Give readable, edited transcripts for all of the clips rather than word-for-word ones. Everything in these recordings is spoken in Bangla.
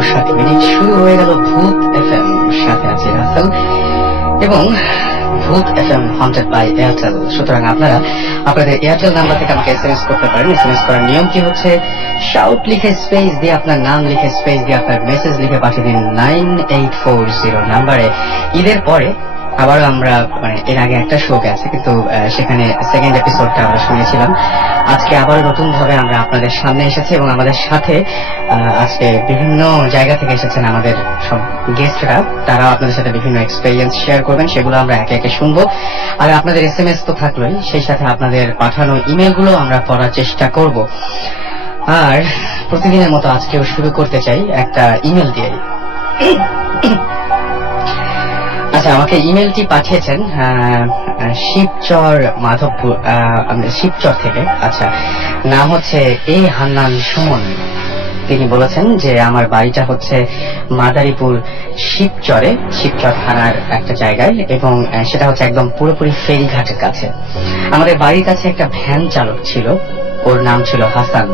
59 শুরু হয়ে গেল ভূত এফএম, সাথে আছি রাসেল এবং ভূত এফএম হন্টেড বাই এয়ারটেল। সুতরাং আপনারা আপনাদের এয়ারটেল নাম্বার থেকে আমাকে এসএমএস করতে পারেন। এসএমএস করার নিয়মটি হচ্ছে শাউট লিখে স্পেস দিয়ে আপনার নাম লিখে স্পেস দিয়ে আপনার মেসেজ লিখে পাঠিয়ে দিন 9840 নাম্বারে। ঈদের পরে আবার আমরা এর আগে একটা শো আছে, কিন্তু সেখানে সেকেন্ড এপিসোডটা আমরা শুনেছিলাম। আজকে আবার নতুন ভাবে আমরা আপনাদের সামনে এসেছি এবং আমাদের সাথে আজকে বিভিন্ন জায়গা থেকে এসেছেন আমাদের সব গেস্টরা। তারা আপনাদের সাথে বিভিন্ন এক্সপেরিয়েন্স শেয়ার করবেন, সেগুলো আমরা একে একে শুনবো। আর আপনাদের এসএমএস তো থাকলোই, সেই সাথে আপনাদের পাঠানো ইমেলগুলো আমরা পড়ার চেষ্টা করব। আর প্রতিদিনের মতো আজকেও শুরু করতে চাই একটা ইমেল দিয়ে। আচ্ছা, আমাকে ইমেলটি পাঠিয়েছেন শিবচর মাধবপুর, শিবচর থেকে। আচ্ছা, নাম হচ্ছে এ হান্নান সুমন। তিনি বলেছেন যে আমার বাড়িটা হচ্ছে মাদারীপুর শিবচরে, শিবচর থানার একটা জায়গায়, এবং সেটা হচ্ছে একদম পুরোপুরি ফেরিঘাটের কাছে। আমাদের বাড়ির কাছে একটা ভ্যান চালক ছিল, ওর নাম ছিল হাসান।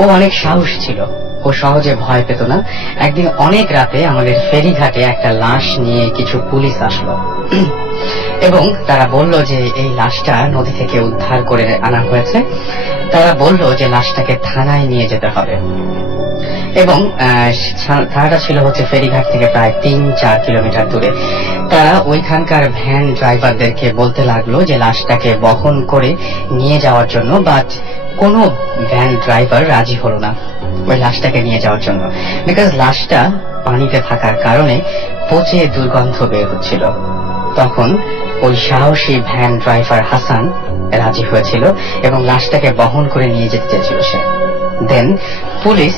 ও অনেক সাহস ছিল, ও সহজে ভয় পেত না। একদিন অনেক রাতে আমাদের ফেরিঘাটে একটা লাশ নিয়ে কিছু পুলিশ আসলো এবং তারা বলল যে এই লাশটা নদী থেকে উদ্ধার করে আনা হয়েছে। তারা বলল যে লাশটাকে থানায় নিয়ে যেতে হবে, এবং থানাটা ছিল হচ্ছে ফেরিঘাট থেকে প্রায় 3-4 কিলোমিটার দূরে। তারা ওইখানকার ভ্যান ড্রাইভারদেরকে বলতে লাগলো যে লাশটাকে বহন করে নিয়ে যাওয়ার জন্য, বাট কোনো ভ্যান ড্রাইভার রাজি হলো না ওই লাশটাকে নিয়ে যাওয়ার জন্য, বিকজ লাশটা পানিতে থাকার কারণে পচে দুর্গন্ধ বের হচ্ছিল। তখন ওই সাহসী ভ্যান ড্রাইভার হাসান রাজি হয়েছিল এবং লাশটাকে বহন করে নিয়ে যেতে চেয়েছিল সে। দেন পুলিশ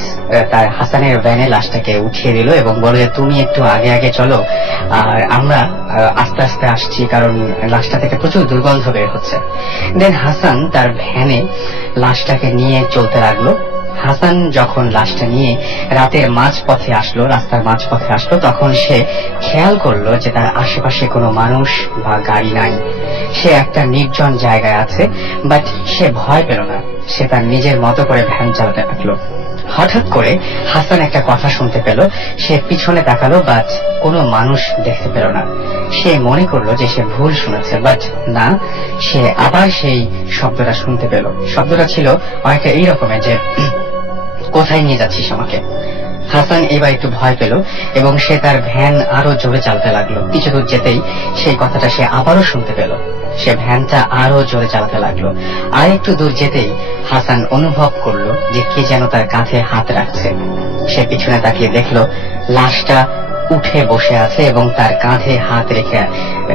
তার হাসানের ভ্যানে লাশটাকে উঠিয়ে দিল এবং বলল যে তুমি একটু আগে আগে চলো, আর আমরা আস্তে আস্তে আসছি, কারণ লাশটা থেকে প্রচুর দুর্গন্ধ বের হচ্ছে। দেন হাসান তার ভ্যানে লাশটাকে নিয়ে চলতে লাগলো। হাসান যখন লাশটা নিয়ে রাতের মাঝপথে আসলো, রাস্তার মাঝপথে আসলো, তখন সে খেয়াল করলো যে তার আশেপাশে কোনো মানুষ বা গাড়ি নাই। সে একটা নির্জন জায়গায় আছে, বাট সে ভয় পেল না। সে তার নিজের মতো করে ভ্যান চালাতে লাগলো। হঠাৎ করে হাসান একটা কথা শুনতে পেল। সে পিছনে তাকালো, বাট কোনো মানুষ দেখতে পেল না। সে মনে করলো যে সে ভুল শুনেছে, বাট না, সে আবার সেই শব্দটা শুনতে পেল। শব্দটা ছিল অনেকটা এইরকমের যে কোথায় নিয়ে যাচ্ছিস আমাকে। হাসান এবার একটু ভয় পেল এবং সে তার ভ্যান আরো জোরে চালাতে লাগলো। কিছু দূর যেতেই সেই কথাটা সে আবারও শুনতে পেল। সে ভ্যানটা আরো জোরে চালাতে লাগলো। আর একটু দূর যেতেই হাসান অনুভব করলো যে কে যেন তার কাঁধে হাত রাখছে। সে পিছনে তাকিয়ে দেখলো লাশটা উঠে বসে আছে এবং তার কাঁধে হাত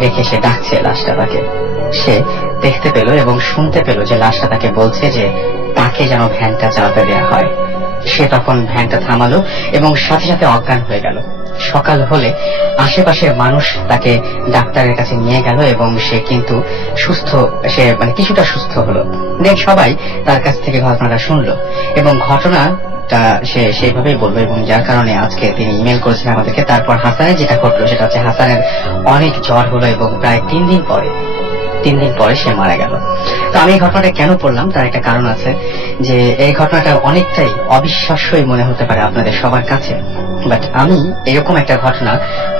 রেখে সে ডাকছে লাশটা তাকে। সে দেখতে পেল এবং শুনতে পেল যে লাশটা তাকে বলছে যে তাকে যেন ভ্যানটা চালাতে দেওয়া হয়। সে তখন ভ্যানটা থামালো এবং সাথে সাথে অজ্ঞান হয়ে গেল। সকাল হলে আশেপাশের মানুষ তাকে ডাক্তারের কাছে নিয়ে গেল এবং সে কিন্তু সুস্থ, সে কিছুটা সুস্থ হলো। দেন সবাই তার কাছ থেকে ঘটনাটা শুনলো এবং ঘটনাটা সে সেইভাবেই বললো, এবং যার কারণে আজকে তিনি ইমেল করেছেন আমাদেরকে। তারপর হাসানের যেটা ঘটলো সেটা হচ্ছে হাসানের অনেক জ্বর হলো এবং প্রায় 3 দিন পরে সে মারা গেল। তো আমি এই ঘটনাটা কেন পড়লাম তার একটা কারণ আছে, যে এই ঘটনাটা অনেকটাই অবিশ্বাস্যই মনে হতে পারে আপনাদের সবার কাছে, বাট আমি এরকম একটা ঘটনা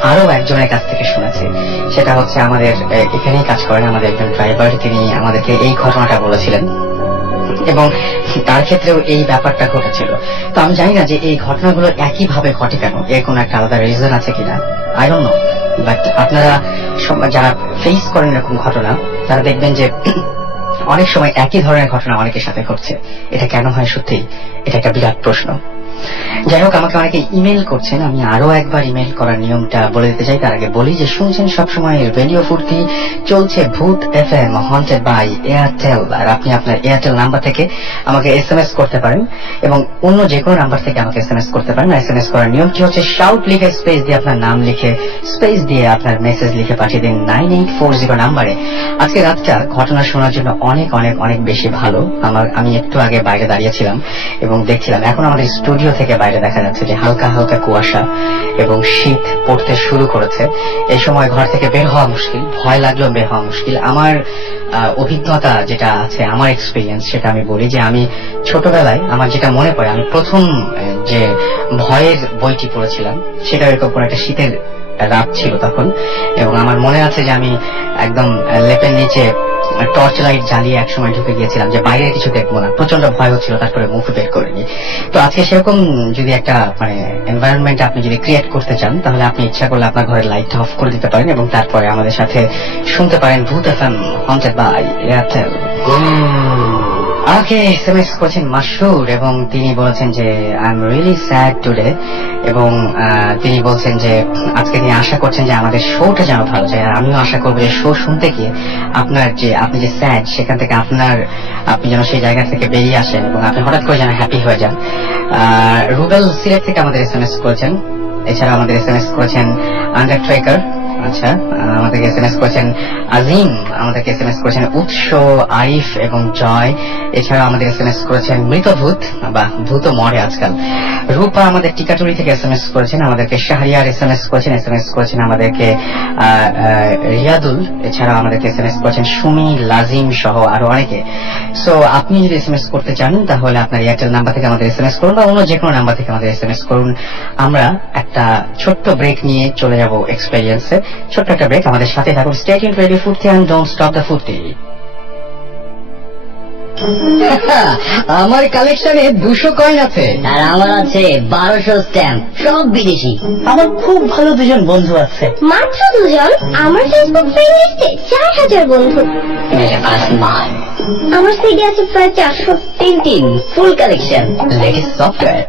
আরো একজনের কাছ থেকে শুনেছি। সেটা হচ্ছে আমাদের এখানেই কাজ করেন আমাদের একজন ড্রাইভার, তিনি আমাদেরকে এই ঘটনাটা বলেছিলেন এবং তার ক্ষেত্রেও এই ব্যাপারটা ঘটেছিল। তো আমি জানি না যে এই ঘটনাগুলো একইভাবে ঘটে কেন, এর কোনো একটা আলাদা রিজন আছে কিনা, আই ডোন্ট নো। বাট আপনারা যারা ফেস করেন এরকম ঘটনা, তারা দেখবেন যে অনেক সময় একই ধরনের ঘটনা অনেকের সাথে ঘটছে। এটা কেন হয়, সত্যি এটা একটা বিরাট প্রশ্ন। যাই হোক, আমাকে অনেকে ইমেল করছেন। আমি আরো একবার ইমেল করার নিয়মটা বলে দিতে চাই। তার আগে বলি যে শুনছেন সবসময় রেডিও ফুর্তি, চলছে ভূত এফএম হন্টেড বাই এয়ারটেল। আর আপনি আপনার এয়ারটেল নাম্বার থেকে আমাকে এসএমএস করতে পারেন এবং অন্য যে কোনো নাম্বার থেকে আমাকে এসএমএস করতে পারেন। এসএমএস করার নিয়মটি হচ্ছে শাউট লিখে স্পেস দিয়ে আপনার নাম লিখে স্পেস দিয়ে আপনার মেসেজ লিখে পাঠিয়ে দিন 9840 নাম্বারে। আজকে রাতটা ঘটনা শোনার জন্য অনেক অনেক অনেক বেশি ভালো। আমি একটু আগে বাইরে দাঁড়িয়েছিলাম এবং দেখছিলাম এখন আমাদের স্টুডিও স্টুডিও থেকে বাইরে দেখা যাচ্ছে যে হালকা হালকা কুয়াশা এবং শীত পড়তে শুরু করেছে। এই সময় ঘর থেকে বের হওয়া মুশকিল, ভয় লাগলেও বের হওয়া মুশকিল। আমার অভিজ্ঞতা যেটা আছে, আমার এক্সপিরিয়েন্স, সেটা আমি বলি যে আমি ছোটবেলায় আমার যেটা মনে পড়ে, আমি প্রথম যে ভয়ের বইটি পড়েছিলাম সেটা এরকম কোনো একটা শীতের রাত ছিল তখন, এবং আমার মনে আছে যে আমি একদম লেপের নিচে টর্চ লাইট জ্বালিয়ে একসময় ঢুকে গিয়েছিলাম যে বাইরে কিছু দেখবো না, প্রচন্ড ভয় হচ্ছিল, তারপরে মুখ বের করিনি। তো আজকে সেরকম যদি একটা এনভায়রনমেন্ট আপনি যদি ক্রিয়েট করতে চান, তাহলে আপনি ইচ্ছা করলে আপনার ঘরের লাইটটা অফ করে দিতে পারেন এবং তারপরে আমাদের সাথে শুনতে পারেন ভূত এফএম হন্টেড বাই এয়ারটেল। আমাকে এসএমএস করেছেন মাসুর এবং তিনি বলেছেন যে I am really sad today, এবং তিনি বলছেন যে আজকে তিনি আশা করছেন যে আমাদের শোটা যেন ভালো যায়। আর আমিও আশা করবো যে শো শুনতে গিয়ে আপনার যে আপনি যে স্যাড, সেখান থেকে আপনি যেন সেই জায়গা থেকে বেরিয়ে আসেন এবং আপনি হঠাৎ করে যেন হ্যাপি হয়ে যান। রুবেল সিলেট থেকে আমাদের এসএমএস করেছেন, এছাড়া আমাদের এসএমএস করেছেন আন্ডার ট্রেকার, আচ্ছা আমাদেরকে এসএমএস করেছেন আজিম, আমাদেরকে এসএমএস করেছেন উৎস, আরিফ এবং জয়। এছাড়া আমাদের এসএমএস করেছেন মৃতভূত বা ভূত মরে আজকাল। রূপা আমাদের টিকাটুরি থেকে এসএমএস করেছেন, আমাদেরকে শাহরিয়ার এসএমএস করেছেন আমাদেরকে রিয়াদুল, এছাড়া আমাদেরকে এসএমএস করেছেন সুমি, লাজিম সহ আরো অনেকে। সো আপনি যদি এসএমএস করতে চান তাহলে আপনার এয়ারটেল নাম্বার থেকে আমাদের এসএমএস করুন বা অন্য যে কোনো নাম্বার থেকে আমাদের এসএমএস করুন। আমরা একটা ছোট্ট ব্রেক নিয়ে চলে যাব এক্সপেরিয়েন্সে। ছোট্ট একটা ব্রেক, আমাদের সাথে থাকুন। স্টে টিউনড রেডিও ফুর্তি এন্ড ডোন্ট স্টপ দ্য ফুর্তি। আমার কালেকশনে 200 কয়েন আছে আর আমার আছে 1200 স্ট্যাম্প, সব বিদেশি। আমার খুব ভালো দুজন বন্ধু আছে। মাত্র দুজন? আমার ফেসবুক ফ্রেন্ড লিস্টে 4000 বন্ধু। আমার সিডি আছে প্রায় 400। তিন ফুল collection, latest software.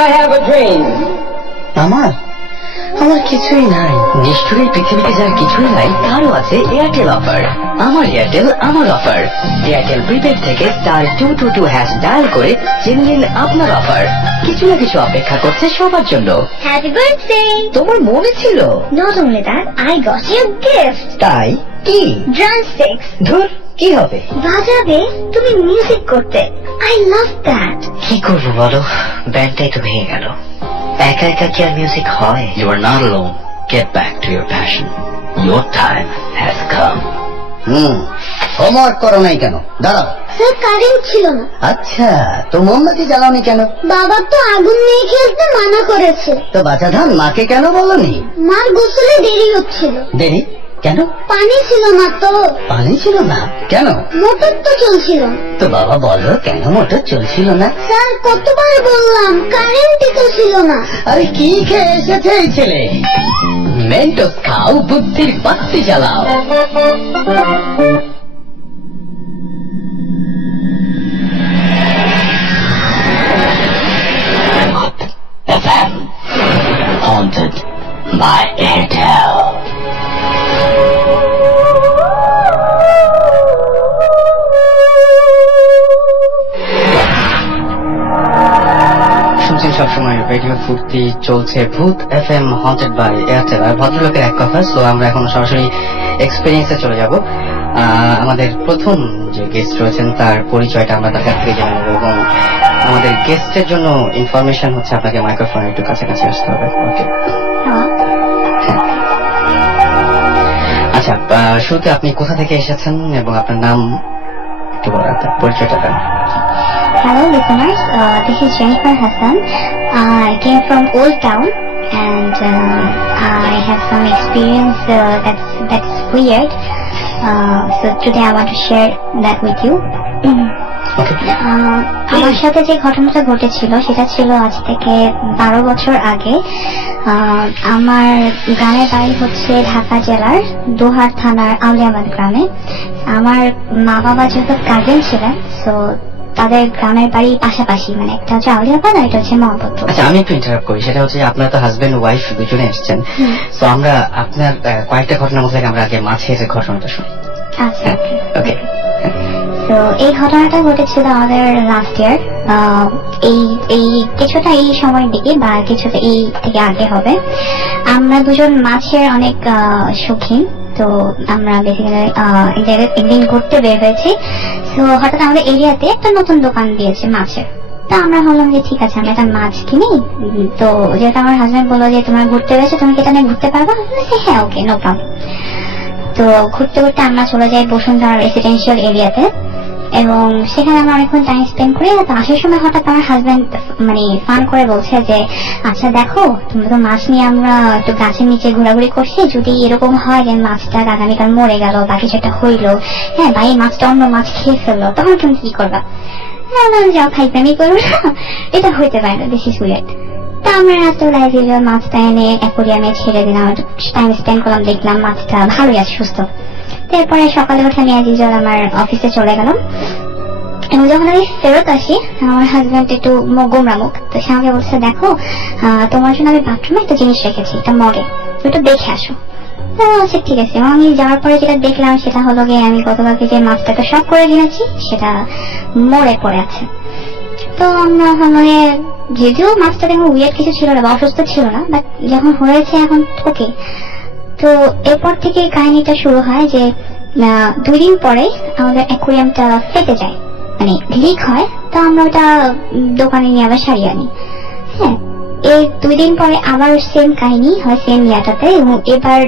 I have a dream. আমার কিছুই নাই। নিষ্ঠুরের পৃথিবীতে যার কিছুই নাই তারও আছে এয়ারটেল অফার। আমার এয়ারটেল আমার অফার। এয়ারটেল প্রিপেড থেকে *222# ডায়াল করে জেনে নিন আপনার অফার। কিছু না কিছু অপেক্ষা করছে সবার জন্য। Happy birthday! তোমার মনে ছিল? Not only that, I got you a gift. তাই কি? Drumsticks. ধুর, কি হবে? বাজাবে, তুমি মিউজিক করতে। I love that. কি করবো বলো, ব্যান্ডটাই তো ভেঙে গেল। একা একা কি আর মিউজিক হয়? You are not alone. Get back to your passion. Your time has come. Homework করো নাই কেন? দাঁড়াও। স্যার, কারেন্ট ছিল না। আচ্ছা, তো মোমবাতি জ্বালাওনি কেন? বাবা তো আগুন নিয়ে খেলতে মানা করেছে। তো বাচ্চা ধান মাকে কেন বলনি? মার গোসলে দেরি হচ্ছিল। দেরি কেন? পানি ছিল না তো। পানি ছিল না কেন? মোটর তো চলছিল না। তো বাবা বলো কেন মোটর চলছিল না? স্যার, কতবার বললাম, কারেন্টই তো ছিল না। আরে কি খেয়ে এসেছে এই ছেলে? মেন্টোস খাও, বুদ্ধির বাতি জ্বালাও। FM haunted by Airtel. শুনছেন সবসময় রেডিও ফুর্তি, চলছে ভূত এফএম হন্টেড বাই এয়ারটেল। আর ভদ্রলোকের এক কথা। সো আমরা এখন সরাসরি এক্সপিরিয়েন্সে চলে যাব। আমাদের প্রথম যে গেস্ট রয়েছেন তার পরিচয়টা আমরা তার কাছ থেকে জেনে নেব, এবং আমাদের গেস্টের জন্য ইনফরমেশন হচ্ছে আপনাকে মাইক্রোফোনের একটু কাছাকাছি আসতে হবে। ওকে, আচ্ছা, শুরুতে আপনি কোথা থেকে এসেছেন এবং আপনার নাম একটু বলার পরিচয়টা দেন। Hello listeners, this is Jennifer Hassan. I came from Old Town and I have some experience that's weird. So today I want to share that with you. আমার সাথে যে ঘটনাটা ঘটেছিল সেটা ছিল আজ থেকে 12 বছর আগে। আমার গ্রামের বাড়ি হচ্ছে ঢাকা জেলার দোহার থানার আউলিয়াবাদ গ্রামে। আমার মা বাবা যেহেতু কাজিন ছিলেন, সো তাদের গ্রামের বাড়ি পাশাপাশি, মানে একটা হচ্ছে আউলিয়াবাদ আর এটা হচ্ছে মোহাম্মদপুর। আচ্ছা, আমি একটু ইন্টারাপ্ট করি। সেটা হচ্ছে আপনার তো হাজবেন্ড ওয়াইফ দুজনে এসেছেন, তো আমরা আপনার কয়েকটা ঘটনার মধ্যে আমরা আগে মাছের ঘটনাটা শুনি। আচ্ছা, ওকে। তো এই ঘটনাটা ঘটেছিল আমাদের লাস্ট ইয়ার, এই কিছুটা এই সময়ের দিকে বা কিছুটা এই থেকে আগে হবে। আমরা দুজন মাছের অনেক শৌখিন, তো আমরা বেসিক্যালি এক জায়গায় একদিন ঘুরতে বের হয়েছি। তো হঠাৎ আমাদের এরিয়াতে একটা নতুন দোকান দিয়েছে মাছের। তা আমরা ভাবলাম যে ঠিক আছে আমরা একটা মাছ কিনি। তো যেহেতু আমার হাজবেন্ড বললো যে তোমরা ঘুরতে বেরোছো, তুমি কি এটা নিয়ে ঘুরতে পারবা? আমি বলছি হ্যাঁ ওকে নো প্রবলেম। তো ঘুরতে ঘুরতে আমরা চলে যাই বসুন্ধরা রেসিডেন্সিয়াল এরিয়াতে, এবং সেখানে আমরা অনেকক্ষণ টাইম স্পেন্ড করি। তো আসার সময় হঠাৎ আমার হাজবেন্ড মানে ফান করে বলছে যে আচ্ছা দেখো, তোমরা তো মাছ নিয়ে আমরা একটু গাছের নিচে ঘোরাঘুরি করছি, যদি এরকম হয় যে মাছটা আগামীকাল মরে গেল বা কিছু একটা হইলো, হ্যাঁ বা এই মাছটা অন্য মাছ খেয়ে ফেললো, তখন তুমি কি করবা? যাও খাইতামি করবো না, এটা হইতে পারে না, দিস ইজ উইয়ার্ড। তা আমরা রাত্রেবেলায় যে মাছটা এনে অ্যাকোরিয়ামে ছেড়ে দিলাম, টাইম স্পেন্ড করলাম, দেখলাম মাছটা ভালোই আছে, সুস্থ। তারপরে সকালে উঠে আমি আজিজল আমার অফিসে চলে গেলাম, এবং যখন আমি ফেরত আসি আমার হাজবেন্ড একটু গোমরা মুখ। তো সে আমাকে বলছে দেখো তোমার জন্য আমি বাথরুমে একটা জিনিস রেখেছি, একটা মগে, একটু দেখে আসো। আচ্ছা ঠিক আছে। এবং আমি যাওয়ার পরে যেটা দেখলাম সেটা হলো গিয়ে আমি গতকালকে যে মাছটাকে শখ করে কিনেছি সেটা মরে পড়ে আছে। তো আমরা মানে যদিও মাছটা দেখুন উইয়ার্ড কিছু ছিল না বা অসুস্থ ছিল না, বাট যখন হয়েছে এখন ওকে। তো এরপর থেকে কাহিনীটা শুরু হয় যে 2 দিন পরে আমাদের অ্যাকোরিয়ামটা ফেটে যায়, মানে লিক হয়। তো আমরা ওটা দোকানে নিয়ে আবার সারিয়ে আনি। হ্যাঁ, এই 2 দিন পরে আবার সেম কাহিনী হয় সেম ইয়াটাতে, এবং এবার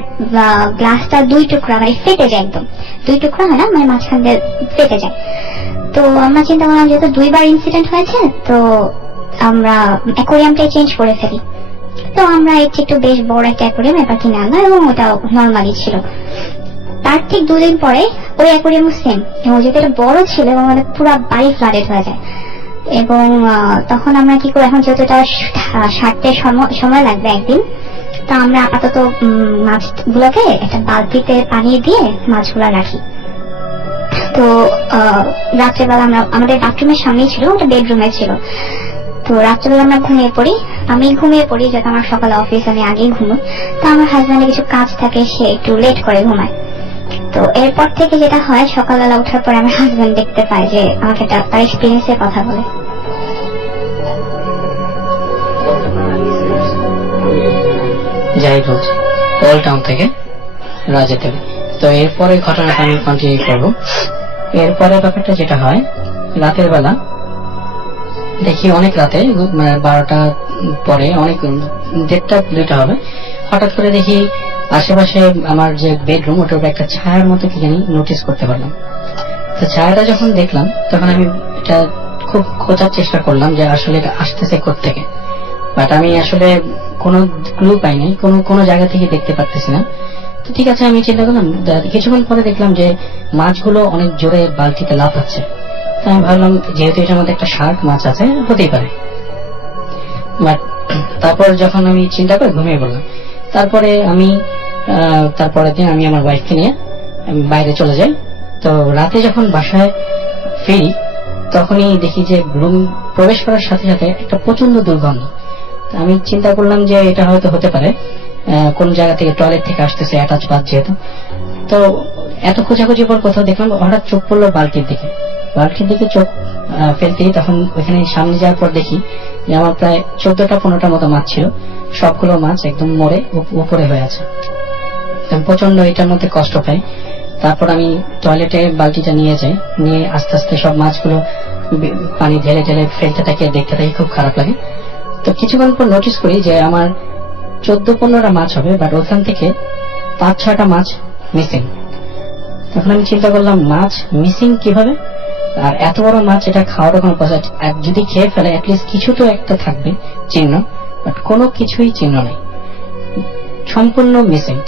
গ্লাসটা 2 টুকরা মানে ফেটে যায়, একদম 2 টুকরা হয় না, মানে মাঝখান দিয়ে ফেটে যায়। তো আমরা চিন্তা করলাম যেহেতু 2 বার ইনসিডেন্ট হয়েছে তো আমরা অ্যাকোরিয়ামটাই চেঞ্জ করে ফেলি। তো আমরা একটু বেশ বড় একটা অ্যাকোরিয়াম এবার কিনে আনলাম, এবং ওটা নর্মালি ছিল। তার ঠিক 2 দিন পরে ওই অ্যাকোরিয়াম সেম, এবং যেটা এটা বড় ছিল এবং আমাদের পুরো বাড়ি ফ্লাডেড হয়ে যায়। এবং তখন আমরা কি করি, এখন যেহেতু এটা সারতে সময় লাগবে একদিন, তো আমরা আপাতত মাছগুলোকে একটা বালতিতে পানি দিয়ে মাছগুলা রাখি। তো রাত্রেবেলা আমরা আমাদের বাথরুমের সামনেই ছিল, ওটা বেডরুমে ছিল। তো রাত্রেবেলা আমরা ঘুমিয়ে পড়ি, আমি ঘুমিয়ে পড়ি যেহেতু আমার সকালে অফিস, আমি আগেই ঘুমোই। তো আমার হাজব্যান্ডের কিছু কাজ থাকে, সে একটু লেট করে ঘুমায়। তো এরপর থেকে যেটা হয়, সকালবেলা ওঠার পরে আমার হাজব্যান্ড দেখতে পায় যে আমাকে তার এক্সপিরিয়েন্সের কথা বলে। যাই বলছি ওল্ড টাউন থেকে রাজে থেকে। তো এরপরে ঘটনাটা আমি কন্টিনিউ করবো। এরপরে ব্যাপারটা যেটা হয়, রাতের বেলা দেখি অনেক রাতে 12টা পরে, অনেক 1:30-2টা হবে, হঠাৎ করে দেখি আশেপাশে আমার যে বেডরুম ওটার উপরে একটা ছায়ার মতো কি জানি নোটিস করতে পারলাম। তো ছায়াটা যখন দেখলাম তখন আমি এটা খুব খোঁজার চেষ্টা করলাম যে আসলে এটা আসতেছে কোত্থেকে, বাট আমি আসলে কোনো ক্লু পাইনি, কোনো জায়গা থেকে দেখতে পারতেছি না। তো ঠিক আছে, আমি চিন্তা করলাম, কিছুক্ষণ পরে দেখলাম যে মাছগুলো অনেক জোরে বালতিতে লাফাচ্ছে। তো আমি ভাবলাম যেহেতু এটার মধ্যে একটা শার্ক মাছ আছে, হতেই পারে। বাট তারপর যখন আমি চিন্তা করে ঘুমিয়ে পড়লাম, তারপরে আমি তারপরের দিন আমি আমার ওয়াইফকে নিয়ে বাইরে চলে যাই। তো রাতে যখন বাসায় ফিরি তখনই দেখি যে রুম প্রবেশ করার সাথে সাথে একটা প্রচন্ড দুর্গন্ধ। আমি চিন্তা করলাম যে এটা হয়তো হতে পারে কোন জায়গা থেকে, টয়লেট থেকে আসতেছে, অ্যাটাচ বাথ যেহেতু। তো এত খোঁজাখুঁজি পর কোথাও দেখলাম, হঠাৎ চোখ পড়লো বালতির দিকে। বালতির দিকে চোখ ফেলতেই তখন ওইখানে সামনে যাওয়ার পর দেখি যে আমার প্রায় 14টা-15টা মতো মাছ ছিল, সবগুলো মাছ একদম মরে উপরে হয়ে আছে। প্রচন্ড এটার মধ্যে কষ্ট পাই। তারপর আমি টয়লেটে বালতিটা নিয়ে যাই, নিয়ে আস্তে আস্তে সব মাছগুলো পানি ঢেলে ঢেলে ফেলতে থাকি, দেখতে থাকি, খুব খারাপ লাগে। তো কিছুক্ষণ পর নোটিস করি যে আমার 14-15টা মাছ হবে, বাট ওখান থেকে 5-6টা মাছ মিসিং। তখন আমি চিন্তা করলাম মাছ মিসিং কিভাবে, আর এত বড় মাছ এটা খাওয়ার কোনো পসিবিলিটি, যদি খেয়ে ফেলে অ্যাটলিস্ট কিছু তো একটা থাকবে চিহ্ন, বাট কোনো কিছুই চিহ্ন নেই, সম্পূর্ণ মিসিং।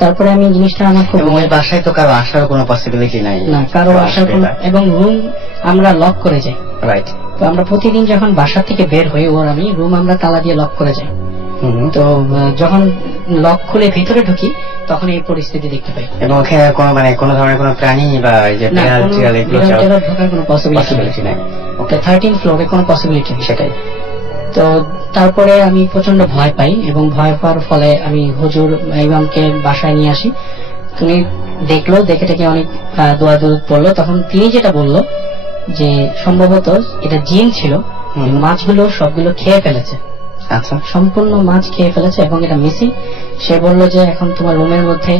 তারপরে আমি জিনিসটা আমার খুব, এবং ওই বাসায় তো কারো আসার কোনো পসিবিলিটি নাই, না কারো আসার কোনো, এবং রুম আমরা লক করে যাই। রাইট। তো আমরা প্রতিদিন যখন বাসা থেকে বের হই ওর আমি রুম আমরা তালা দিয়ে লক করে যাই। তো যখন লক খুলে ভিতরে ঢুকি তখন এই পরিস্থিতি দেখতে পাই। এবং ওখানে কোনো ধরনের কোনো প্রাণী বা ঢোকার কোনো পসিবিলিটি নাই। ওকে 13th ফ্লোরে কোনো পসিবিলিটি নেই। সেটাই। তো তারপরে আমি প্রচন্ড ভয় পাই, এবং ভয় পাওয়ার ফলে আমি হুজুর ইমামকে বাসায় নিয়ে আসি। তুমি দেখলো, দেখে থেকে অনেক দোয়া দুরুদ পড়লো। তখন তিনি যেটা বললো যে সম্ভবত এটা জিন ছিল, মাছগুলো সবগুলো খেয়ে ফেলেছে। আচ্ছা, সম্পূর্ণ মাছ খেয়ে ফেলেছে এবং এটা মিসিং। সে বললো যে এখন তোমার রুমের মধ্যে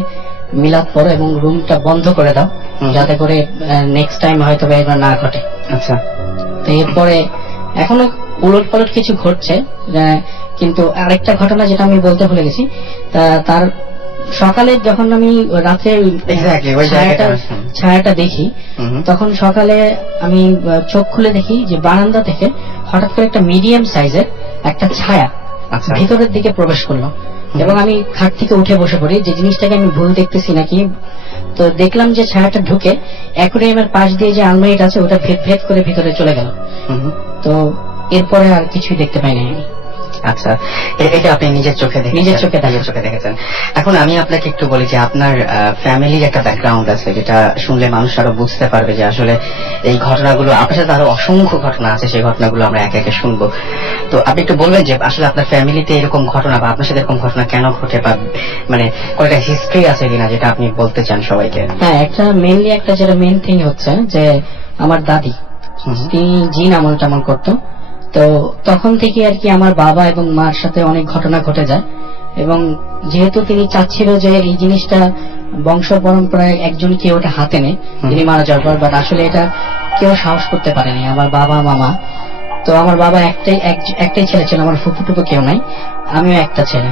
মিলাদ পড়ো এবং রুমটা বন্ধ করে দাও, যাতে করে নেক্সট টাইম হয়তো এগুলো না ঘটে। আচ্ছা, তো এরপরে এখনো উলট পালট কিছু ঘটছে, কিন্তু আরেকটা ঘটনা যেটা আমি বলতে ভুলে গেছি, তার সকালে যখন আমি রাতে ছায়াটা দেখি, তখন সকালে আমি চোখ খুলে দেখি যে বারান্দা থেকে হঠাৎ করে একটা মিডিয়াম সাইজের একটা ছায়া ভিতরের দিকে প্রবেশ করলো, এবং আমি খাট থেকে উঠে বসে পড়ি যে জিনিসটাকে আমি ভুল দেখতেছি নাকি। তো দেখলাম যে ছায়াটা ঢুকে অ্যাকুয়ারিয়ামের পাশ দিয়ে যে আলমারিটা আছে ওটা ভেদ ভেদ করে ভিতরে চলে গেল। তো এরপরে আর কিছুই দেখতে পাইনি আমি। আচ্ছা, এটা আপনি নিজের চোখে দেখেছেন। এখন আমি আপনাকে একটু বলি যে আপনার ফ্যামিলির একটা ব্যাকগ্রাউন্ড আছে, যেটা শুনলে মানুষ আরো বুঝতে পারবে যে আসলে এই ঘটনাগুলো, আপনার সাথে আরো অসংখ্য ঘটনা আছে, সেই ঘটনাগুলো আমরা একে একে শুনবো। তো আপনি একটু বলবেন যে আসলে আপনার ফ্যামিলিতে এরকম ঘটনা বা আপনার সাথে এরকম ঘটনা কেন ঘটে, বা মানে কয়েকটা হিস্ট্রি আছে কিনা যেটা আপনি বলতে চান সবাইকে। হ্যাঁ, একটা মেইনলি একটা যেটা মেইন থিং হচ্ছে যে আমার দাদি, তিনি জিন আমল টামল করতো। তো তখন থেকে আর কি আমার বাবা এবং মার সাথে অনেক ঘটনা ঘটে যায়, এবং যেহেতু তিনি চাচ্ছিল যে এই জিনিসটা বংশ পরম্পরায় একজন কেউ ওটা হাতে নেয় তিনি মারা যাওয়ার পর, বাট আসলে এটা কেউ সাহস করতে পারেনি, আমার বাবা মামা। তো আমার বাবা একটাই ছেলে ছিল, আমার ফুফুটুকু কেউ নাই, আমিও একটা ছেলে।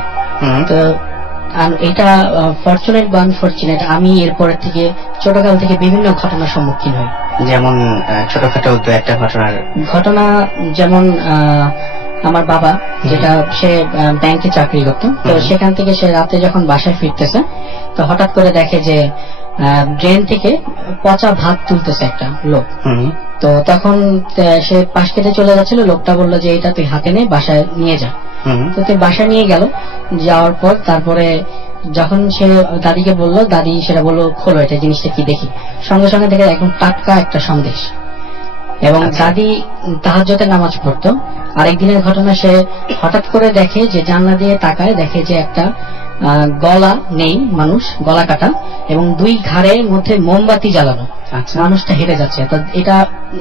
তো এটা ফরচুনেট বা আনফরচুনেট, আমি এরপরের থেকে ছোটকাল থেকে বিভিন্ন ঘটনার সম্মুখীন হই। যেমন ছোটখাটো একটা ঘটনা, যেমন আমার বাবা যেটা সে ব্যাংকে চাকরি করতো, তো সেখান থেকে সে রাতে যখন বাসায় ফিরতেছে, তো হঠাৎ করে দেখে যে ড্রেন থেকে পচা ভাত তুলতেছে একটা লোক। তো তখন সে পাশ কেটে চলে যাচ্ছিল, লোকটা বললো যে এটা তুই হাতে নে, বাসায় নিয়ে যা। তো তুই বাসায় নিয়ে গেল, যাওয়ার পর তারপরে যখন সে দাদিকে বললো, দাদি সেটা বললো খোলো এটা জিনিসটা কি দেখি, সঙ্গে সঙ্গে দেখে একদম টাটকা একটা সন্দেশ। এবং দাদি তাহাজ্জুদের নামাজ পড়তো। আরেকদিনের ঘটনা, সে হঠাৎ করে দেখে যে জানলা দিয়ে তাকায়, দেখে যে একটা গলা নেই, মানুষ গলা কাটা, এবং দুই ঘাড়ের মধ্যে মোমবাতি জ্বালানো, মানুষটা হেঁটে যাচ্ছে। তো এটা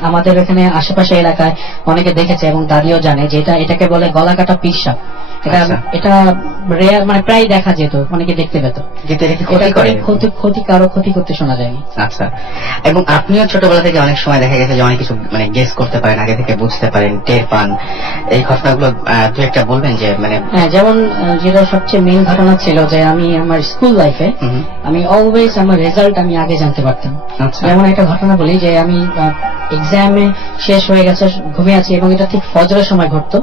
আমাদের এখানে আশেপাশে এলাকায় অনেকে দেখেছে, এবং দাদিও জানে যে এটাকে বলে গলা কাটা পীর সাপ। এটা রেয়ার, মানে প্রায় দেখা যেত, অনেকে দেখতে পেত, ক্ষতি করতে শোনা যায়নি। আচ্ছা, এবং আপনিও ছোটবেলা থেকে অনেক সময় দেখা গেছে যে অনেক কিছু মানে গেস করতে পারেন, আগে থেকে বুঝতে পারেন, টের পান, এই ঘটনাগুলো দু একটা বলবেন যে মানে। হ্যাঁ, যেমন যেটা সবচেয়ে মেইন ঘটনা ছিল যে আমি আমার স্কুল লাইফে আমি অলওয়েজ আমার রেজাল্ট আমি আগে জানতে পারতাম। যেমন একটা ঘটনা বলি যে আমি এক্সামে শেষ হয়ে গেছে, ঘুমিয়ে আছি, এবং এটা ঠিক ফজরের সময় ঘটতো।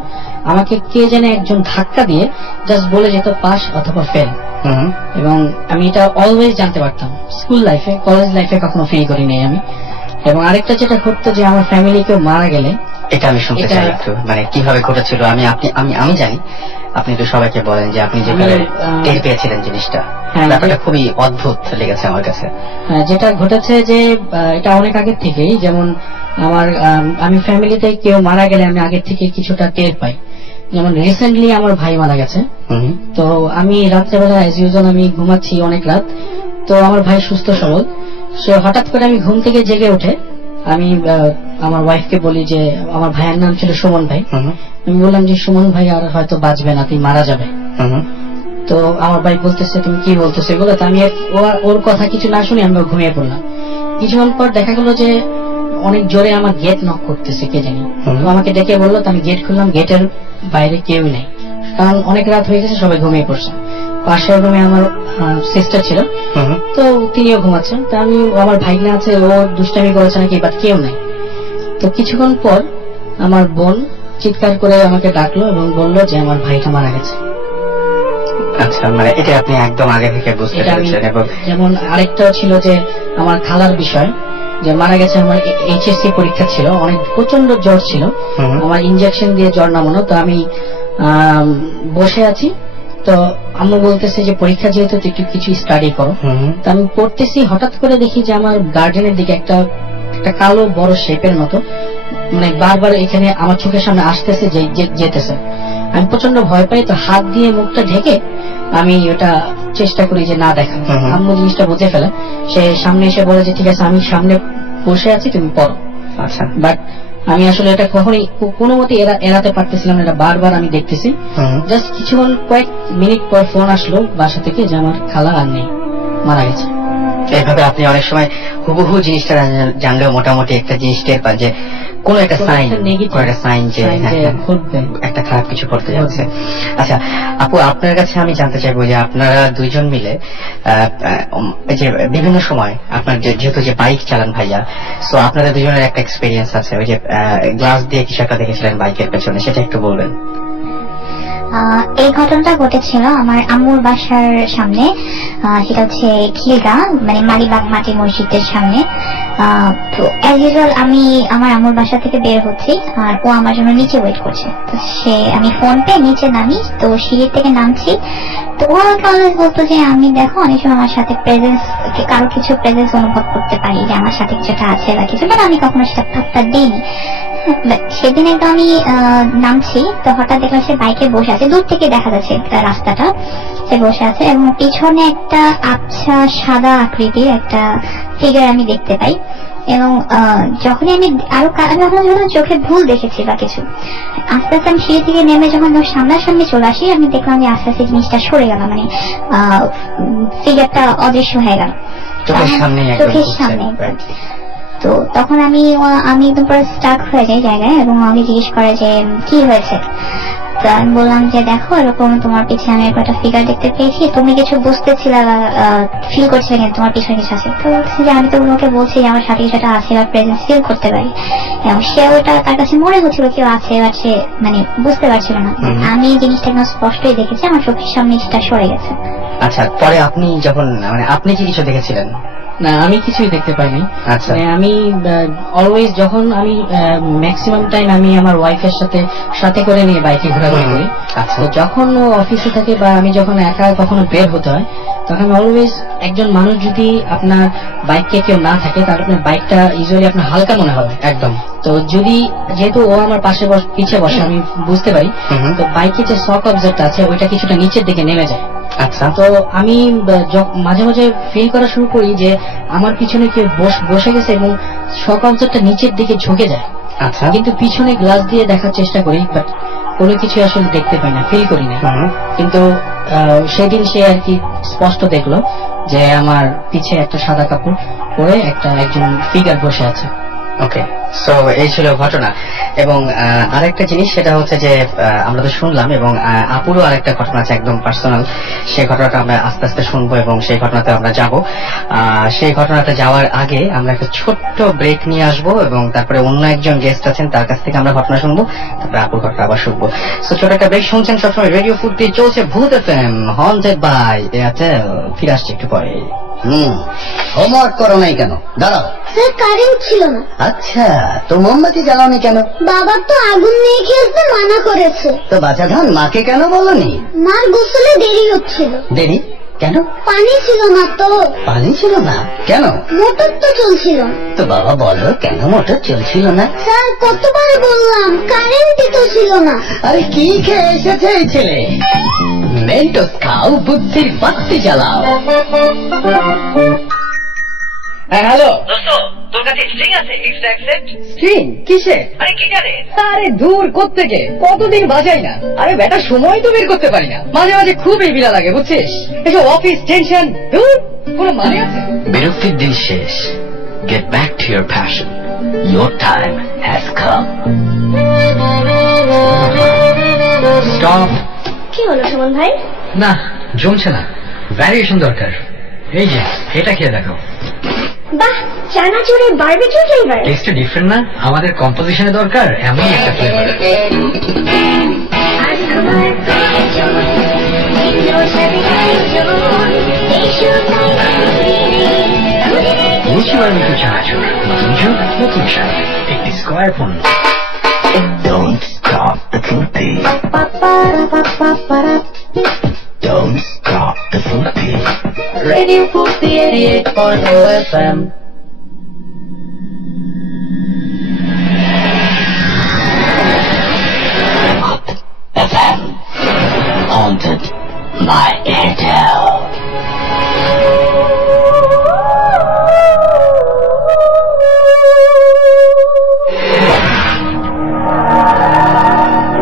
আমাকে কে যেন একজন ধাক্কা দিয়ে জাস্ট বলে যেত পাস অথবা ফেল, এবং আমি এটা অলওয়েজ জানতে পারতাম স্কুল লাইফে। কলেজ লাইফে কখনো ফিল করিনি আমি। এবং আরেকটা যেটা ঘটতো যে আমার ফ্যামিলি কেউ মারা গেলে, এটা আমি শুনতে চাই একটু, মানে কিভাবে ঘটেছিল। আমি জানি, আপনি একটু সবাইকে বলেন যে আপনি যেভাবে টের পেয়েছিলেন জিনিসটা, ব্যাপারটা খুবই অদ্ভুত লেগেছে আমার কাছে। যেটা ঘটেছে যে এটা অনেক আগের থেকেই, যেমন আমি ফ্যামিলিতে কেউ মারা গেলে আমি আগের থেকে কিছুটা টের পাই। যেমন রিসেন্টলি আমার ভাই মারা গেছে, তো আমি রাত্রেবেলা অ্যাজ ইউজুয়াল আমি ঘুমাচ্ছি অনেক রাত, তো আমার ভাই সুস্থ সবল, সে হঠাৎ করে আমি ঘুম থেকে জেগে উঠে আমি আমার ওয়াইফকে বলি যে, আমার ভাইয়ের নাম ছিল সুমন ভাই, আমি বললাম যে সুমন ভাই আর হয়তো বাঁচবে না, তুই মারা যাবে। তো আমার ভাই বলতেছে তুমি কি বলতেছে বলে, তো আমি ওর কথা কিছু না শুনে আমি ঘুমিয়ে পড়লাম। কিছুক্ষণ পর দেখা গেল যে অনেক জোরে আমার গেট নক করতেছে কে জানি, তো আমাকে ডেকে বললো, তো আমি গেট খুললাম, গেটের বাইরে কেউ নেই, কারণ অনেক রাত হয়ে গেছে, সবাই ঘুমিয়ে পড়ছে। পাশের রুমে আমার সিস্টার ছিল, তো তিনিও ঘুমাচ্ছেন। তো আমি, আমার ভাইগনা আছে, ও দুষ্টামি করেছে নাকি, বাট কেউ নাই। তো কিছুক্ষণ পর আমার বোন চিৎকার করে আমাকে ডাকলো এবং বললো যে আমার ভাইটা মারা গেছে। আচ্ছা, মানে এটা আপনি একদম আগে থেকে বুঝতে পেরেছেন। যেমন আরেকটা ছিল যে আমার খালার বিষয়, যে মারা গেছে। আমার এইচএসসি পরীক্ষা ছিল, অনেক প্রচন্ড জ্বর ছিল, আমার ইনজেকশন দিয়ে জ্বর নামানো। তো আমি বসে আছি, তো আম্মু বলতেছে যে পরীক্ষা যেহেতু একটু কিছু স্টাডি করো। তো আমি পড়তেছি, হঠাৎ করে দেখি যে আমার গার্ডেনের দিকে একটা কালো বড় শেপের মতো, মানে বারবার এখানে আমার চোখের সামনে আসতেছে, যেতেছে। আমি প্রচন্ড ভয় পাই, তো হাত দিয়ে মুখটা ঢেকে আমি ওটা চেষ্টা করি যে না দেখা। আম্মু জিনিসটা বুঝে ফেলে, সে সামনে এসে বলে যে ঠিক আছে আমি সামনে বসে আছি, তুমি পড়ো। আচ্ছা, বাট আমি আসলে এটা কখনোই কোনো মতে এড়াতে পারতেছিলাম না, এটা বারবার আমি দেখতেছি। জাস্ট কিছুক্ষণ কয়েক মিনিট পর ফোন আসলো বাসা থেকে যে আমার খালা আর নেই। মারা গেছে। এইভাবে আপনি অনেক সময় হুবহু জিনিসটা জানলেও মোটামুটি একটা জিনিস টের পান যে কোন একটা সাইন, negative কোন একটা সাইন যে sign যে ঘটবে। একটা খারাপ কিছু করতে যাচ্ছে। আচ্ছা আপু, আপনার কাছে আমি জানতে চাইবো যে আপনারা দুইজন মিলে এই যে বিভিন্ন সময় আপনার যেহেতু যে বাইক চালান ভাইয়া, সো আপনাদের দুজনের একটা এক্সপিরিয়েন্স আছে, ওই যে গ্লাস দিয়ে কিছু একটা দেখেছিলেন বাইকের পেছনে, সেটা একটু বলবেন। এই ঘটনাটা ঘটেছিল আমার আম্মুর বাসার সামনে। সেটা হচ্ছে খিলগা, মানে মালিবাগ মাটি মসজিদের সামনে। তো অ্যাজ ইউজুয়াল আমি আমার আম্মুর বাসা থেকে বের হচ্ছি, আর ও আমার জন্য নিচে ওয়েট করছে। তো আমি ফোন পেয়ে নিচে নামি, তো সিঁড়ি থেকে নামছি। তো ও আমাকে অলওয়েজ বলতো যে আমি দেখো অনেক সময় আমার সাথে প্রেজেন্স, কারো কিছু প্রেজেন্স অনুভব করতে পারি, যে আমার সাথে কিছুটা আছে বা কিছু, বাট আমি কখনো সেটা পাত্তা দিইনি। সেদিন একদম আমি নামছি, তো হঠাৎ দেখলাম সে বাইকে বসে আছে, দূর থেকে দেখা যাচ্ছে রাস্তাটা, সে বসে আছে এবং পিছনে একটা আবছা সাদা আকৃতির একটা ফিগার আমি দেখতে পাই। এবং যখনই আমি আরো যখন চোখে ভুল দেখেছি বা কিছু, আস্তে আস্তে আমি সিঁড়ি থেকে নেমে যখন সামনাসামনি চলে আসি, আমি দেখলাম যে আস্তে আস্তে জিনিসটা সরে গেল, মানে ফিগারটা অদৃশ্য হয়ে গেল চোখের সামনে। তো তখন আমি একদম পুরো স্টাক হয়ে যাই জায়গায়, এবং আমাকে জিজ্ঞেস করে যে কি হয়েছে। তো আমি বললাম যে দেখো এরকম তোমার পিছনে আমি একটা ফিগার দেখতে পেয়েছি, তুমি কিছু বুঝতেছিলে বা ফিল করছিলে কিনা তোমার পিছনে কিছু আছে। তো বলছি যে আমি তো ওকে বলছি যে আমার সাথে কিছুটা আছে বা প্রেজেন্স ফিল করতে পারি, এবং সে ওটা তার কাছে মনে হচ্ছিল কেউ আছে, বা সে মানে বুঝতে পারছিল না। আমি জিনিসটা একদম স্পষ্টই দেখেছি, আমার চোখের সামনে সেটা সরে গেছে। আচ্ছা, পরে আপনি যখন মানে আপনি কি কিছু দেখেছিলেন? না, আমি কিছুই দেখতে পাইনি। আচ্ছা। মানে আমি অলওয়েজ যখন আমি ম্যাক্সিমাম টাইম আমি আমার ওয়াইফের সাথে করে নিয়ে বাইকে ঘোরাঘুরি করি। আচ্ছা। তো যখন ও অফিসে থাকে বা আমি যখন একা কখনো বের হতে হয়, তখন অলওয়েজ একজন মানুষ যদি আপনার বাইকে কেউ না থাকে, তাহলে আপনার বাইকটা ইউজুয়ালি আপনার হালকা মনে হবে একদম। তো যদি যেহেতু ও আমার পাশে পিছিয়ে বসে, আমি বুঝতে পারি, তো বাইকে যে শক অবজার্ভটা আছে ওইটা কিছুটা নিচের দিকে নেমে যায়। আচ্ছা। তো আমি মাঝে মাঝে ফিল করা শুরু করি যে আমার পিছনে কেউ বসে গেছে, এবং শক অবজার্ভটা নিচের দিকে ঝুঁকে যায়। আচ্ছা। কিন্তু পিছনে গ্লাস দিয়ে দেখার চেষ্টা করি, বাট কোনো কিছু আসলে দেখতে পাই না, ফিল করি না। কিন্তু সেদিন সে আর কি স্পষ্ট দেখলো যে আমার পিছে একটা সাদা কাপড় পরে একজন ফিগার বসে আছে। ওকে, সো এই ছিল ঘটনা। এবং আরেকটা জিনিস সেটা হচ্ছে যে আমরা তো শুনলাম, এবং আপুরও আরেকটা ঘটনা আছে একদম পার্সোনাল, সেই ঘটনাটা আমরা আস্তে আস্তে শুনবো এবং সেই ঘটনাতে আমরা যাব। সেই ঘটনাতে যাওয়ার আগে আমরা একটা ছোট্ট ব্রেক নিয়ে আসবো, এবং তারপরে অন্য একজন গেস্ট আছেন, তার কাছ থেকে আমরা ঘটনা শুনবো, তারপরে আপুর ঘটনা আবার শুনবো। সো ছোট একটা ব্রেক শুনছেন সবসময় রেডিও ফুর্তি, চলছে ভূত এফএম, হন্টেড বাই এয়ারটেল। ফিরে আসছে একটু পরে। হোমওয়ার্ক করো নাই কেন? দাঁড়াও। স্যার কারেন্ট ছিল না। আচ্ছা, তো মোমবাতি জ্বালাওনি কেন? বাবা তো আগুন নিয়ে খেলতে মানা করেছে। তো বাচ্চা ধান মাকে কেন বলনি? মার গোসলে দেরি হচ্ছিল। দেরি কেন? পানি ছিল না তো। পানি ছিল না কেন? মোটর তো চলছিল না। তো বাবা বলো কেন মোটর চলছিল না? স্যার কতবার বললাম, কারেন্টই তো ছিল না। আরে কি খেয়ে এসেছে এই ছেলে? মেন্টোস খাও, বুদ্ধির বাতি জ্বালাও। হ্যাঁ হ্যালো দোস্ত, তোর কাছে স্ট্রিং আছে? এক্সট্রা অ্যাকসেপ্ট স্ট্রিং কিসে? আরে কি জানে? আরে দূর কোত্থেকে, কতদিন বাজাই না। আরে বেটা সময় তো বের করতে পারি না, মাঝে মাঝে খুবই বিলা লাগে বুঝছিস। এসব অফিস টেনশন, দূর কোনো মানে আছে? বিরক্তির দিন শেষ। Get back to your passion. Your time has come. Stop. কি হলো সুমন ভাই? না, জমছে না, ভ্যারিয়েশন দরকার। এই যে এটা খেয়ে দেখো, বাহ, চানাচুরের বারবিকিউ ফ্লেভার। টেস্টটা ডিফারেন্ট না? আমাদের কম্পোজিশনে দরকার এমন একটা ফ্লেভার। রুচি বারবিকিউ চানাচুর, নতুন যুগ, নতুন স্বাদ, একটি স্কয়ার পণ্য। Don't stop the fruity. Don't stop the fruity. Radio Futi 88.0 FM. FM. Haunted by Airtel.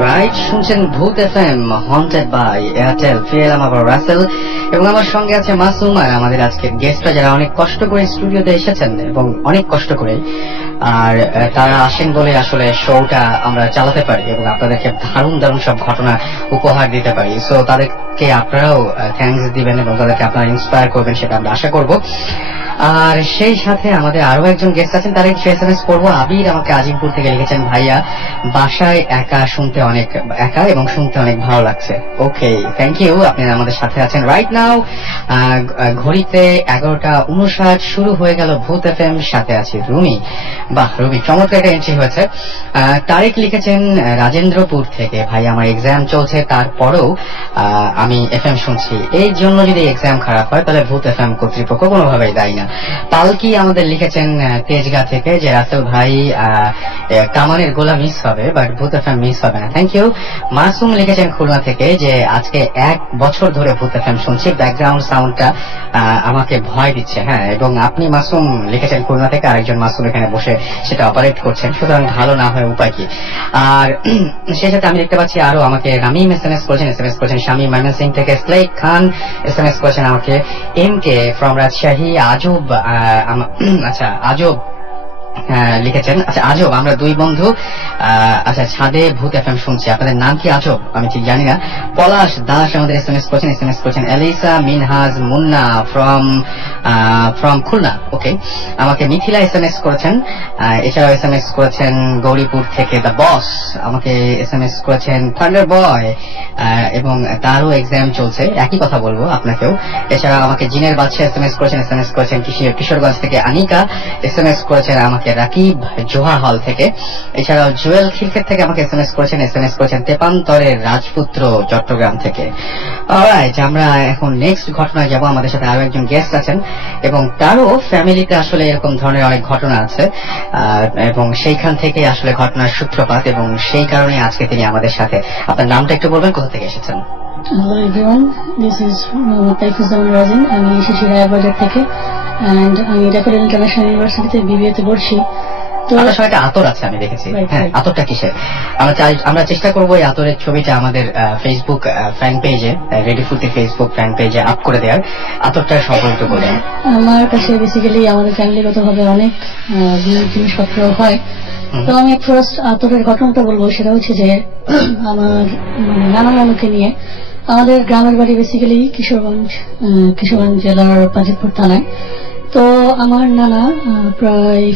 Right right, শুনছেন ভূত এফএম হন্টেড বাই এয়ারটেল। ফিরে এলাম আবার রাসেল, এবং আমার সঙ্গে আছে মাসুম আর আমাদের আজকের গেস্টরা, যারা অনেক কষ্ট করে স্টুডিওতে এসেছেন এবং অনেক কষ্ট করে, আর তারা আসেন বলে আসলে শোটা আমরা চালাতে পারি এবং আপনাদেরকে দারুণ দারুণ সব ঘটনা উপহার দিতে পারি। সো তাদেরকে আপনারাও থ্যাঙ্কস দিবেন এবং তাদেরকে আপনারা ইন্সপায়ার করবেন, সেটা আমরা আশা করব। আর সেই সাথে আমাদের আরো একজন গেস্ট আছেন, তার একটু এসএমএস করবো। আবির আমাকে আজিমপুর থেকে লিখেছেন, ভাইয়া বাসায় একা শুনতে অনেক একা এবং শুনতে অনেক ভালো লাগছে। ওকে, থ্যাংক ইউ, আপনি আমাদের সাথে আছেন রাইট নাও। ঘড়িতে 11:59 শুরু হয়ে গেল ভূত এফএম, সাথে আছে রুমি। বাহ রুমি, চমৎকার একটা এন্ট্রি হয়েছে। তারেক লিখেছেন রাজেন্দ্রপুর থেকে, ভাই আমার এক্সাম চলছে, তারপরেও আমি এফএম শুনছি, এই জন্য যদি এক্সাম খারাপ হয় তাহলে ভূত এফএম কর্তৃপক্ষ কোনোভাবেই দায়ী না। পালকি আমাদের লিখেছেন তেজগাঁ থেকে যে রাসেল ভাই কামানের গোলা মিস হবে বাট ভূত এফএম মিস হবে না, থ্যাংক ইউ। মাসুম লিখেছেন খুলনা থেকে যে আজকে 1 বছর ধরে ভূত এফএম শুনছি, ব্যাকগ্রাউন্ড সাউন্ডটা আমাকে ভয় দিচ্ছে। হ্যাঁ, এবং আপনি মাসুম লিখেছেন খুলনা থেকে, আরেকজন মাসুম এখানে বসে সেটা অপারেট করছেন, সুতরাং ভালো না হয় উপায় কি। আর সেই সাথে আমি দেখতে পাচ্ছি আরো আমাকে রামিম এসএমএস করেছেন স্বামী ময়মনসিং থেকে, স্লেক খান এসএমএস করেছেন আমাকে, এম কে ফ্রম রাজশাহী, আজব আচ্ছা আজব লিখেছেন, আচ্ছা আজব আমরা দুই বন্ধু আচ্ছা ছাদে ভূত এফএম শুনছি, আপনাদের নাম কি আজব আমি ঠিক জানি না। পলাশ দাস আমাদের এসএমএস করেছেন এলিসা মিনহাজ মুন্না ফ্রম খুলনা। ওকে, আমাকে মিথিলা এসএমএস করেছেন, এছাড়াও এসএমএস করেছেন গৌরীপুর থেকে দ্য বস, আমাকে এসএমএস করেছেন থান্ডার বয়, এবং তারও এক্সাম চলছে, একই কথা বলবো আপনাকেও। এছাড়া আমাকে জিনের বাদশা এসএমএস করেছেন কিশোরগঞ্জ থেকে, আনিকা এসএমএস করেছেন আমাকে রাকিব জোহা হল থেকে, এছাড়াও জুয়েল খিলক্ষেত থেকে আমাকে এসএমএস করেছেন তেপান্তরের রাজপুত্র চট্টগ্রাম থেকে। অলরাইট, আমরা এখন নেক্সট ঘটনায় যাব। আমাদের সাথে আরো একজন গেস্ট আছেন এবং তারও ফ্যামিলিতে আসলে এরকম ধরনের অনেক ঘটনা আছে, এবং সেইখান থেকে আসলে ঘটনার সূত্রপাত, এবং সেই কারণে আজকে তিনি আমাদের সাথে। আপনার নামটা একটু বলবেন, কোথা থেকে এসেছেন? Hello everyone, this is Taifuzzam Razin. আমি এসেছি রায়বাজার থেকে and আমি ড্যাফোডিল ইন্টারন্যাশনাল ইউনিভার্সিটিতে বিবিএতে পড়ছি। তো আপনার সঙ্গে একটা আতর আছে আমি দেখেছি। হ্যাঁ, আতরটা কিসের? আমরা চেষ্টা করবো এই আতরের ছবিটা আমাদের ফেসবুক ফ্যান পেজে, রেডি ফুডে ফেসবুক ফ্যান পেজে আপ করে দেওয়ার। আতরটার সম্পর্কে বলেন। আমার কাছে বেসিক্যালি আমাদের ফ্যামিলিগত ভাবে অনেক জিনিসপত্র হয়, তো আমি ফার্স্ট আতরের ঘটনাটা বলবো। সেটা হচ্ছে যে আমার নানা নানুকে নিয়ে, আমাদের গ্রামের বাড়ি বেসিক্যালি কিশোরগঞ্জ জেলার পাজিতপুর থানায়। তো আমার নানা প্রায়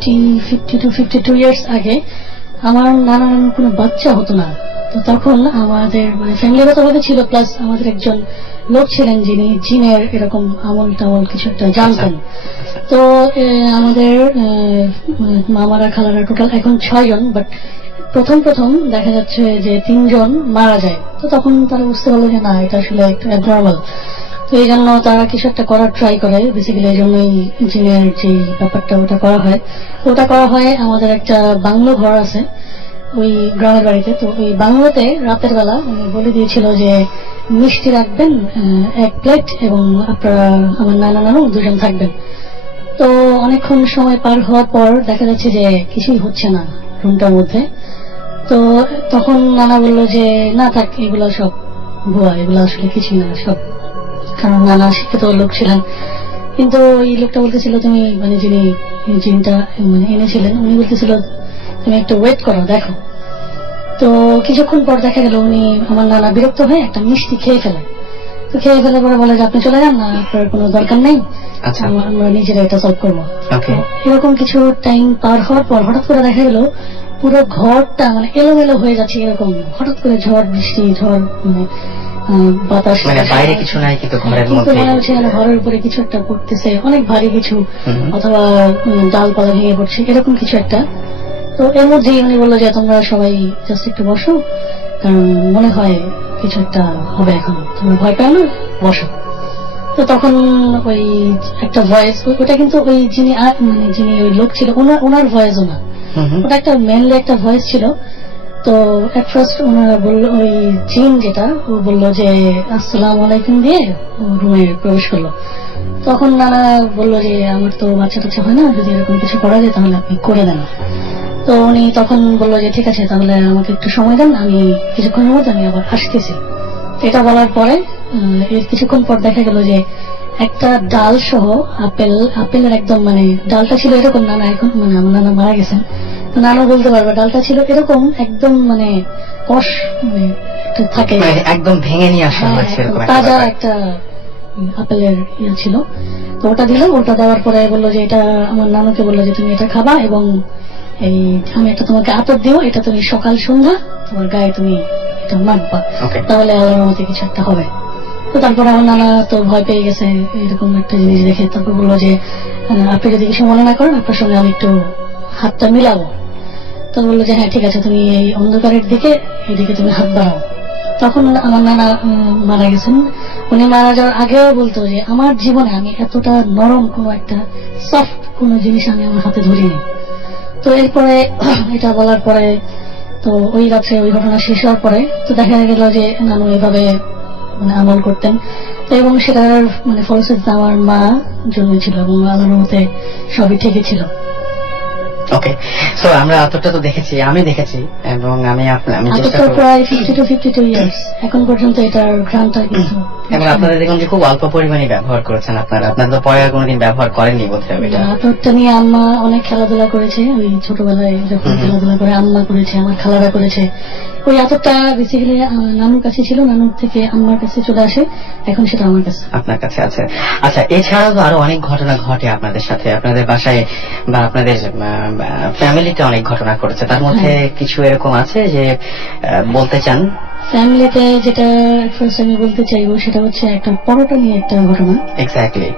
52 ইয়ার্স আগে, আমার নানা নানুর কোনো বাচ্চা হতো না। তো তখন আমাদের ফ্যামিলিগত ভাবে ছিল, প্লাস আমাদের একজন লোক ছিলেন যিনি জিনের এরকম আমল টামল কিছু একটা জানতেন। তো আমাদের মামারা খালারা টোটাল এখন 6 জন, বাট প্রথম দেখা যাচ্ছে যে 3 জন মারা যায়। তো তখন তারা বুঝতে পারলো যে না, এটা আসলে একটু অ্যাবনর্মাল। তো এই জন্য তারা কিছু একটা করার ট্রাই করে, বেসিক্যালি এই জন্যই জিনের যে ব্যাপারটা ওটা করা হয়। আমাদের একটা বাংলো ঘর আছে ওই গ্রামের বাড়িতে, তো ওই বাংলোতে রাতের বেলা উনি বলে দিয়েছিল যে মিষ্টি রাখবেন 1 প্লেট, এবং আপনারা আমার নানা নানু 2 জন থাকবেন। তো অনেকক্ষণ সময় পার হওয়ার পর দেখা যাচ্ছে যে কিছুই হচ্ছে না রুমটার মধ্যে। তো তখন নানা বলল যে না থাক, এগুলো সব ভুয়া, এগুলো আসলে কিছুই না সব, কারণ নানা শিক্ষিত লোক ছিলেন। কিন্তু এই লোকটা বলতেছিল তুমি যিনি জিনটা এনেছিলেন উনি বলতেছিল তুমি একটু ওয়েট করো, দেখো। তো কিছুক্ষণ পর দেখা গেল উনি, আমার নানা বিরক্ত হয়ে একটা মিষ্টি খেয়ে ফেলে। তো খেয়ে ফেলে পরে বলে যে আপনি চলে যান না, আপনার কোনো দরকার নেই, আমরা নিজেরা এটা সলভ করবো। এরকম কিছু টাইম পার হওয়ার পর হঠাৎ করে দেখা গেল পুরো ঘরটা এলোমেলো হয়ে যাচ্ছে। এরকম হঠাৎ করে ঝড় বৃষ্টি, বাতাস, বাইরে কিছু নাই কিন্তু ঘরের মধ্যে মনে হচ্ছে ঘরের উপরে কিছু একটা পড়তেছে, অনেক ভারী কিছু, অথবা ডালপালা ভেঙে পড়ছে, এরকম কিছু একটা। তো এর মধ্যেই উনি বললো যে তোমরা সবাই জাস্ট একটু বসো, কারণ মনে হয় কিছু একটা হবে, এখন তোমরা ভয় পাও না, বসো। তো তখন ওই একটা ভয়েস, ওটা কিন্তু ওই যিনি ওই লোক ছিল ওনার ভয়েসও না, ওটা একটা মেনলি একটা ভয়েস ছিল। তো এট ফার্স্ট ওনারা বললো, ওই জিন যেটা, ও বললো যে আসসালামু আলাইকুম দিয়ে রুমে প্রবেশ করলো। তখন নানা বললো যে আমার তো বাচ্চা টাচ্চা হয় না, যদি এরকম কিছু করা যায় তাহলে আপনি করে দেন। তো উনি তখন বললো যে ঠিক আছে তাহলে আমাকে একটু সময় দেন, আমি কিছুক্ষণের মধ্যে আমি আবার আসতেছি। এটা বলার পরে এর কিছুক্ষণ পর দেখা গেল যে একটা ডাল সহ আপেলের একদম মানে ডালটা ছিল এরকম, নানা এখন মানে আমার নানা মারা গেছেন, তো নানা বলতে পারবে ডালটা ছিল এরকম একদম মানে কষ মানে একটা থাকে মানে একদম ভেঙে নিয়ে আসা হ্যাঁ, হয়েছে এরকম একটা তাজা ব্যাপার। একটা আপেলের ইয়ে ছিল। তো ওটা দিলাম, ওটা দেওয়ার পরে বললো যে এটা আমার নানুকে বললো যে তুমি এটা খাবা এবং এই আমি একটা তোমাকে আতর দিও, এটা তুমি সকাল সন্ধ্যা তোমার গায়ে তুমি এটা মাখবা, Okay. তাহলে আল্লাহর মতে কিছু একটা হবে। তো তারপর আমার নানা তো ভয় পেয়ে গেছে এরকম একটা জিনিস দেখে, তারপর বললো যে আপনি যদি কিছু মনে না করেন আপনার সঙ্গে আমি একটু হাতটা মিলাবো। তো বললো যে হ্যাঁ ঠিক আছে, তুমি এই অন্ধকারের দিকে এইদিকে তুমি হাত বাড়াও। তখন আমার নানা মারা গেছেন। উনি মারা যাওয়ার আগেও বলতো যে আমার জীবনে আমি এতটা নরম কোনো একটা সফট কোনো জিনিস আমি আমার হাতে ধরিনি। তো এরপরে এটা বলার পরে তো ওই রাত্রে ওই ঘটনা শেষ হওয়ার পরে তো দেখা গেল যে নানু এভাবে মানে আমল করতেন। তো এবং সেটার মানে ফলশ্রুতিতে আমার মা জন্মেছিল এবং আল্লাহর মতে সবই ঠিকই ছিল। ওকে, সো আমরা আতরটা তো দেখেছি, আমি দেখেছি এবং আমি চেষ্টা আতরটা করবো। প্রায় 50 to 52 ইয়ার্স এখন পর্যন্ত এটার ঘ্রাণটা কিন্তু এবং আপনারা দেখুন যে খুব অল্প পরিমাণে ব্যবহার করেছেন আপনারা তো পরে আর কোনোদিন ব্যবহার করেননি বোধ হয় এটা। আতরটা নিয়ে আম্মা অনেক খেলাধুলা করেছে, ওই ছোটবেলায় যখন খেলাধুলা করে আম্মা করেছে, আমার খালারা করেছে। ওই আতরটা বেসিক্যালি নানুর কাছে ছিল, নানুর থেকে আম্মার কাছে চলে আসে, এখন সেটা আমার কাছে। আপনার কাছে আছে। আচ্ছা, এছাড়াও তো আরো অনেক ঘটনা ঘটে আপনাদের সাথে, আপনাদের বাসায় বা আপনাদের ফ্যামিলিতে অনেক ঘটনা ঘটেছে, তার মধ্যে কিছু এরকম আছে যে বলতে চান? ফ্যামিলিতে যেটা ফার্স্ট আমি বলতে চাইবো সেটা হচ্ছে একটা পরোটা নিয়ে একটা ঘটনা। এক্স্যাক্টলি।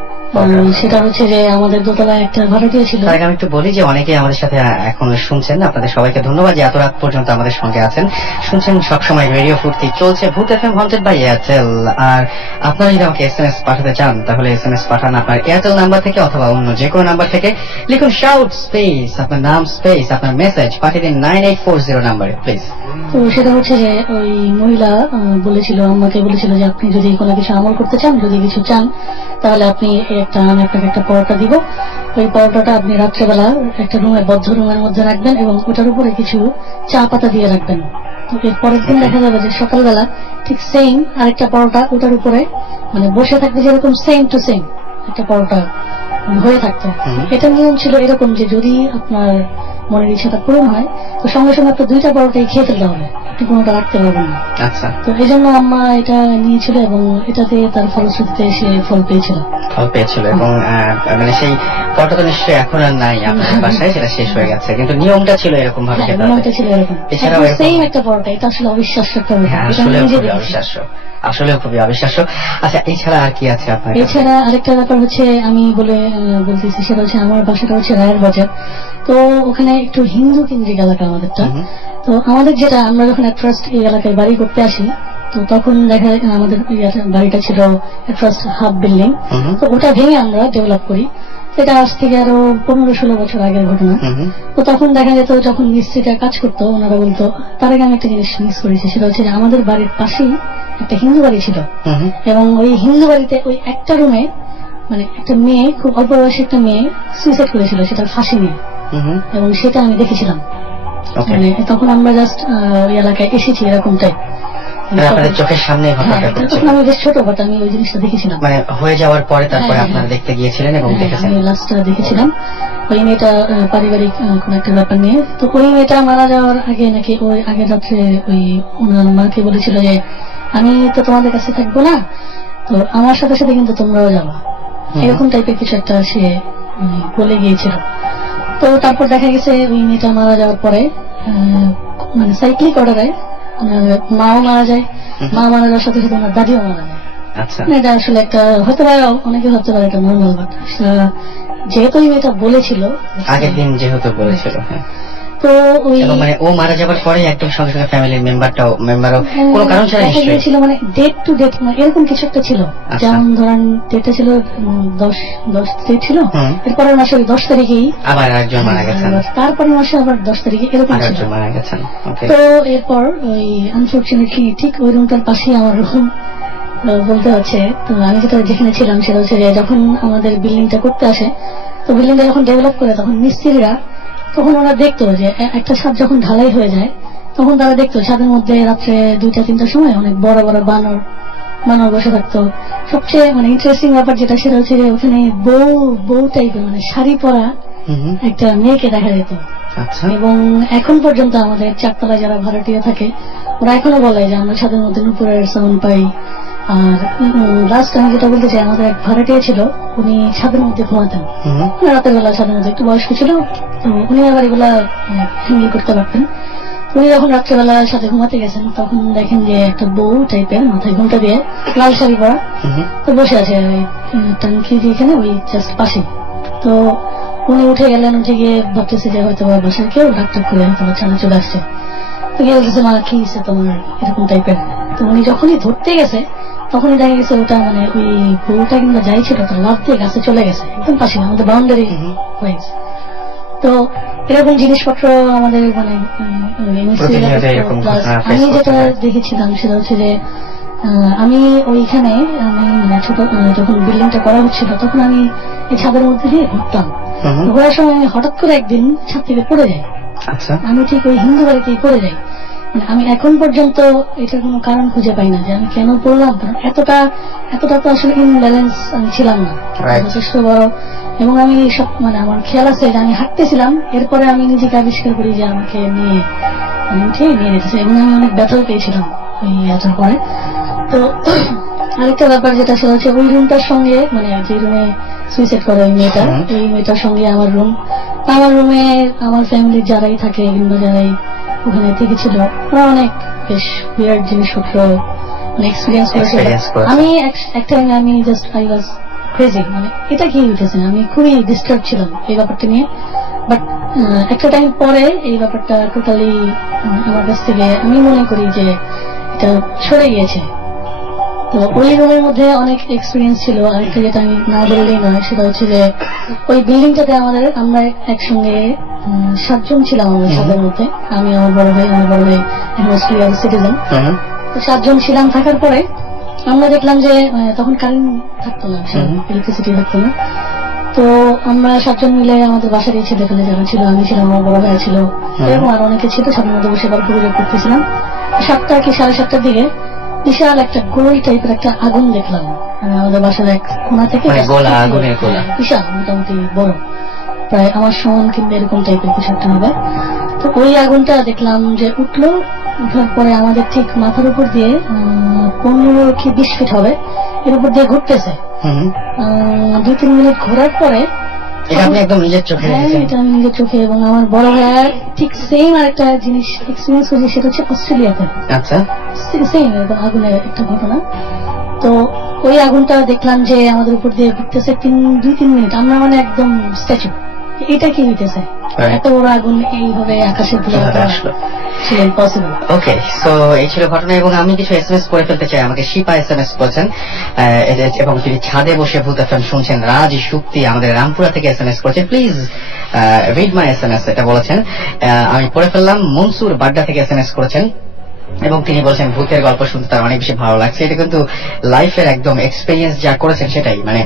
সেটা হচ্ছে যে আমাদের দোতলায় একটা ভাড়াটিয়া ছিল। তার আগে আমি একটু বলি যে অনেকে আমাদের সাথে এখন শুনছেন, আপনাদের সবাইকে ধন্যবাদ যে এত রাত পর্যন্ত আমাদের সঙ্গে আছেন, শুনছেন সবসময় রেডিও ফুর্তি চলছে ভূত FM হন্টেড বাই এয়ারটেল। আর আপনারা যদি আমাকে SMS পাঠাতে চান তাহলে SMS পাঠান আপনার এয়ারটেল নাম্বার থেকে অথবা অন্য যে কোনো নাম্বার থেকে, লিখুন শাউট স্পেস আপনার নাম স্পেস আপনার মেসেজ, পাঠিয়ে দিন 9840 নাম্বারে প্লিজ। তো সেটা হচ্ছে যে ওই মহিলা বলেছিল, আম্মাকে বলেছিল যে আপনি যদি কোনো কিছু আমল করতে চান, যদি কিছু চান তাহলে আপনি আমি আপনাকে একটা পরোটা দিব, ওই পরোটাটা আপনি রাত্রেবেলা একটা রুমে বদ্ধ রুমের মধ্যে রাখবেন এবং ওটার উপরে কিছু চা পাতা দিয়ে রাখবেন। তো এর পরের দিন দেখা যাবে যে সকালবেলা ঠিক সেম আরেকটা পরোটা ওটার উপরে মানে বসে থাকবে, যেরকম সেম টু সেম একটা পরোটা হয়ে থাকতো। এটা নিয়ম ছিল এরকম যে যদি আপনার মনের ইচ্ছাটা পূরণ হয় তো সঙ্গে সঙ্গে আপনার দুইটা পরোটাই খেয়ে ফেলতে হবে, আপনি কোনোটা রাখতে পারবেন না। আচ্ছা, তো এই জন্য আম্মা এটা নিয়েছিল এবং এটাতে তার ফলশ্রুতিতে সে ফল পেয়েছিল। ফল পেয়েছিল এবং মানে সেই ফলটা তো নিশ্চয়ই এখন আর নাই আপনাদের বাসায়, সেটা শেষ হয়ে গেছে, কিন্তু নিয়মটা ছিল এরকম ভাবে খেতে হবে। নিয়মটা ছিল এরকম, এছাড়াও এরকম- সেম একটা পরোটা, এটা আসলে অবিশ্বাস্য একটা ব্যাপার। হ্যাঁ, এটা আমি আসলে নিজে খুবই দেখেছি। অবিশ্বাস্য, আসলে খুবই অবিশ্বাস্য। আচ্ছা, এছাড়া আর কি আছে আপনার কাছে? এছাড়া আরেকটা ব্যাপার হচ্ছে আমি বলতেছি, সেটা হচ্ছে আমার বাসাটা হচ্ছে রায়ের বাজার। তো ওখানে একটু হিন্দু কেন্দ্রিক এলাকা আমাদেরটা। তো আমাদের যেটা আমরা যখন ফার্স্ট এই এলাকায় বাড়ি করতে আসি তো তখন দেখা যায় আমাদের বাড়িটা ছিল ফার্স্ট হাফ বিল্ডিং, তো ওটা ভেঙে আমরা ডেভেলপ করি। এটা আজ থেকে আরো 15-16 বছর আগের ঘটনা। তো তখন দেখা যেত যখন মিস্ত্রিটা কাজ করতো ওনারা বলতো, তার আগে আমি একটা জিনিস মিস করেছি, সেটা হচ্ছে যে আমাদের বাড়ির পাশেই একটা হিন্দু বাড়ি ছিল এবং ওই হিন্দু বাড়িতে ওই একটা রুমে মানে একটা মেয়ে, খুব অল্প বয়সী একটা মেয়ে সুইসাইড করেছিল, সেটা ফাঁসি নিয়ে, এবং সেটা আমি দেখেছিলাম। মানে তখন আমরা জাস্ট ওই এলাকায় এসেছি এরকম টাইপ, আপনাদের চোখের সামনে ঘটনাটা ঘটেছিল? তখন আমি বেশ ছোট, বাট আমি ওই জিনিসটা দেখেছিলাম। মানে হয়ে যাওয়ার পরে তারপরে আপনারা দেখতে গিয়েছিলেন এবং দেখেছেন? আমি লাস্টটা দেখেছিলাম। ওই মেয়েটা পারিবারিক কোন একটা ব্যাপার নিয়ে, তো ওই মেয়েটা মারা যাওয়ার আগে নাকি ওই আগের রাত্রে ওই ওনার মাকে বলেছিল যে আমি তো তোমাদের কাছে থাকবো না, তো আমার সাথে সাথে কিন্তু তোমরাও যাবো, এরকম টাইপের কিছু একটা সে বলে গিয়েছিল। তো তারপর দেখা গেছে ওই মেয়েটা মারা যাওয়ার পরে মানে সাইক্লিক অর্ডারে মাও মারা যায়, মা মারা যাওয়ার সাথে সাথে ওনার দাদিও মারা যায়। আচ্ছা, এটা আসলে একটা হতে পারে, অনেকে ভাবতে পারে এটা নর্মাল, বাট যেহেতু ওই মেয়েটা বলেছিল আগের দিন যেহেতু বলেছিল, হ্যাঁ, তো ওই এবং মানে ও মারা যাবার পরে একদম সঙ্গে সঙ্গে ফ্যামিলির মেম্বারও কোনো কারণ ছাড়া দেখা নিশ্চয়ই গিয়েছিল মানে ডেট টু ডেট এরকম কিছু একটা ছিল। আচ্ছা। যেমন ধরেন ডেটটা ছিল 10 ডেট ছিল, এরপরের মাসে ওই 10 তারিখেই আবার আরেকজন মারা গেছেন, তারপরের মাসে আবার 10 তারিখে এরকম ছিল। আরেকজন মারা গেছেন। ওকে, তো এরপর ওই আনফর্চুনেটলি ঠিক ওই রুমটার পাশেই আমার রুম বলতে হচ্ছে। তো আমি যেখানে ছিলাম সেটা হচ্ছে যে যখন আমাদের বিল্ডিংটা করতে আসে, তো বিল্ডিংটা যখন ডেভেলপ করে তখন মিস্ত্রিরা তখন ওরা দেখতো যে একটা ছাদ যখন ঢালাই হয়ে যায় তখন তারা দেখতো ছাদের মধ্যে রাত্রে 2-3টার সময় অনেক বড় বড় বানর বসে থাকতো। সবচেয়ে মানে ইন্টারেস্টিং ব্যাপার যেটা সেটা হচ্ছে যে ওখানে বউ টাইপের মানে শাড়ি পরা একটা মেয়েকে দেখা যেত। আচ্ছা। এবং এখন পর্যন্ত আমাদের চারতলায় যারা ভাড়াটিয়া থাকে ওরা এখনো বলে যে আমরা ছাদের মধ্যে নুপুরের সাউন্ড পাই। আর লাস্ট আমি যেটা বলতে চাই, আমাদের এক ভাড়াটিয়া ছিল, উনি ছাদের মধ্যে ঘুমাতেন, রাতের বেলা ছাদের মধ্যে, একটু বয়স্ক ছিল, তো উনি আবার এগুলা হ্যান্ডেল করতে পারতেন। উনি যখন রাত্রেবেলা সাথে ঘুমাতে গেছেন তখন দেখেন যে একটা বউ টাইপের মাথায় ঘুমটা দিয়ে লাল শাড়ি পরা তো বসে আছে টাঙ্কি যেখানে ওই জাস্ট পাশে। তো উনি উঠে গেলেন, উঠে গিয়ে ভাবতেছে যে হয়তো বাসায় কেউ ডাক্তার করে হয়তো ছাদে চলে আসছে। তো গিয়ে বলতেছে মা কি হয়েছে তোমার এরকম টাইপের। তো উনি যখনই ধরতে গেছে তখনই দেখা গেছে ওটা মানে ওই বউটা কিংবা যাই ছিল ওটা লাফ দিয়ে গাছে চলে গেছে, একদম পাশে আমাদের বাউন্ডারি হয়ে গেছে। তো এরকম জিনিসপত্র আমাদের মানে আমি যেটা দেখেছিলাম সেটা হচ্ছে যে আমি ওইখানে আমি ছোট যখন বিল্ডিংটা করা হচ্ছিল তখন আমি এই ছাদের মধ্যে দিয়ে ঘুরতাম। ঘোরার সময় আমি হঠাৎ করে একদিন ছাদ থেকে পড়ে যাই। আমি ঠিক ওই হিন্দু বাড়িতেই পড়ে যাই। আমি এখন পর্যন্ত এটার কোনো কারণ খুঁজে পাই না যে আমি কেন পড়লাম, কারণ এতটা তো আসলে ইনব্যালেন্স আমি ছিলাম না, যথেষ্ট বড়। এবং আমি সব মানে আমার খেয়াল আছে যে আমি হাঁটতেছিলাম, এরপরে আমি নিজেকে আবিষ্কার করি যে আমাকে নিয়ে নিতেছে, এবং আমি অনেক ব্যথাও পেয়েছিলাম ওই এটার পরে। তো আরেকটা ব্যাপার যেটা সেটা হচ্ছে ওই রুমটার সঙ্গে মানে যে রুমে সুইসাইড করে ওই মেয়েটা, এই মেয়েটার সঙ্গে আমার রুমে আমার ফ্যামিলির যারাই থাকে কিংবা যারাই ওখানে থেকেছিল ওরা অনেক বেশ উইয়ার্ড জিনিসপত্র এক্সপিরিয়েন্স করেছিল। আমি একটা আমি জাস্ট আই ওয়াজ ক্রেজি, মানে এটা কি হইতেছে, আমি খুবই ডিস্টার্ব ছিলাম এই ব্যাপারটা নিয়ে। বাট একটা টাইম পরে এই ব্যাপারটা টোটালি আমার কাছ থেকে আমি মনে করি যে এটা সরে গিয়েছে। তো ওই রুমের মধ্যে অনেক এক্সপিরিয়েন্স ছিল। আরেকটা যেটা আমি না বললেই নয় সেটা হচ্ছে যে ওই বিল্ডিংটাতে আমরা একসঙ্গে 7 জন ছিলাম আমার ছাদের মধ্যে, আমি আমার বড় ভাই এখন সিটিজেন। তো 7 জন ছিলাম। থাকার পরে আমরা দেখলাম যে তখন কারেন্ট থাকতো না, ইলেকট্রিসিটি থাকতো না। তো আমরা 7 জন মিলে আমাদের বাসারই ছেলেপেলে যারা ছিল, আমি ছিলাম, আমার বড় ভাই ছিল, এরকম আর অনেকে ছিল, ছাদের মধ্যে বসে গল্প গুজব করতেছিলাম। 7টা কি 7:30টার দিকে বিশাল একটা গোল টাইপের একটা আগুন দেখলাম আমাদের বাসার এক কোণা থেকে, বিশাল মোটামুটি বড়, প্রায় আমার সমান কিংবা এরকম টাইপের কিছু একটা হবে। তো ওই আগুনটা দেখলাম যে উঠার পরে আমাদের ঠিক মাথার উপর দিয়ে 15 কি 20 ফিট হবে এর উপর দিয়ে ঘুরতেছে। 2-3 মিনিট ঘোরার পরে একদম নিজের চোখে, এটা আমি নিজের চোখে, এবং আমার বড় ভাইয়ার ঠিক সেম আরেকটা জিনিস এক্সপিরিয়েন্স করেছি, সেটা হচ্ছে অস্ট্রেলিয়াতে। আচ্ছা, সেম এরকম আগুনের একটা ঘটনা। তো ওই আগুনটা দেখলাম যে আমাদের উপর দিয়ে ঘুরতেছে 2-3 মিনিট, আমরা মানে একদম স্ট্যাচু, এটা কি হইতেছে, এত বড় আগুন এইভাবে আকাশের দিকে আসলো। ওকে, সো এই ছিল ঘটনা। এবং আমি কিছু SMS করে ফেলতে চাই। আমাকে শিপা SMS করেছেন, এবং তিনি ছাদে বসে ভূত FM শুনছেন। রাজ শুক্তি আমাদের রামপুরা থেকে SMS করেছেন, প্লিজ রিড মাই SMS, এটা বলেছেন, আমি পড়ে ফেললাম। মনসুর বাড্ডা থেকে SMS করেছেন এবং তিনি বলছেন ভূতের গল্প শুনতে তার অনেক বেশি ভালো লাগছে। এটা কিন্তু লাইফের একদম এক্সপেরিয়েন্স যা করেছেন সেটাই, মানে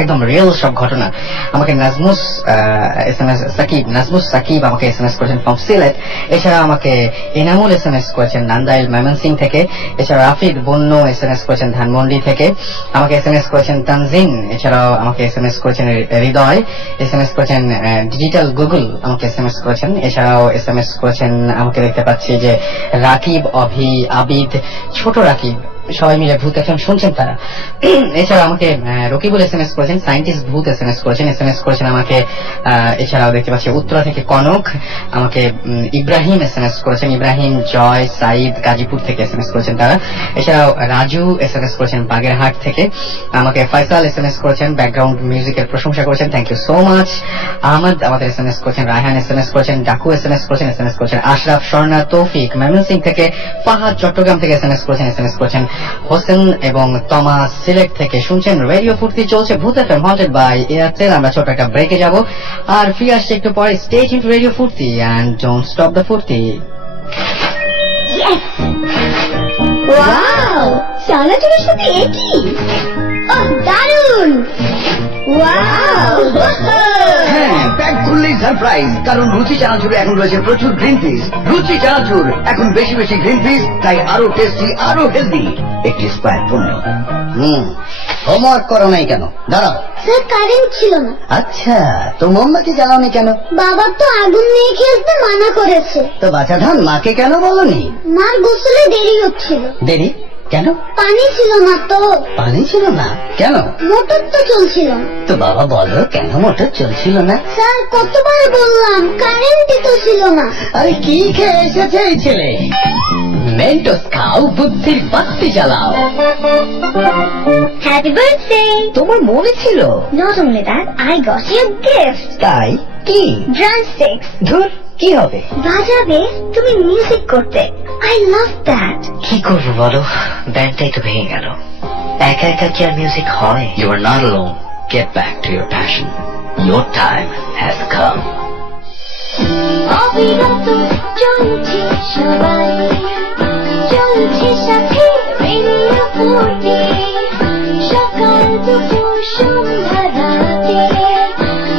একদম রিয়েল সব ঘটনা। আমাকে নাজমুস সাকিব আমাকে SMS করেছেন ফ্রম সিলেট। এছাড়া আমাকে এনামুল SMS করেছেন নান্দাইল ময়মনসিং থেকে। এছাড়া রাফিদ বন্য SMS করেছেন ধানমন্ডি থেকে। আমাকে SMS করেছেন তানজিন। এছাড়াও আমাকে SMS করেছেন হৃদয়। SMS করেছেন ডিজিটাল গুগল আমাকে SMS করেছেন। এছাড়াও SMS করেছেন আমাকে দেখতে পাচ্ছি যে রাকিব, অভি, আবিদ, ছোট রাকিব, সবাই মিলে ভূত FM শুনছেন তারা। এছাড়া আমাকে রকিবুল SMS করেছেন, সায়েন্টিস্ট ভূত SMS করেছেন। SMS করেছেন আমাকে এছাড়াও দেখতে পাচ্ছি উত্তরা থেকে কনক। আমাকে ইব্রাহিম SMS করেছেন, ইব্রাহিম, জয়, সাইদ গাজীপুর থেকে SMS করেছেন তারা। এছাড়াও রাজু SMS করেছেন বাগেরহাট থেকে। আমাকে ফয়সাল SMS করেছেন, ব্যাকগ্রাউন্ড মিউজিকের প্রশংসা করেছেন, thank you so much. Ahmed আমাদের SMS করেছেন, রায়হান SMS করেছেন, ডাকু SMS করেছেন, SMS করেছেন আশরাফ, স্বর্ণা, তৌফিক ময়মনসিং থেকে, ফাহাদ চট্টগ্রাম থেকে SMS করেছেন, SMS করেছেন হোসেন এবং তমা সিলেট থেকে। শুনছেন রেডিও ফুর্তি, চলছে ভূত FM হন্টেড বাই এয়ারটেল। আমরা ছোট একটা ব্রেকে যাব আর ফিরে আসছে একটু পরে। স্টে টিউনড টু রেডিও ফুর্তি এন্ড ডোন্ট স্টপ দ্য ফুর্তি। ওয়াও, চানাচুরের সাথে এটি দারুণ। ওয়াও, হ্যাঁ, ব্যাগ খুললেই সারপ্রাইজ, কারণ রুচি চানাচুরে এখন রয়েছে প্রচুর গ্রিন পিস। রুচি চানাচুর এখন বেশি বেশি গ্রিন পিস, তাই আরো টেস্টি, আরো হেলদি একটি স্কয়ার পণ্য। হোমওয়ার্ক করো নাই কেন? দাঁড়াও। স্যার কারেন্ট ছিল না। আচ্ছা, তো মোমবাতি জ্বালাওনি কেন? বাবা তো আগুন নিয়ে খেলতে মানা করেছে। তো বাচ্চা ধান মাকে কেন বলনি? মার গোসলে দেরি হচ্ছিল। দেরি কেন? পানি ছিল না তো। পানি ছিল না কেন? মোটর তো চলছিল না। তো বাবা বলো কেন মোটর চলছিল না? স্যার কতবার বললাম, কারেন্টই তো ছিল না। আরে কি খেয়ে এসেছে এই ছেলে? মেন্টোস খাও, বুদ্ধির বাতি জ্বালাও। Happy birthday. তোমার মনে ছিল? Not only that, I got you a gift. তাই কি? Drumsticks. ধুর, কি হবে? বাজাবে, তুমি মিউজিক করতে। I love that. কি করবো বলো, ব্যান্ডটাই তো ভেঙে গেল। একা একা কি আর মিউজিক হয়? You are not alone. Get back to your passion. Your time has come. অবিরত চলছে সবাই, চলছে সাথে রেডিও ফুর্তি, সকাল দুপুর সন্ধ্যা রাতে,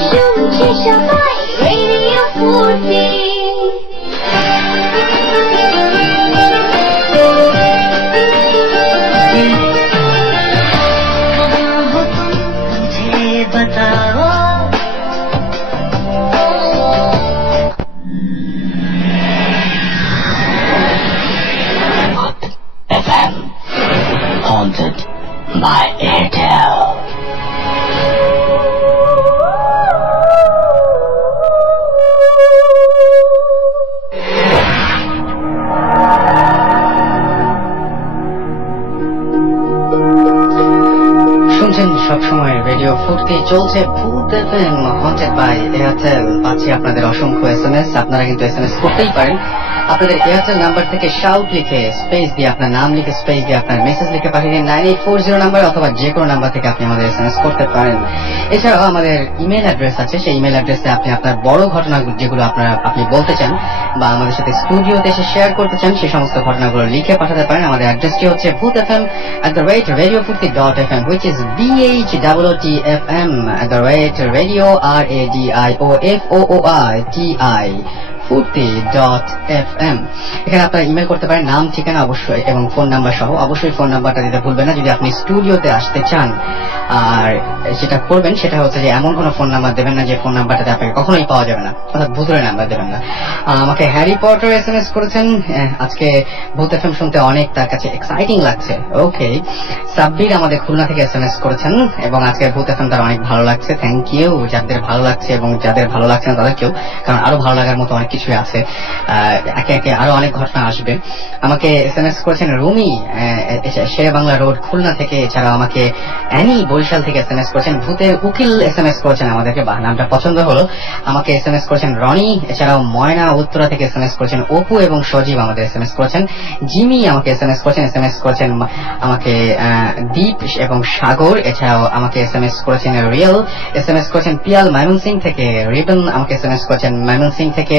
শুনছে সবাই রেডিও ফুর্তি। FM. Haunted by Airtel. শুনছেন সবসময় রেডিও ফুর্তি, চলছে ভূত এফএম হন্টেড বাই এয়ারটেল। পাচ্ছি আপনাদের অসংখ্য এসএমএস। আপনারা কিন্তু এসএমএস করতেই পারেন। আপনাদের এয়ারটেল নাম্বার থেকে শাউট লিখে স্পেস দিয়ে আপনার নাম লিখে স্পেস দিয়ে আপনার মেসেজ লিখে পাঠিয়ে দিন 9840 নাম্বার, অথবা যে কোনো নাম্বার থেকে আপনি আমাদের এসএমএস করতে পারেন। এছাড়াও আমাদের ইমেল অ্যাড্রেস আছে, সেই ইমেল অ্যাড্রেসে আপনি আপনার বড় ঘটনা যেগুলো আপনি বলতে চান বা আমাদের সাথে স্টুডিওতে এসে শেয়ার করতে চান, সেই সমস্ত ঘটনাগুলো লিখে পাঠাতে পারেন। আমাদের অ্যাড্রেসটি হচ্ছে bhutfm@radiofurti.fm, which is BHOOTFM@radiofurti ফুর্তি.fm। এখানে আপনারা ইমেল করতে পারেন নাম, ঠিকানা অবশ্যই এবং ফোন নাম্বার সহ। অবশ্যই ফোন নাম্বারটা দিতে ভুলবেন না যদি আপনি স্টুডিওতে আসতে চান। আর যেটা করবেন সেটা হচ্ছে যে এমন কোনো ফোন নাম্বার দেবেন না যে ফোন নাম্বারটাতে আপনাকে কখনোই পাওয়া যাবে না, অর্থাৎ ভূতের নাম্বার দেবেন না। আমাকে হ্যারি পটার এসএমএস করেছেন, আজকে ভূত এফএম শুনতে অনেক তার কাছে এক্সাইটিং লাগছে। ওকে, সাব্বির আমাদের খুলনা থেকে এসএমএস করেছেন এবং আজকে ভূত এফএম তার অনেক ভালো লাগছে। থ্যাংক ইউ যাদের ভালো লাগছে এবং যাদের ভালো লাগছে না তাদেরকেও, কারণ আরো ভালো লাগার মতো অনেক কিছুই আছে। একে একে আরো অনেক ঘটনা আসবে। আমাকে এসএমএস করেছেন রুমি শেরে বাংলা রোড খুলনা থেকে। এছাড়াও আমাকে অ্যানি বরিশাল থেকে এসএমএস করেছেন। ভূতের উকিল এসএমএস করেছেন আমাদেরকে, নামটা পছন্দ হলো। আমাকে এসএমএস করেছেন রনি। এছাড়াও ময়না উত্তরা থেকে এসএমএস করেছেন অপু এবং সজীব আমাদের এসএমএস করেছেন। জিমি আমাকে এসএমএস করেছেন আমাকে দীপ এবং সাগর। এছাড়াও আমাকে এসএমএস করেছেন রিয়েল, এসএমএস করেছেন পিয়াল ময়মনসিং থেকে। রিবন আমাকে এসএমএস করেছেন ময়মনসিং থেকে।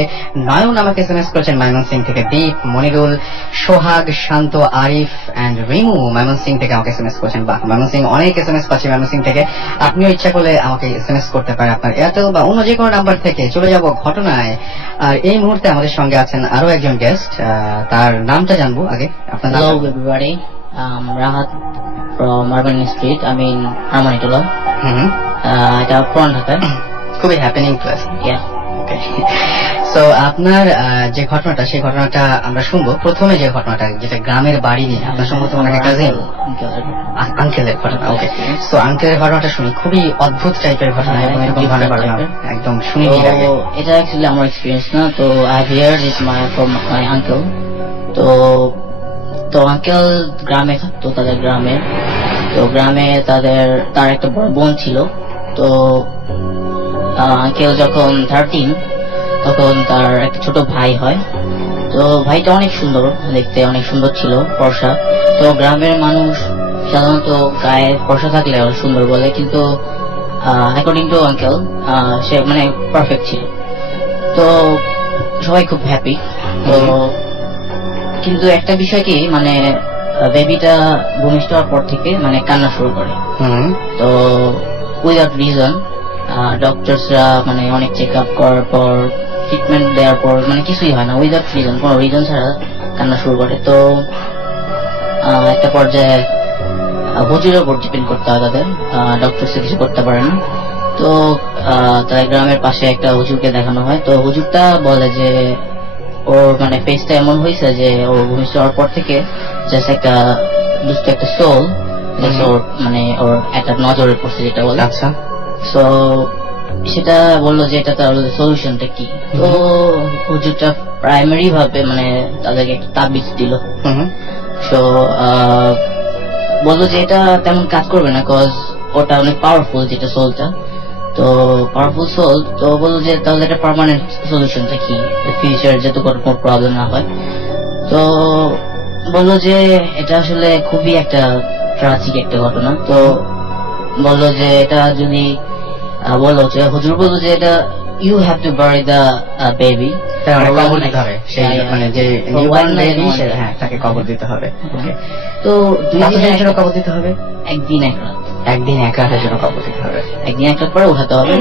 নয়ন আমাকে এসএমএস করেছেন ময়মনসিং থেকে। দীপ, মনিরুল, সোহাগ, শান্ত, আরিফ এন্ড রিমু ময়মনসিং থেকে আমাকে এসএমএস করেছেন। বাহ, ময়মনসিং অনেক এসএমএস পাচ্ছি ময়মনসিং থেকে। আপনিও ইচ্ছা করলে আমাকে এসএমএস করতে পারেন আপনার এয়ারটেল বা অন্য যে কোনো নাম্বার থেকে। চলে যাব ঘটনায়। আর এই মুহূর্তে আমাদের সঙ্গে আছেন আরো একজন গেস্ট, তার নামটা জানবো আগে। আপনার নাম? Hello everybody, Rahat from Urban Street, I mean Armanitola. এটা পুরান ঢাকায়। খুবই হ্যাপেনিং প্লেস। সো আপনার যে ঘটনাটা, সেই ঘটনাটা আমরা শুনবো। প্রথমে যে ঘটনাটা, যেটা গ্রামের বাড়ি নিয়ে, আপনার সম্ভবত ওনাকে কাজিন আঙ্কেলের ঘটনা। ওকে, সো আঙ্কেলের ঘটনাটা শুনি। খুবই অদ্ভুত টাইপের ঘটনা এবং এরকম ধরনের ঘটনা একদম শুনি আগে। এটা অ্যাকচুয়ালি আমার এক্সপিরিয়েন্স না, তো I heard it from my uncle. তো আঙ্কেল গ্রামে থাকতো, তাদের গ্রামে। তো গ্রামে তার একটা বড় বোন ছিল। তো আঙ্কেল যখন 13 তখন তার একটা ছোট ভাই হয়। তো ভাইটা অনেক সুন্দর দেখতে, অনেক সুন্দর ছিল, ফর্সা। তো গ্রামের মানুষ সাধারণত গায়ে ফর্সা থাকলে সুন্দর বলে, কিন্তু অ্যাকর্ডিং টু আঙ্কেল সে মানে পারফেক্ট ছিল। তো সবাই খুব হ্যাপি। তো কিন্তু একটা বিষয় কি, মানে বেবিটা ভূমিষ্ঠ হওয়ার পর থেকে মানে কান্না শুরু করে। তো উইদাউট রিজন ডক্টরসরা মানে অনেক চেক আপ করার পর ট্রিটমেন্ট দেওয়ার পর মানে কিছুই হয় না, উইদাউট রিজন, কোনো রিজন ছাড়া কান্না শুরু করে। তো একটা পর্যায়ে হুজুরের উপর ডিপেন্ড করতে হয় তাদের, ডক্টরস কিছু করতে পারে না। তো তাদের গ্রামের পাশে একটা হুজুরকে দেখানো হয়। তো হুজুরটা বলে যে ওর মানে ফেসটা এমন হয়েছে যে ওর ভূমিষ্ঠ হওয়ার পর থেকে জাস্ট একটা দুষ্ট একটা সোল ওর মানে ওর একটা নজরে পড়ছে যেটা বলে। আচ্ছা, সো সেটা বললো যে এটা তার সলিউশনটা কি। তো হুজুরটা প্রাইমারি ভাবে মানে তাদেরকে একটা তাবিজ দিল। সো বললো যে এটা তেমন কাজ করবে না, কজ ওটা অনেক পাওয়ারফুল যেটা সোলটা, তো পাওয়ারফুল সোল। তো বললো যে তাহলে এটা পার্মানেন্ট সলিউশনটা কি, ফিউচার যাতে কোনো প্রবলেম না হয়। তো বললো যে এটা আসলে খুবই একটা ট্রাজিক একটা ঘটনা। তো বললো যে এটা যদি বললো যে হুজুর বললো যে এটা you have to bury the baby, কবর দিতে হবে সেই মানে যে নিউবর্ন বেবি, হ্যাঁ তাকে কবর দিতে হবে। তো 2 দিনের জন্য কবর দিতে হবে, একদিন এক রাত, একদিন এক রাতের জন্য কবর দিতে হবে, একদিন এক রাত পরে উঠাতে হবে।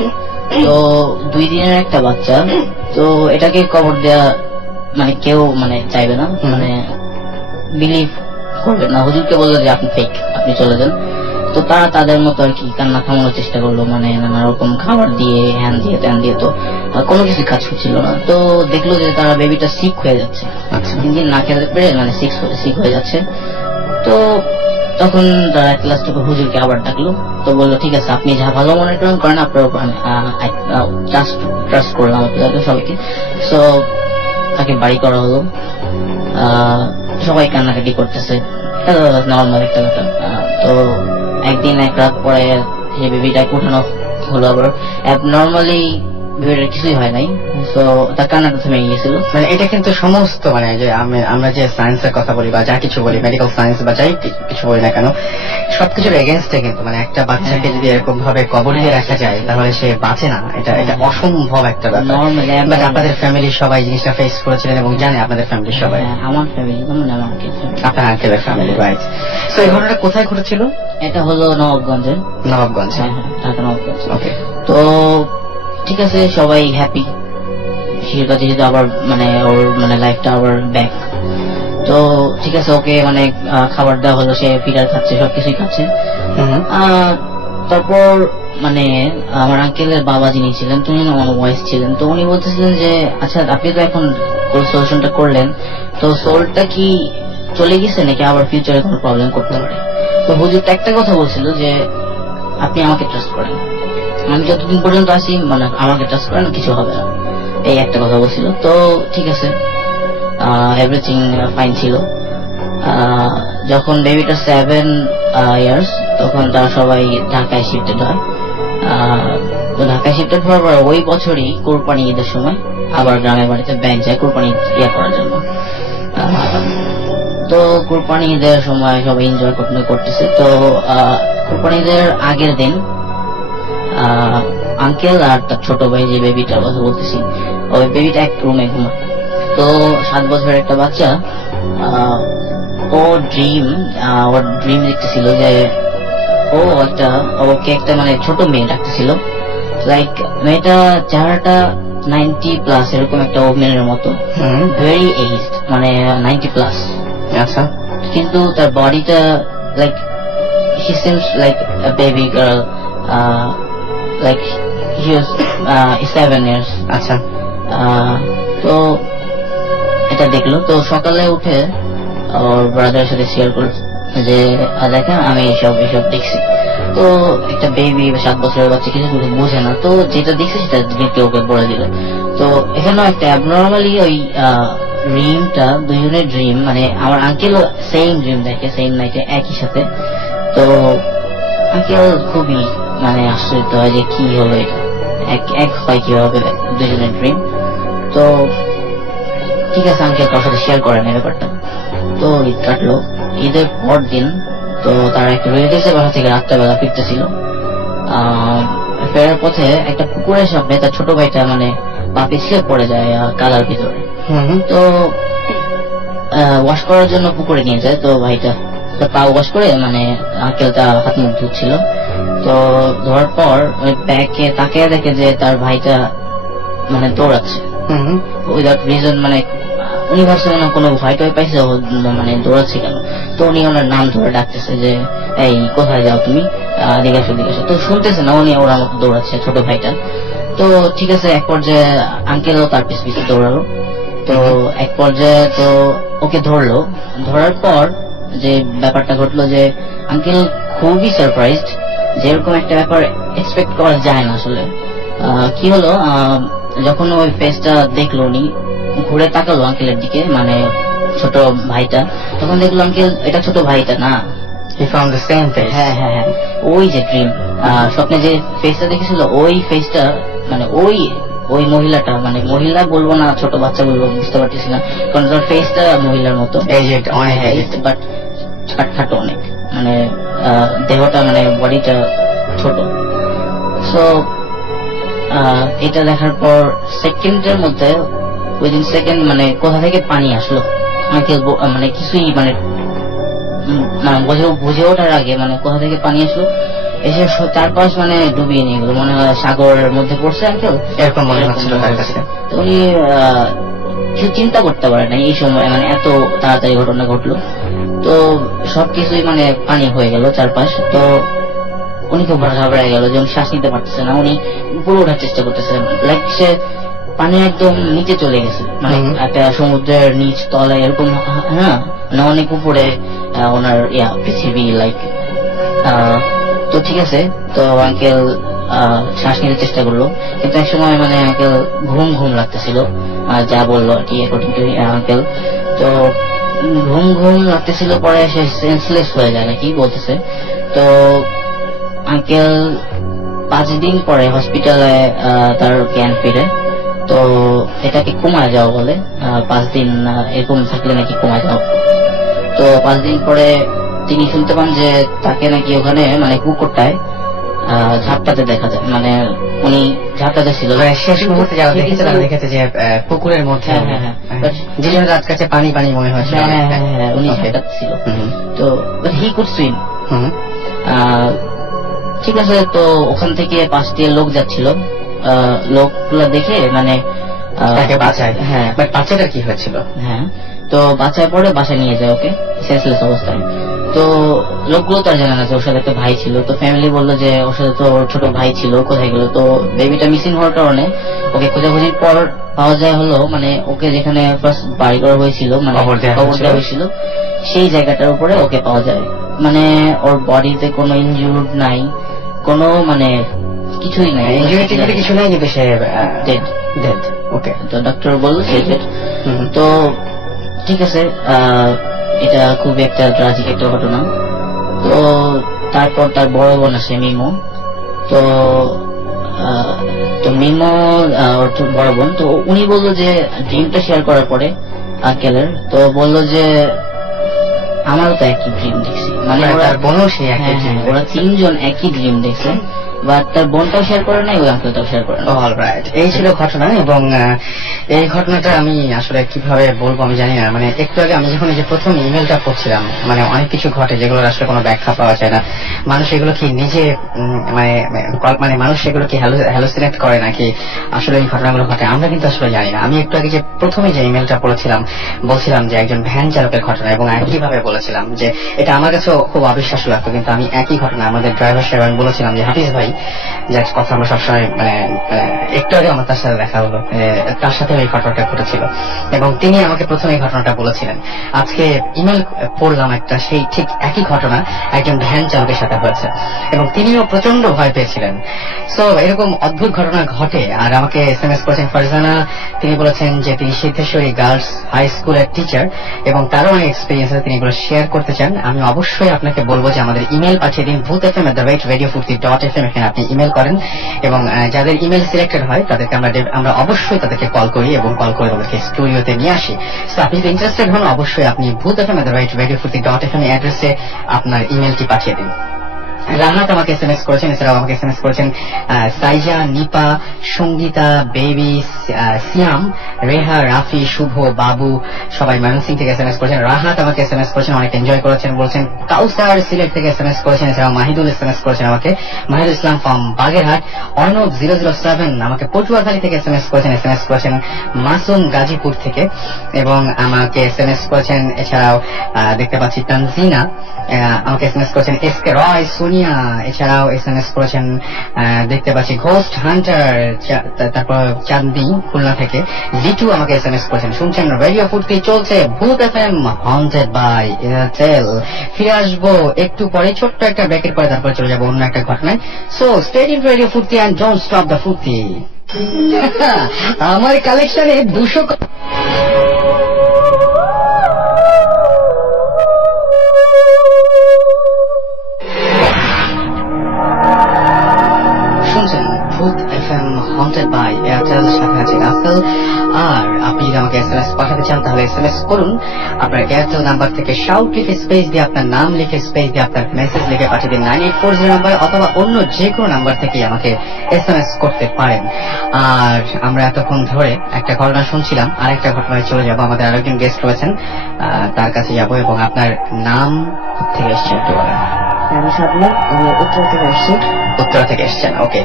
তো 2 দিনের একটা বাচ্চা, তো এটাকে কবর দেয়া মানে কেউ মানে চাইবে না, মানে বিলিভ করবে না। হুজুরকে বললো যে আপনি ফেক, আপনি চলে যান। তো তারা তাদের মতো আর কি কান্না থামানোর চেষ্টা করলো, মানে নানা রকম খাবার দিয়ে হ্যান দিয়ে ত্যান দিয়ে, তো কোনো কিছু কাজ করছিল না। তো দেখলো যে তারা বেবিটা সিক হয়ে যাচ্ছে, 3 দিন না খেতে পেরে মানে সিক হয়ে যাচ্ছে। তো তখন তারা এক লাস্ট হুজুরকে আবার ডাকলো। তো বললো ঠিক আছে আপনি যা ভালো মনে করেন আপনার উপর ট্রাস্ট করলাম আপনাদের সবাইকে। সো তাকে বাড়ি করা হলো, সবাই কান্নাকাটি করতেছে, নর্মাল একটা ব্যাপার। তো একদিন এক রাত পরে এই বেবিটাকে উঠানো হলো আবার। নর্মালি বেবিটার কিছুই হয় নাই, তো তার কান্নাটা থেমে গিয়েছিল। মানে এটা কিন্তু সমস্ত মানে যে আমরা যে সায়েন্সের কথা বলি বা যা কিছু বলি, মেডিকেল সায়েন্স বা যাই কিছু বলি না কেন, সবকিছুর এগেনস্টে কিন্তু মানে একটা বাচ্চাকে যদি এরকম ভাবে কবর দিয়ে রাখা যায় তাহলে সে বাঁচে না, এটা অসম্ভব একটা ব্যাপার। নর্মালি বাট আপনাদের ফ্যামিলির সবাই জিনিসটা ফেস করেছিলেন এবং জানে আপনাদের ফ্যামিলির সবাই, আমার ফ্যামিলি মানে আমার আপনার আঙ্কেলের ফ্যামিলি, রাইট? তো এই ঘটনাটা কোথায় ঘটেছিল? এটা হলো নবাবগঞ্জে। নবাবগঞ্জে, ঢাকা নবাবগঞ্জ। ওকে। তো ঠিক আছে সবাই হ্যাপি, সেটা যেহেতু আবার মানে ওর মানে লাইফটা আবার ব্যাক। তো ঠিক আছে ওকে মানে খাবার দেওয়া হলো, সে ফিডার খাচ্ছে, সবকিছুই খাচ্ছে। তারপর মানে আমার আঙ্কেলের বাবা যিনি ছিলেন, তিনি আমার ওয়াইফ ছিলেন। তো উনি বলতেছিলেন যে আচ্ছা আপনি তো এখন সলিউশনটা করলেন, তো সোলটা কি চলে গেছে নাকি আবার ফিউচারে কোনো প্রবলেম করতে পারে? তো হুজুরটা একটা কথা বলছিল যে আপনি আমাকে ট্রাস্ট করেন, আমি যতদিন পর্যন্ত আসি মানে আমাকে ট্রাস্ট করেন, কিছু হবে না, এই একটা কথা বলছিল। তো ঠিক আছে, এভরিথিং ফাইন ছিল। যখন বেবিটা 7 ইয়ার্স তখন তারা সবাই ঢাকায় শিফটেড হয়। তো ঢাকায় শিফটেড হওয়ার পর ওই বছরই কোরবানি ঈদের সময় আবার গ্রামের বাড়িতে ব্যাংক যায় কোরবানি ইয়ে করার জন্য। তো কোরবানি ঈদের সময় সবাই এনজয় করতেছে। তো কোরবানি ঈদের আগের দিন আঙ্কেল আর তার ছোট ভাই যে বেবিটার কথা বলতেছি, ওই বেবিটা এক রুমে ঘুমায়। তো 7 বছরের একটা বাচ্চা, ওর ড্রিম দেখতেছিল যে ওকে একটা মানে ছোট মেয়ে ডাকতেছিল, লাইক মেয়েটা চেহারাটা 90+ এরকম একটা ওমেনের মতো, ভেরি এজড মানে 90+। আচ্ছা, কিন্তু তার বডিটা like he seems like a baby girl, like he was 7 years. আচ্ছা। তো এটা দেখলো। তো সকালে উঠে ওর ব্রাদারের সাথে শেয়ার করলো যে দেখেন আমি এসব দেখছি। তো একটা বেবি 7 বছরের বাচ্চা কিছু বোঝে না, তো যেটা দেখছে সেটা ডিরেক্টলি ওকে বলে দিল। তো এখানেও একটা অ্যাবনর্মালি ওই ড্রিমটা দুজনের ড্রিম, মানে আমার আঙ্কেলও সেম ড্রিম দেখে সেম নাইটে একই সাথে। তো আঙ্কেল খুবই মানে আশ্চর্য হয় যে কি হলো এটা, এক হয় কিভাবে দুজনের ড্রিম। তো ঠিক আছে আঙ্কেল কারোর সাথে শেয়ার করেন এই ব্যাপারটা। তো ঈদ কাটলো, ঈদের পর দিন তো তারা একটা রিলেটিভস এর বাসা থেকে রাত্রেবেলা ফিরতেছিল। ফেরার পথে একটা পুকুরের সামনে তার ছোট ভাইটা মানে পা পিছলে পড়ে যায় কাদার ভিতরে। তো ওয়াশ করার জন্য পুকুরে নিয়ে যায়। তো ভাইটা পা ওয়াশ করে মানে আঙ্কেলটা হাত মুখ ধুচ্ছিল। তো তো ধরার পর ওই ব্যাগকে তাকে দেখে যে তার ভাইটা মানে দৌড়াচ্ছে হুম উইদাউট রিজন, মানে উনি ভাবছে মানে কোনো ভয় টয় পাইছে, ও মানে দৌড়াচ্ছে কেন। তো উনি ওনার নাম ধরে ডাকতেছে যে এই কোথায় যাও তুমি, দিকে আসো দিকে আসো। তো শুনতেছে না, উনি ওরা মতো দৌড়াচ্ছে ছোট ভাইটা। তো ঠিক আছে, এক পর্যায়ে আঙ্কেলও তার পিছ পিছে দৌড়ালো। তো এক পর্যায়ে তো ওকে ধরলো। ধরার পর যে ব্যাপারটা ঘটলো যে আঙ্কেল খুবই সারপ্রাইজড, যেরকম একটা ব্যাপার এক্সপেক্ট করা যায় না আসলে। কি হলো, যখন ওই ফেসটা দেখলো উনি ঘুরে তাকালো আঙ্কেলের দিকে, মানে ছোট ভাইটা, তখন দেখলো আঙ্কেল এটা ছোট ভাইটা না। He found the same face. হ্যাঁ হ্যাঁ হ্যাঁ, ওই যে ড্রিম স্বপ্নে যে ফেসটা দেখেছিল ওই ফেসটা, মানে ওই মহিলাটা, মানে মহিলা বলবো না ছোট বাচ্চা বলবো বুঝতে পারতেছি না, কারণ তার ফেসটা মহিলার মতো, এজেড অনেক এজেড, বাট খাটখাটো অনেক, মানে দেহটা মানে বডিটা ছোট। সো এটা দেখার পর সেকেন্ডের মধ্যে উইদিন সেকেন্ড মানে কোথা থেকে পানি আসলো আঙ্কেল মানে কিছুই মানে বুঝে ওঠার আগে মানে কোথা থেকে পানি আসলো এসে চারপাশ মানে ডুবিয়ে নিয়ে গেলো, মনে হয় সাগরের মধ্যে পড়ছে আঙ্কেল, এরকম মনে হচ্ছিল তার কাছে। তো উনি কিছু চিন্তা করতে পারে না এই সময়, মানে এত তাড়াতাড়ি ঘটনা ঘটলো। তো সবকিছুই মানে পানি হয়ে গেল চারপাশ। তো উনি খুব ঘাবড়ে গেল যে উনি শ্বাস নিতে পারতেছে না, উনি উপরে ওঠার চেষ্টা করতেছেন, লাইক সে পানি একদম নিচে চলে গেছে, মানে একটা সমুদ্রের নিচ তলে এরকম, হ্যাঁ মানে অনেক উপরে ওনার পৃথিবী লাইক। তো ঠিক আছে, তো আঙ্কেল শ্বাস নিতে চেষ্টা করলো, কিন্তু এক সময় মানে আঙ্কেল ঘুম ঘুম লাগতেছিল, যা বললো আর কি অ্যাকর্ডিং টু আঙ্কেল। তো ঘুম ঘুম লাগতেছিল, পরে সে সেন্সলেস হয়ে যায় নাকি বলতেছে। তো আঙ্কেল 5 দিন পরে হসপিটালে তার জ্ঞান ফিরে। তো এটাকে কমায় যাওয়া বলে, 5 দিন এরকম থাকলে নাকি কমায় যাওয়া। তো 5 দিন পরে তিনি শুনতে পান যে তাকে নাকি ওখানে মানে পুকুরটায় ঝাপটাতে দেখা যায়, মানে উনি ঝাপটাতে ছিল শেষ মুহূর্তে যারা দেখেছে তারা দেখেছে যে পুকুরের মধ্যে যে জন্য রাত কাছে পানি পানি মনে হয়েছে। উনি ঝাপটাতে ছিল। তো হি কুড সুইম। ঠিক আছে, তো ওখান থেকে পাশ দিয়ে লোক যাচ্ছিল, লোকগুলো দেখে মানে তাকে বাঁচায়। হ্যাঁ, বাট বাচ্চাটা কি হয়েছিল? হ্যাঁ, তো বাঁচায় পরে বাসায় নিয়ে যায় ওকে সেন্সলেস অবস্থায়। তো লোকগুলো তো আর জানে না যে ওর সাথে একটা ভাই ছিল। তো ফ্যামিলি বললো যে ওর সাথে তো ওর ছোট ভাই ছিল, কোথায় গেল। তো বেবিটা মিসিং হওয়ার কারণে ওকে খোঁজাখুঁজির পর পাওয়া যায় হলো মানে ওকে যেখানে ফার্স্ট বাড়ি করা হয়েছিল, মানে কবর দেওয়া হয়েছিল, সেই জায়গাটার উপরে ওকে পাওয়া যায়। মানে ওর বডিতে কোনো ইনজুর্ড নাই, কোনো মানে কিছুই নাই, ইনজুরি কিছু নাই, কিন্তু সে ডেড। ডেড। ওকে, তো ডক্টর বললো সে ডেড। তো ঠিক আছে, এটা খুবই একটা ট্রাজিক একটা ঘটনা। তো তারপর তার বড় বোন আসে মিমো। তো মিমো ওর বড় বোন, তো উনি বললো যে ড্রিমটা শেয়ার করার পরে আঙ্কেলের, তো বললো যে আমারও তো একই ড্রিম দেখছি, মানে তার বোনও সেই একই ড্রিম। ওরা 3 জন একই ড্রিম দেখছে, বাট তার বোনটাও শেয়ার করে নাই, ওই আঙ্কেলটাও শেয়ার করে না। অলরাইট, এই ছিল ঘটনা। এবং এই ঘটনাটা আমি আসলে কিভাবে বলবো আমি জানি না। মানে একটু আগে আমি যখন এই যে প্রথম ইমেলটা পড়ছিলাম, মানে অনেক কিছু ঘটে যেগুলো আসলে কোনো ব্যাখ্যা পাওয়া যায় না। মানুষ এগুলো কি নিজে মানে মানুষ এগুলো কি হ্যালোসিনেট করে নাকি আসলে এই ঘটনাগুলো ঘটে, আমরা কিন্তু আসলে জানি না। আমি একটু আগে যে প্রথমে যে ইমেলটা পড়েছিলাম বলছিলাম যে একজন ভ্যান চালকের ঘটনা, এবং একইভাবে বলেছিলাম যে এটা আমার কাছেও খুব অবিশ্বাস্য লাগতো, কিন্তু আমি একই ঘটনা আমাদের ড্রাইভার সাহেব আমি বলেছিলাম যে হাফিজ ভাই, যার কথা আমরা সবসময় মানে একটু আগে আমার তার সাথে দেখা হলো, তার সাথে এই ঘটনাটা ঘটেছিল এবং তিনি আমাকে প্রথমে এই ঘটনাটা বলেছিলেন। আজকে ইমেল পড়লাম একটা, সেই ঠিক একই ঘটনা একজন ভ্যান চালকের সাথে হয়েছে এবং তিনিও প্রচন্ড ভয় পেয়েছিলেন। সো এরকম অদ্ভুত ঘটনা ঘটে। আর আমাকে SMS করেছেন ফারজানা, তিনি বলেছেন যে তিনি সিদ্ধেশ্বরী গার্লস হাই স্কুলের টিচার এবং তারও অনেক এক্সপিরিয়েন্স আছে, তিনি এগুলো শেয়ার করতে চান। আমি অবশ্যই আপনাকে বলবো যে আমাদের ইমেল পাঠিয়ে দিন boothfm@radiofurti.fm, এখানে আপনি ইমেল করেন এবং যাদের ইমেল সিলেক্টেড হয় তাদেরকে আমরা অবশ্যই তাদেরকে কল করি এবং কল করে তাদেরকে স্টুডিওতে নিয়ে আসি। তো আপনি যদি ইন্টারেস্টেড হন অবশ্যই আপনি boothfm@radiofurti.fm অ্যাড্রেসে আপনার ইমেলটি পাঠিয়ে দিন। রাহাত আমাকে এসএমএস করেছেন, এছাড়াও আমাকে এসএমএস করেছেন সাইজা, নিপা, সঙ্গীতা, বেবি, সিয়াম, রেহা, রাফি, শুভ, বাবু, সবাই ময়মনসিং থেকে এসএমএস করেছেন। রাহাত আমাকে এসএমএস করেছেন, অনেক এনজয় করেছেন বলছেন। কাউসার সিলেট থেকে এসএমএস করেছেন, এছাড়াও মাহিদুল এসএমএস করেছেন আমাকে, মাহিদুল ইসলাম ফ্রম বাগেরহাট। অর্ণব 007 আমাকে পটুয়াখালী থেকে এসএমএস করেছেন মাসুম গাজীপুর থেকে, এবং আমাকে এসএমএস করেছেন এছাড়াও দেখতে পাচ্ছি তানজিনা আমাকে এসএমএস করেছেন, এসকে রয়, সোনিয়া, এছাড়াও এসএমএস করেছেন দেখতে পাচ্ছি ঘোস্ট হান্টার, তারপর চাঁদনি খুলনা থেকে। জিটু আমাকে এসএমএস করেছেন, শুনছেন রেডিও ফুর্তি চলছে ভূত এফএম হন্টেড বাই এয়ারটেল। ফিরে আসবো একটু পরে, ছোট্ট একটা ব্রেকের পরে, তারপরে চলে যাবো অন্য একটা ঘটনায়। সো স্টে ইন রেডিও ফুর্তি এন্ড ডোন্ট স্টপ দ্য ফুর্তি। আমার কালেকশনে 200 শুনছেন ভূত এফএম হন্টেড বাই এয়ারটেল, সাথে আছে রাসেল। আর আপনি যদি আমাকে এসএমএস পাঠাতে চান তাহলে এসএমএস করুন আপনার এয়ারটেল নাম্বার থেকে, শাউট লিখে স্পেস দিয়ে আপনার নাম লিখে স্পেস দিয়ে আপনার মেসেজ লিখে পাঠিয়ে দিন 9840 নাম্বার, অথবা অন্য যে কোনো নাম্বার থেকে আমাকে এসএমএস করতে পারেন। আর আমরা এতক্ষণ ধরে একটা ঘটনা শুনছিলাম, আর একটা ঘটনায় চলে যাব। আমাদের আরেকজন গেস্ট রয়েছেন, তার কাছে যাব। এবং আপনার নাম থেকে এসছেন একটু বলেন। আমি সাদমান, আমি উত্তরা থেকে আসছি। উত্তরা থেকে এসছেন, ওকে।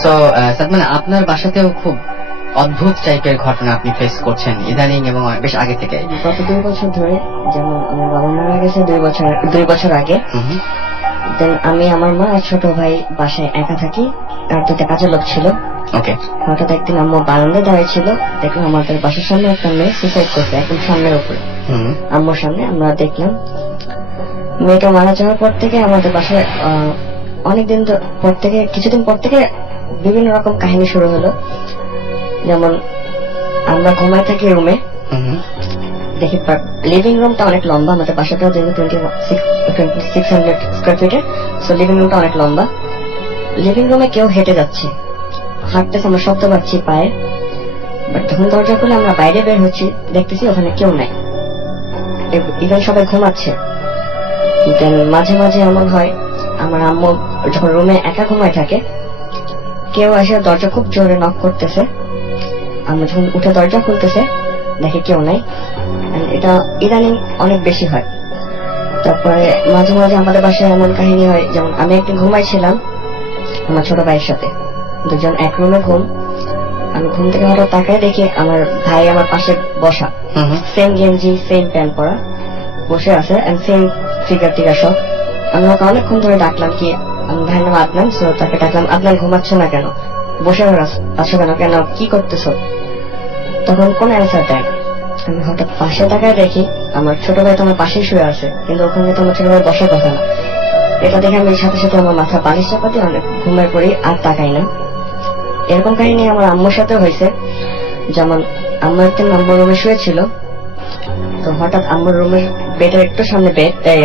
সো সাদমান, আপনার বাসাতেও খুব অদ্ভুত টাইপের ঘটনা আপনি ফেস করছেন ইদানিং এবং বেশ আগে থেকে? গত 2 বছর ধরে, যেমন আমার বাবা মারা গেছে 2 বছর আগে। দেন আমি, আমার মা আর ছোট ভাই বাসায় একা থাকি, আর 2টা কাজের লোক ছিল। ওকে। হঠাৎ একদিন আম্মু বারান্দায় দাঁড়িয়ে ছিল, দেখলাম আমাদের বাসার সামনে একটা মেয়ে সুসাইড করছে, একদম সামনের উপরে, আম্মুর সামনে। আমরা দেখলাম মেয়েটা মারা যাওয়ার পর থেকে আমাদের বাসায় অনেকদিন পর থেকে, কিছুদিন পর থেকে বিভিন্ন রকম কাহিনী শুরু হলো। যেমন আমরা ঘুমাই থাকি রুমে, দেখি লিভিং রুমটা অনেক লম্বা, আমাদের বাসাটা যেহেতু 2600 স্কোয়ার ফিটের, সো লিভিং রুমটা অনেক লম্বা। লিভিং রুমে কেউ হেঁটে যাচ্ছে, হাঁটতেছে, আমরা শব্দ পাচ্ছি পায়ে। বাট যখন দরজা খুলে আমরা বাইরে বের হচ্ছি, দেখতেছি ওখানে কেউ নাই, ইভেন সবাই ঘুমাচ্ছে। দেন মাঝে মাঝে এমন হয়, আমার আম্মু যখন রুমে একা ঘুমায় থাকে, কেউ এসে দরজা খুব জোরে নক করতেছে। আমরা যখন উঠে দরজা খুলতেছে, দেখে কেউ নাই। এটা ইদানিং অনেক বেশি হয়। তারপরে মাঝে মাঝে আমাদের বাসায় এমন কাহিনী হয়, যেমন আমি একদিন ঘুমাইছিলাম আমার ছোট ভাইয়ের সাথে, 2জন এক রুমে ঘুম। আমি ঘুম থেকে হঠাৎ তাকায় দেখি আমার ভাই আমার পাশে বসা, সেম গেঞ্জি সেম প্যান্ট পরা, বসে আছে, সেম ফিগার টিগার সব। আমি ওকে অনেকক্ষণ ধরে ডাকলাম, কি আমি ভাইয়ের নাম আদনান, সো তাকে ডাকলাম, আদনান ঘুমাচ্ছ না কেন, বসে আছো কেন, কেন কি করতেছো? তখন কোন অ্যান্সার দেয়। আমি হঠাৎ পাশে তাকায় দেখি আমার ছোট ভাই তো আমার পাশেই শুয়ে আছে, কিন্তু ওখানে তো আমার ছোট ভাই বসার কথা না। এটা দেখে আমি সাথে সাথে আমার মাথা বালিশ চাপাতে অনেক ঘুমিয়ে পড়ি, আর তাকাই না। এরকম কাহিনী আমার আম্মুর সাথে হয়েছে। যেমন আম্মু একদিন আম্মুর রুমে শুয়েছিল, তো হঠাৎ আম্মুর রুমের বেডের একটু সামনে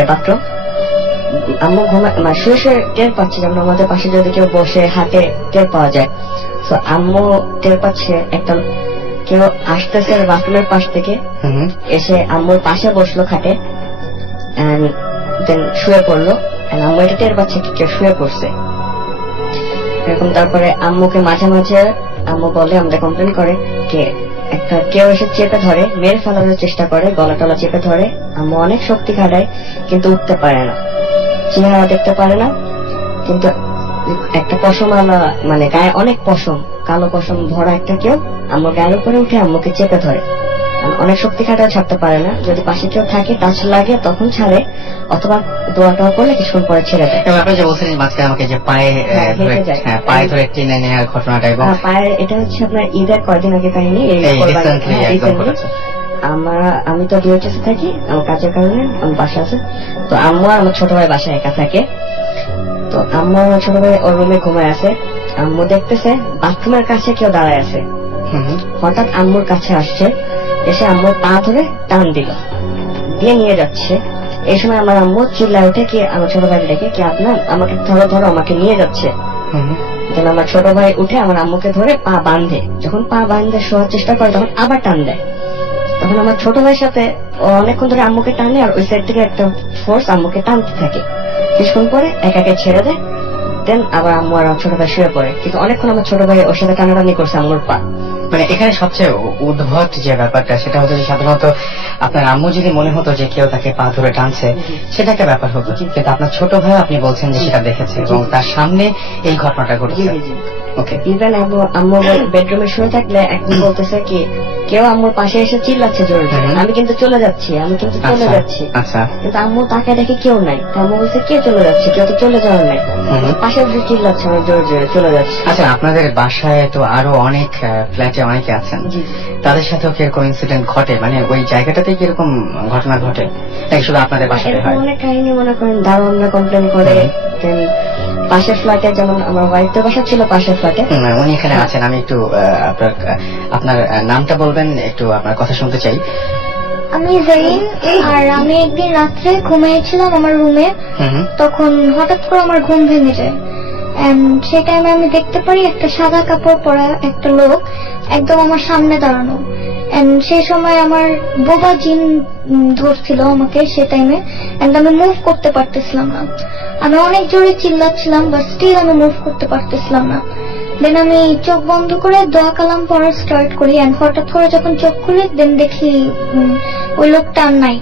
বাথরুম, আম্মু ঘুমায় শুয়ে শুয়ে টের পাচ্ছে, যেমন আমাদের পাশে যদি কেউ বসে হাতে টের পাওয়া যায়। তো আম্মু টের পাচ্ছে একটা কেউ আসতেছে বাথরুমের পাশ থেকে, এসে আম্মুর পাশে বসলো খাটে, দেন শুয়ে পড়লো। আম্মু এটা টের পাচ্ছে কি কেউ শুয়ে পড়ছে এরকম। তারপরে আম্মুকে মাঝে মাঝে আম্মু বলে, আমাদের কমপ্লেন করে, কে একটা কেউ এসে চেপে ধরে, মেরে ফেলানোর চেষ্টা করে, গলা টলা চেপে ধরে। আম্মু অনেক শক্তি খাটায়, কিন্তু উঠতে পারে না, চেহারা দেখতে পারে না, কিন্তু একটা পশমালা, মানে গায়ে অনেক পশম, কালো পশম ভরা একটা কেউ আম্মুর গায়ের উপরে উঠে আম্মুকে চেপে ধরে। অনেক শক্তি খাটাও ছাড়তে পারে না, যদি পাশে কেউ থাকে টাচ লাগে তখন ছাড়ে, অথবা দোয়া টোয়া করলে কিছুক্ষণ পরে ছেড়ে দেয়। আপনি যে বলছিলেন মাঝখানে আমাকে যে পায়ে ধরে টেনে নেওয়ার ঘটনাটা, এবং পায়ে, এটা হচ্ছে আপনার ঈদের কয়েকদিন আগে কাহিনী। আমি তো ডিওএইচএস এ থাকি, আমার কাজের কারণে আমার বাসা আছে। তো আম্মু আর আমার ছোট ভাই বাসায় একা থাকে। তো আম্মু আমার ছোট ভাই ওর রুমে ঘুমায় আছে, আম্মু দেখতেছে বাথরুমের কাছে কেউ দাঁড়ায় আছে। হঠাৎ আম্মুর কাছে আসছে, এসে আম্মুর পা ধরে টান দিল, দিয়ে নিয়ে যাচ্ছে। এই সময় আমার আম্মু চিল্লায় উঠে, কি আমার ছোট ভাই ডেকে, কি আপনার আমাকে ধরো ধরো, আমাকে নিয়ে যাচ্ছে। আমার ছোট ভাই উঠে আমার আম্মুকে ধরে পা বাঁধে, যখন পা বাঁধে শোয়ার চেষ্টা করে, তখন আবার টান দেয়। তখন আমার ছোট ভাইয়ের সাথে অনেকক্ষণ ধরে আম্মুকে টানে, আর ওই সাইড থেকে একটা ফোর্স আম্মুকে টানতে থাকে, কিছুক্ষণ পরে একাকে ছেড়ে দেয়। দেন আবার আম্মু আর ছোট ভাই শুয়ে পড়ে, কিন্তু অনেকক্ষণ আমার ছোট ভাই ওর সাথে টানাটানি করছে আম্মুর পা। মানে এখানে সবচেয়ে উদ্ভট যে ব্যাপারটা সেটা হচ্ছে যে সাধারণত আপনার আম্মু যদি মনে হতো যে কেউ তাকে পা ধরে টানছে সেটা একটা ব্যাপার হতো, কিন্তু আপনার ছোট ভাই আপনি বলছেন যে সেটা দেখেছে এবং তার সামনে এই ঘটনাটা ঘটেছে। ওকে। ইভেন আম্মু বেডরুমে শুয়ে থাকলে একদিন বলতেছে কি কেউ আম্মুর পাশে এসে চিল্লাচ্ছে জোরে জোরে, আমি কিন্তু চলে যাচ্ছি, আমি কিন্তু চলে যাচ্ছি। আচ্ছা। কিন্তু আম্মু তাকে দেখে কেউ নাই, আম্মু বলছে কে চলে যাচ্ছে, কেউ তো চলে যাওয়ার নাই, পাশে বসে চিল্লাচ্ছে আমার জোরে জোরে চলে যাচ্ছে। আচ্ছা, আপনাদের বাসায় তো আরো অনেক ফ্ল্যাটে অনেকে আছেন, তাদের সাথেও কিরকম ইনসিডেন্ট ঘটে, মানে ওই জায়গাটাতে কিরকম ঘটনা ঘটে নাকি শুধু আপনাদের বাসায় হয়? অনেক কাহিনী মনে করেন দারোয়ানরা কমপ্লেন করে, দেন পাশের ফ্ল্যাটে যেমন আমার ওয়াইফের বাসা ছিল পাশের ফ্ল্যাটে। উনি এখানে আছেন, আমি একটু আপনার নামটা বলবেন, একটু আপনার কথা শুনতে চাই। আমি জেরিন, আর আমি একদিন রাত্রে ঘুমিয়েছিলাম আমার রুমে, তখন হঠাৎ করে আমার ঘুম ভেঙে যায়। সেই টাইমে আমি দেখতে পারি একটা সাদা কাপড় পরা একটা লোক একদম আমার সামনে দাঁড়ানো। সেই সময় আমার বোবা জিন ধরছিল আমাকে সে টাইমে, আমি মুভ করতে পারতেছিলাম না। আমি অনেক জোরে চিল্লাচ্ছিলাম, বাট স্টিল আমি মুভ করতে পারতেছিলাম না। দেন আমি চোখ বন্ধ করে দোয়া কালাম পড়া স্টার্ট করি, হঠাৎ করে যখন চোখ খুলি দেন দেখি ওই লোকটা আর নাই।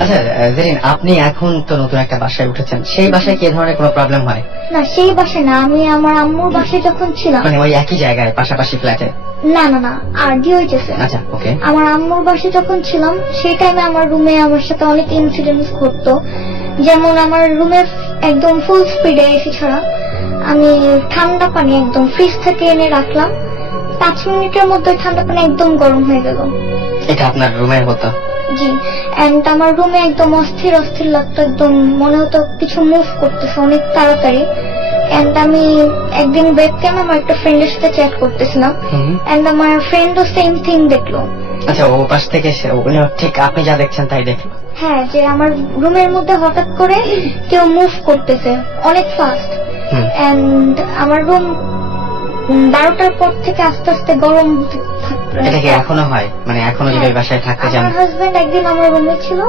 আচ্ছা জেরিন, আপনি এখন তো নতুন একটা বাসায় উঠেছেন, সেই বাসায় কি এ ধরনের কোনো প্রবলেম হয়? না, সেই বাসায় না, আমি আমার আম্মুর বাসায় যখন ছিলাম। মানে ওই একই জায়গায় পাশাপাশি ফ্ল্যাটে? না না না, আর ডি হইতেছে। আচ্ছা, ওকে। আমার আম্মুর বাসায় যখন ছিলাম সেই টাইমে আমার রুমে আমার সাথে অনেক ইনসিডেন্টস ঘটতো। যেমন আমার রুমে একদম ফুল স্পিডে এসি ছাড়া আমি ঠান্ডা পানি একদম ফ্রিজ থেকে এনে রাখলাম, 5 মিনিটের মধ্যে ঠান্ডা পানি একদম গরম হয়ে গেল। এটা আপনার রুমের হতো? জি। আমার রুমে একদম অস্থির অস্থির লাগতো, একদম মনে হতো কিছু মুভ করতেছে অনেক তাড়াতাড়ি। আমি একদিন ওয়েবক্যামে আমার একটা ফ্রেন্ডের সাথে চ্যাট করতেছিলাম, আমার ফ্রেন্ডও সেম থিং দেখলো। আচ্ছা, ও পাশ থেকে উনি ঠিক আপনি যা দেখছেন তাই দেখলো? হ্যাঁ, যে আমার রুমের মধ্যে হঠাৎ করে কেউ মুভ করতেছে অনেক ফাস্ট। আমার রুম 12টার পর থেকে আস্তে আস্তে গরম হতে থাকলো। এটা কি এখনো হয়? মানে এখনো যদি বাসায় থাকতে যান? আমার হাজবেন্ড একদিন আমার রুমে ছিল,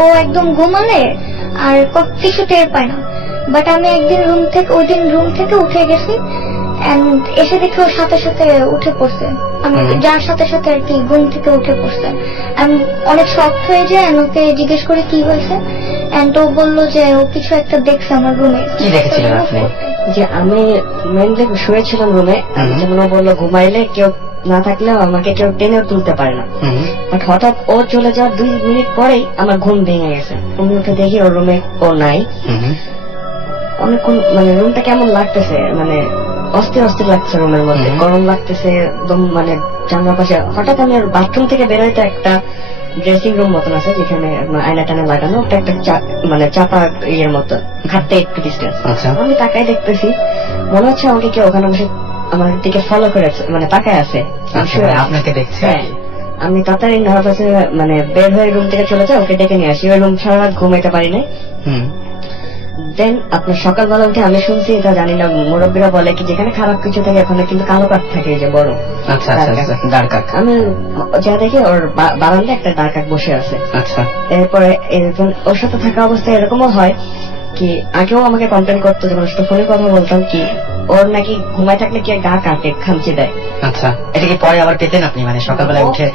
ও একদম ঘুমালে আর কিছু টের পায় না, বাট আমি একদিন ওই দিন রুম থেকে উঠে গেছি, এসে দেখে ওর সাথে সাথে উঠে পড়ছে, আমি যার সাথে সাথে আর কি ঘুম থেকে উঠে পড়ছে। আমি অনেক শক হয়ে যায়, ওকে জিজ্ঞেস করে কি হয়েছে, ও বললো যে ও কিছু একটা দেখছে আমার রুমে। কি দেখেছিলেন আপনি? যে আমি মেনলি শুয়েছিলাম রুমে, যেমন ও বললো ঘুমাইলে কেউ না থাকলেও আমাকে কেউ টেনেও তুলতে পারে না, বাট হঠাৎ ও চলে যাওয়ার 2 মিনিট পরেই আমার ঘুম ভেঙে গেছে। আমি ওকে দেখি ওর রুমে ও নাই। অনেকক্ষণ মানে রুমটা কেমন লাগতেছে, মানে অস্থির অস্থির লাগছে, রুমের মধ্যে গরম লাগতেছে একদম, মানে জানলার পাশে। হঠাৎ আমি বাথরুম থেকে বেরোইতে একটা ড্রেসিং রুম মতন আছে যেখানে আয়না টানা লাগানো, ওটা একটা মানে চাপা ইয়ের মতো, ঘাটতে একটু ডিস্টেন্স। আমি তাকাই দেখতেছি, মনে হচ্ছে আমাকে কেউ ওখানে বসে আমার দিকে ফলো করেছে, মানে তাকায় আছে, আপনাকে দেখছে। আমি তাড়াতাড়ি নার্ভাসে মানে বের হয়ে রুম থেকে চলে যাই, ওকে ডেকে নিয়ে আসি। ওই রুম সারা রাত ঘুমাইতে পারি নাই। দেন আপনার সকালবেলা উঠে আমি শুনছি, এটা জানি না, মুরব্বীরা বলে কি যেখানে খারাপ কিছু থাকে ওখানে কিন্তু কালো কাক থাকে, যে বড়। আচ্ছা, ডার্ক কাক। আমি যা দেখি ওর বারান্দায় একটা ডার্ক কাক বসে আছে। আচ্ছা। এরপরে ওর সাথে থাকা অবস্থায় এরকমও হয় কি, আগেও আমাকে কমপ্লেন করতো যখন ফোনে কথা বলতাম কি ওর নাকি ঘুমায় থাকলে কি গা কাটে, খামচি দেয়। আচ্ছা, এটা কি পরে আবার পেতেন আপনি, মানে সকালবেলা উঠে?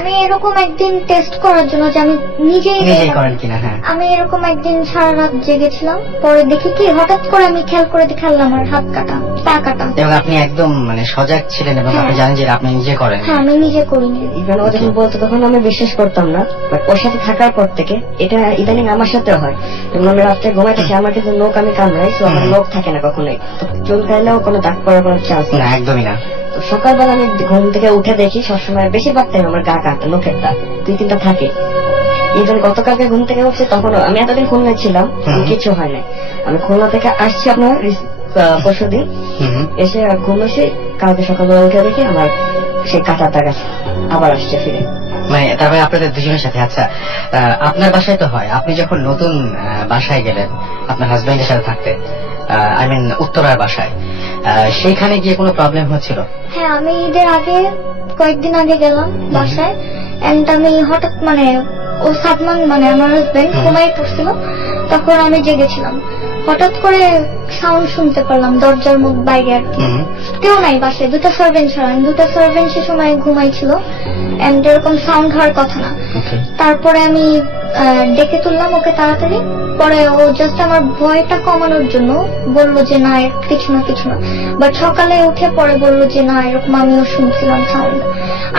আমি এরকম একদিন টেস্ট করার জন্য যে আমি নিজেই করেন কিনা। হ্যাঁ, আমি এরকম একদিন সারা রাত জেগেছিলাম, পরে দেখি কি হঠাৎ করে আমি খেয়াল করে দেখালাম আমার হাত কাটা, পা কাটা। এবং আপনি একদম মানে সজাগ ছিলেন এবং আপনি জানেন যে আপনি নিজে করেন? হ্যাঁ, আমি নিজে করিনি। ইভেন ও যখন বলতো তখন আমি বিশ্বাস করতাম না, বাট ওর সাথে থাকার পর থেকে এটা ইদানিং আমার সাথেও হয়। যেমন আমি রাত্রে ঘুমাই থাকি, আমার কিন্তু নখ আমি কামড়াই, তো আমার নখ থাকে না কখনোই, তো চুল খাইলেও কোনো দাগ পড়ার কোনো চান্স না, একদমই না। তো সকালবেলা আমি ঘুম থেকে উঠে দেখি সবসময় বেশিরভাগ টাইম আমার গা কাটা, নখের দাগ 2-3টা থাকে। ইভেন গতকালকে ঘুম থেকে উঠছে, তখন আমি এতদিন খুলনা ছিলাম, কিছু হয় নাই। আমি খুলনা থেকে আসছি আপনার পরশুদিন, এসে ঘুমেছি, কালকে সকালবেলা উঠে দেখি আমার সেই কাটার দাগ আছে, আবার আসছে ফিরে। মানে তারপরে আপনাদের দুজনের সাথে। আচ্ছা, আপনার বাসায় তো হয়, আপনি যখন নতুন বাসায় গেলেন আপনার হাজবেন্ডের সাথে থাকতে, আই মিন উত্তরার বাসায়, সেইখানে গিয়ে কোনো প্রবলেম হচ্ছিল? হ্যাঁ, আমি ঈদের আগে কয়েকদিন আগে গেলাম বাসায়, আমি হঠাৎ মানে ও সাদমান মানে আমার হাজবেন্ড ঘুমাই পড়ছিল, তখন আমি জেগেছিলাম। হঠাৎ করে সাউন্ড শুনতে পারলাম দরজার মুখ বাইরে আর কি, কেউ নাই বাসায়, দুটো সার্ভেন্ট ছাড়া। দুটো সার্ভেন্ট সে সময় ঘুমাইছিল, এন্ড এরকম সাউন্ড হওয়ার কথা না। তারপরে আমি ডেকে তুললাম ওকে তাড়াতাড়ি। পরে ও জাস্ট আমার ভয়টা কমানোর জন্য বললো যে না কিছু না কিছু না, বাট সকালে উঠে পরে বললো যে না এরকম আমিও শুনছিলাম সাউন্ড।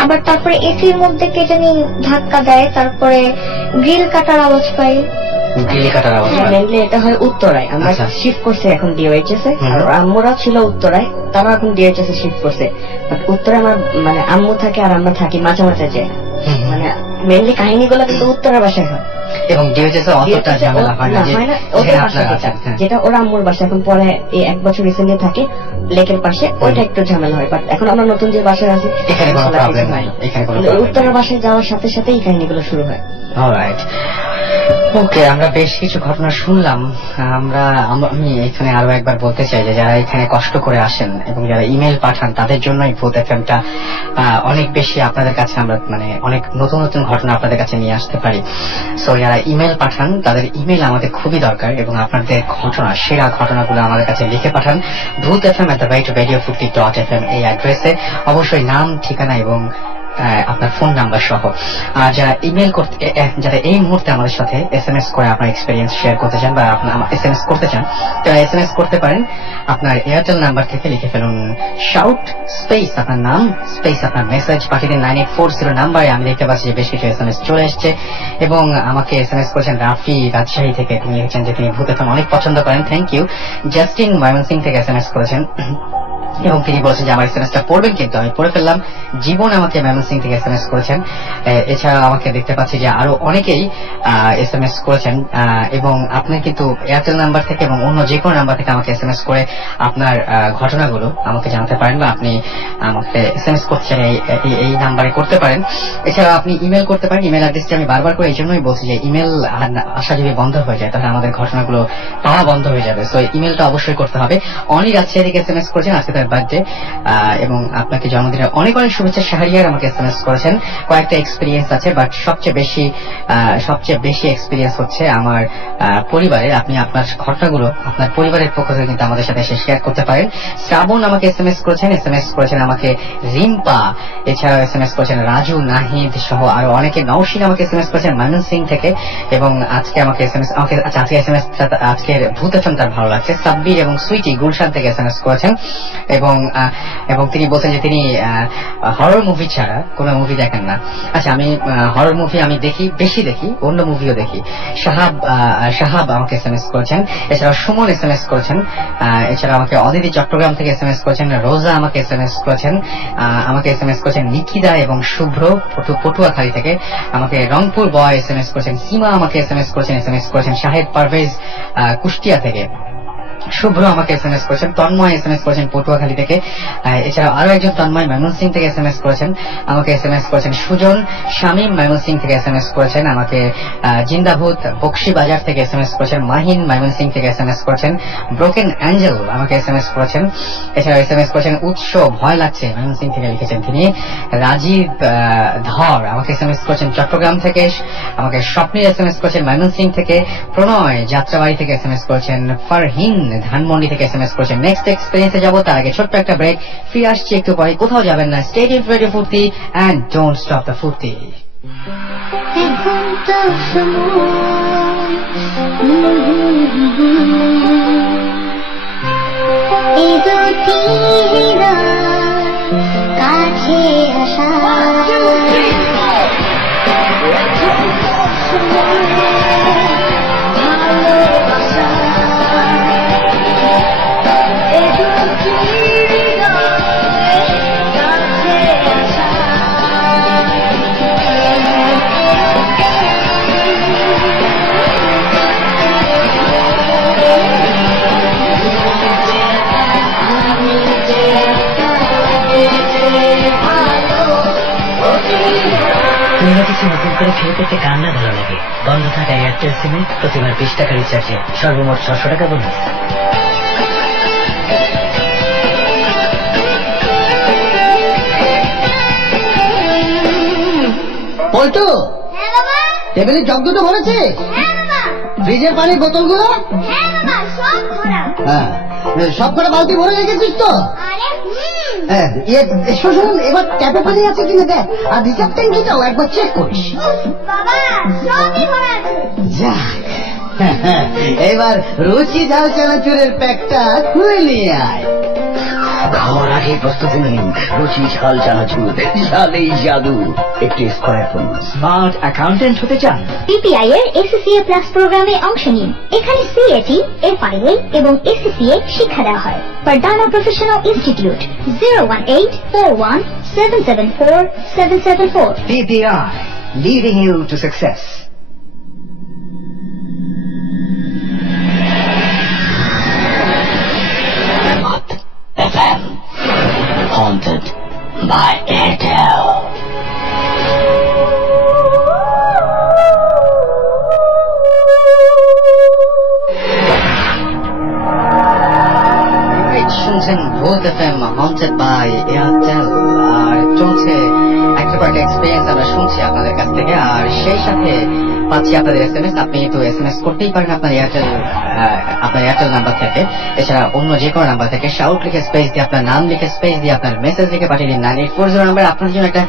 আবার তারপরে এসির মধ্যে কে জানি ধাক্কা দেয়, তারপরে গ্রিল কাটার আওয়াজ পাই। গিলি কাটার আওয়াজ হয়। মেনলি এটা হয় উত্তরায়, আমরা আচ্ছা। শিফট করছি এখন ডিওএইচএস এ, আর ওর আম্মুরা ছিল উত্তরায়, তারা এখন ডিওএইচএস এ শিফট করছে। বাট উত্তরে আমার মানে আম্মু থাকে আর আমরা থাকি মাঝে মাঝে যে, মানে মেনলি কাহিনীগুলো কিন্তু উত্তরের বাসায় হয়। এবং ডিওএইচএস এর অতটা ঝামেলা হয় না যে ওদের যেখানে বাসা আপনারা যেটা, আছেন। হ্যাঁ। যেটা ওর আম্মুর বাসা এখন পরে এই 1 বছর রিসেন্টলি থাকে লেকের পাশে, ওইটা একটু ঝামেলা হয়। বাট এখন আমরা নতুন যে বাসায় আছি এখানে কোনো প্রবলেম নাই, এখানে কোনো উত্তরের বাসায় যাওয়ার সাথে সাথে এই কাহিনীগুলো শুরু হয়। অলরাইট, ওকে, আমরা বেশ কিছু ঘটনা শুনলাম। আমি এখানে আরো একবার বলতে চাই যে যারা এখানে কষ্ট করে আসেন এবং যারা ইমেল পাঠান তাদের জন্যই ভূত এফএমটা অনেক বেশি আপনাদের কাছে, আমরা মানে অনেক নতুন নতুন ঘটনা আপনাদের কাছে নিয়ে আসতে পারি। সো যারা ইমেল পাঠান তাদের ইমেল আমাদের খুবই দরকার, এবং আপনাদের ঘটনা, সেরা ঘটনাগুলো আমাদের কাছে লিখে পাঠান boothfm@radio50.fm এই অ্যাড্রেসে। অবশ্যই নাম, ঠিকানা এবং আপনার ফোন নাম্বার সহ। আর যারা ইমেল করতে, যারা এই মুহূর্তে আমাদের সাথে এসএমএস করে আপনার এক্সপিরিয়েন্স শেয়ার করতে চান বা আপনার এসএমএস করতে চান, তারা এসএমএস করতে পারেন। আপনার এয়ারটেল নাম্বার থেকে লিখে ফেলুন শাউট স্পেস আপনার নাম স্পেস আপনার মেসেজ, পাঠিয়ে দিন 9840 নাম্বারে। আমি দেখতে পাচ্ছি যে বেশ কিছু এসএমএস চলে এসছে, এবং আমাকে এসএমএস করেছেন রাফি রাজশাহী থেকে। তিনি লিখেছেন যে তিনি ভূত এফএম অনেক পছন্দ করেন, থ্যাংক ইউ। জাস্টিন ময়মনসিং থেকে এসএমএস করেছেন, এবং তিনি বলেছেন যে আমার এসএমএসটা পড়বেন, কিন্তু আমি পড়ে ফেললাম। জীবন আমাকে ময়মনসিং থেকে এসএমএস করেছেন। এছাড়া আমাকে দেখতে পাচ্ছি যে আরো অনেকেই এসএমএস করেছেন, এবং আপনি কিন্তু এয়ারটেল নাম্বার থেকে এবং অন্য যে কোনো নাম্বার থেকে আমাকে এসএমএস করে আপনার ঘটনাগুলো আমাকে জানাতে পারেন, বা আপনি আমাকে এসএমএস করছেন এই নাম্বারে করতে পারেন। এছাড়া আপনি ইমেল করতে পারেন। ইমেল অ্যাড্রেসটি আমি বারবার করে এই জন্যই বলছি যে ইমেল আসা যদি বন্ধ হয়ে যায় তাহলে আমাদের ঘটনাগুলো পাওয়া বন্ধ হয়ে যাবে। তো ইমেলটা অবশ্যই করতে হবে। অনেক রাজশাহী থেকে এসএমএস করেছেন, আজকে তার বার্থডে, এবং আপনাকে জন্মদিনের অনেক অনেক শুভেচ্ছা। শাহরিয়ার আমাকে এসএমএস করেছেন, কয়েকটা এক্সপিরিয়েন্স আছে, বাট সবচেয়ে বেশি এক্সপিরিয়েন্স হচ্ছে আমার পরিবারের। আপনি আপনার ঘটনাগুলো আপনার পরিবারের পক্ষ থেকে কিন্তু আমাদের সাথে এসে শেয়ার করতে পারেন। শ্রাবণ আমাকে এসএমএস করেছেন আমাকে রিম্পা, এছাড়াও এসএমএস করেছেন রাজু, নাহিদ সহ আরো অনেকে। নওশিন আমাকে এসএমএস করেছেন ময়মনসিং থেকে, এবং আজকে আমাকে এসএমএস আজকের ভূত এফএম তার ভালো লাগছে। সাব্বির এবং সুইটি গুলশান থেকে এসএমএস করেছেন, এবং তিনি বলছেন যে তিনি হরর মুভি ছাড়া কোনো মুভি দেখেন না। আচ্ছা, আমি হরর মুভি আমি বেশি দেখি, অন্য মুভিও দেখি। শাহাব আমাকে এসএমএস করেছেন, এছাড়া সুমন এসএমএস করেছেন, এছাড়া আমাকে অদিতি চট্টগ্রাম থেকে এসএমএস করেছেন, রোজা আমাকে এসএমএস করেছেন, নিকিদা এবং শুভ্র পটুয়াখালী থেকে, আমাকে রংপুর বয় এসএমএস করেছেন, সীমা আমাকে এসএমএস করেছেন শাহেদ পারভেজ কুষ্টিয়া থেকে, শুভ্র আমাকে এসএমএস করেছেন, তন্ময় এসএমএস করেছেন পটুয়াখালী থেকে, এছাড়া আরো একজন তন্ময় ময়মনসিং থেকে এসএমএস করেছেন, আমাকে এসএমএস করেছেন সুজন, শামীম ময়মনসিং থেকে এসএমএস করেছেন, আমাকে জিন্দাভূত বক্সি বাজার থেকে এসএমএস করেছেন, মাহিন ময়মনসিং থেকে এসএমএস করেছেন, ব্রোকেন অ্যাঞ্জেল আমাকে এসএমএস করেছেন, এছাড়া এসএমএস করেছেন উৎস ভয় লাগছে ময়মনসিং থেকে লিখেছেন তিনি, রাজীব ধর আমাকে এসএমএস করেছেন চট্টগ্রাম থেকে, আমাকে স্বপ্নের এসএমএস করেছেন ময়মনসিং থেকে, প্রণয় যাত্রাবাড়ি থেকে এসএমএস করেছেন, ফারহিন ধানমন্ডি থেকে এসএমএস করেছেন। নেক্সট এক্সপেরিয়েন্সে যাবো, তার আগে ছোট্ট একটা ব্রেক, ফিরে আসছি একটু পরে, কোথাও যাবেন না, স্টে টিউনড রেডিও ফুর্তি এন্ড ডোন্ট স্টপ দ্য ফুর্তি। এখন তো এই দুটি কাছে আসা কিছু নতুন করে ফিরে পেতে কার না ভালো লাগে। বন্ধ থাকা এয়ারটেল সিমে প্রতিবার 20 টাকা রিচার্জে সর্বমোট 600 টাকা বোনাস। পল্টু, হ্যাঁ বাবা। টেবিলের জগ দুটো ভরেছে? ফ্রিজের পানির বোতলগুলো? হ্যাঁ, সব করে বালতি ভরে রেখেছিস তো? হ্যাঁ, শোন, এবার ট্যাপে পানি আছে কিনা দেখ, আর রিচার্জ ট্যাঙ্কিটাও একবার চেক করিস। যাক, এবার রুচি ঝাল চানাচুরের প্যাকটা খুলে নিয়ে আয়। খাওয়ার আগে প্রস্তুতি নিন রুচি ঝাল চানাচুর, ঝালেই জাদু। একটি স্কয়ার ফোন। স্মার্ট অ্যাকাউন্টেন্ট হতে চান? পিপিআই এর এসএসসিএ প্লাস প্রোগ্রামে অংশ নিন। এখানে সিএটি, এফআইএল এবং এসএসসিএ শিক্ষা দেওয়া হয়। পারদানা professional institute 01841774774। PPI, leading you to success. FM, haunted by Airtel. শুনছেন ভূত এফএম হন্টেড বাই এয়ারটেল, আর চলছে একটা পার্ট এক্সপিরিয়েন্স আমরা শুনছি আপনাদের কাছ থেকে, আর সেই সাথে পাচ্ছি আপনাদের এসএমএস। আপনি তো এসএমএস করতেই পারেন আপনার এয়ারটেল নাম্বার থেকে, এছাড়া অন্য যে কোনো নাম্বার থেকে। শাউট লিখে স্পেস দিয়ে, আপনার নাম লিখে স্পেস দিয়ে, আপনার মেসেজ লিখে পাঠিয়ে দিন 9840 নাম্বার। আপনার জন্য একটা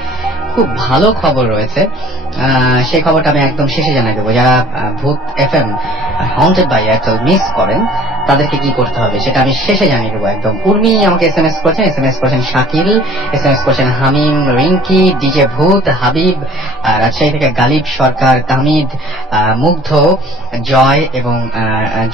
খুব ভালো খবর রয়েছে, সেই খবরটা আমি একদম শেষে জানাই দেবো। যারা Bhoot FM haunted by Airtel miss করেন তাদেরকে কি করতে হবে সেটা আমি শেষে জানিয়ে দেবো একদম। উর্মি আমাকে এসএমএস করেছেন শাকিল, এসএমএস করেছেন হামিম, রিঙ্কি, ডিজে ভূত, হাবিব, রাজশাহী থেকে গালিব সরকার, তামিদ, মুগ্ধ, জয় এবং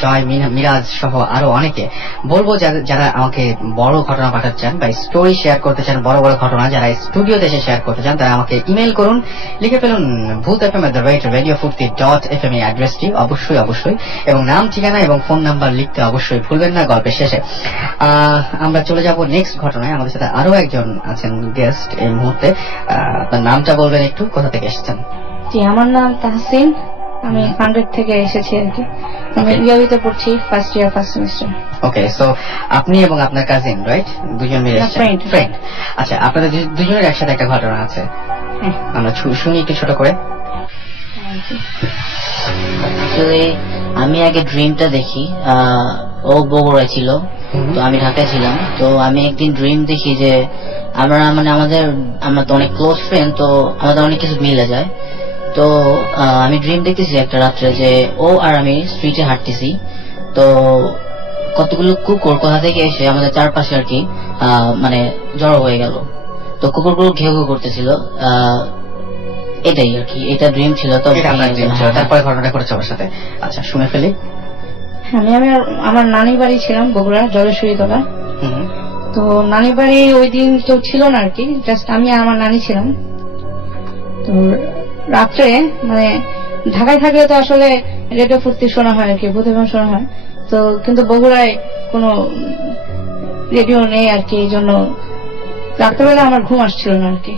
জয় মিরাজ সহ আরো অনেকে। বলবো যারা আমাকে বড় ঘটনা পাঠাতে চান বা স্টোরি শেয়ার করতে চান, বড় বড় ঘটনা যারা স্টুডিওতে এসে শেয়ার করতে চান, তারা আমাকে ইমেল করুন, লিখে ফেলুন bhuthfm@radiofurti.fm এই অ্যাড্রেসটি অবশ্যই, এবং নাম, ঠিকানা এবং ফোন নাম্বার লিখতে অবশ্যই ভুলবেন না গল্পের শেষে। আমরা চলে যাব নেক্সট ঘটনায়। আমাদের সাথে আরো একজন আছেন গেস্ট এই মুহূর্তে। আপনার নামটা বলবেন একটু, কোথা থেকে এসেছেন? জি, আমার নাম তাহসিন, আমি 100 থেকে এসেছি আর কি। আমি ইউএতে পড়ছি, ফার্স্ট ইয়ার ফার্স্ট সেমিস্টার। ওকে, সো আপনি এবং আপনার কাজিন, রাইট? দুজন মিলে এসেছেন? ফ্রেন্ড। আচ্ছা, আপনাদের দুজনের একসাথে একটা ঘটনা আছে, আমরা শুনি একটু ছোট করে। আসলে আমি আগে ড্রিমটা দেখি, ও বগুড়া ছিল, তো আমি ঢাকায় ছিলাম। তো আমি একদিন ড্রিম দেখি যে আমরা তো অনেক ক্লোজ ফ্রেন্ড, তো আমাদের অনেক কিছু মিলে যায়। তো আমি ড্রিম দেখতেছি একটা রাত্রে যে ও আর আমি স্ট্রিটে হাঁটতেছি, তো কতগুলো কুকুর কোথা থেকে এসে আমাদের চারপাশে আর কি জড়ো হয়ে গেল। তো কুকুরগুলো ঘেউ ঘেউ করতেছিল, এটাই আর কি, এটা ড্রিম ছিল। তো তারপরে ঘটনাটা করেছে আমার সাথে। আচ্ছা, শুনে ফেলি। আমি আমার নানির বাড়ি ছিলাম বগুড়া জলেশ্বরীতলা। তো নানির বাড়ি ওই দিন কেউ ছিল না আর কি, জাস্ট আমি আর আমার নানি ছিলাম। তো রাত্রে ঢাকায় থাকলে তো আসলে রেডিও ফুর্তি শোনা হয় আর কি, ভূত এফএম শোনা হয়। তো কিন্তু বগুড়ায় কোনো রেডিও নেই আর কি, এই জন্য রাত্রেবেলা আমার ঘুম আসছিল না আর কি।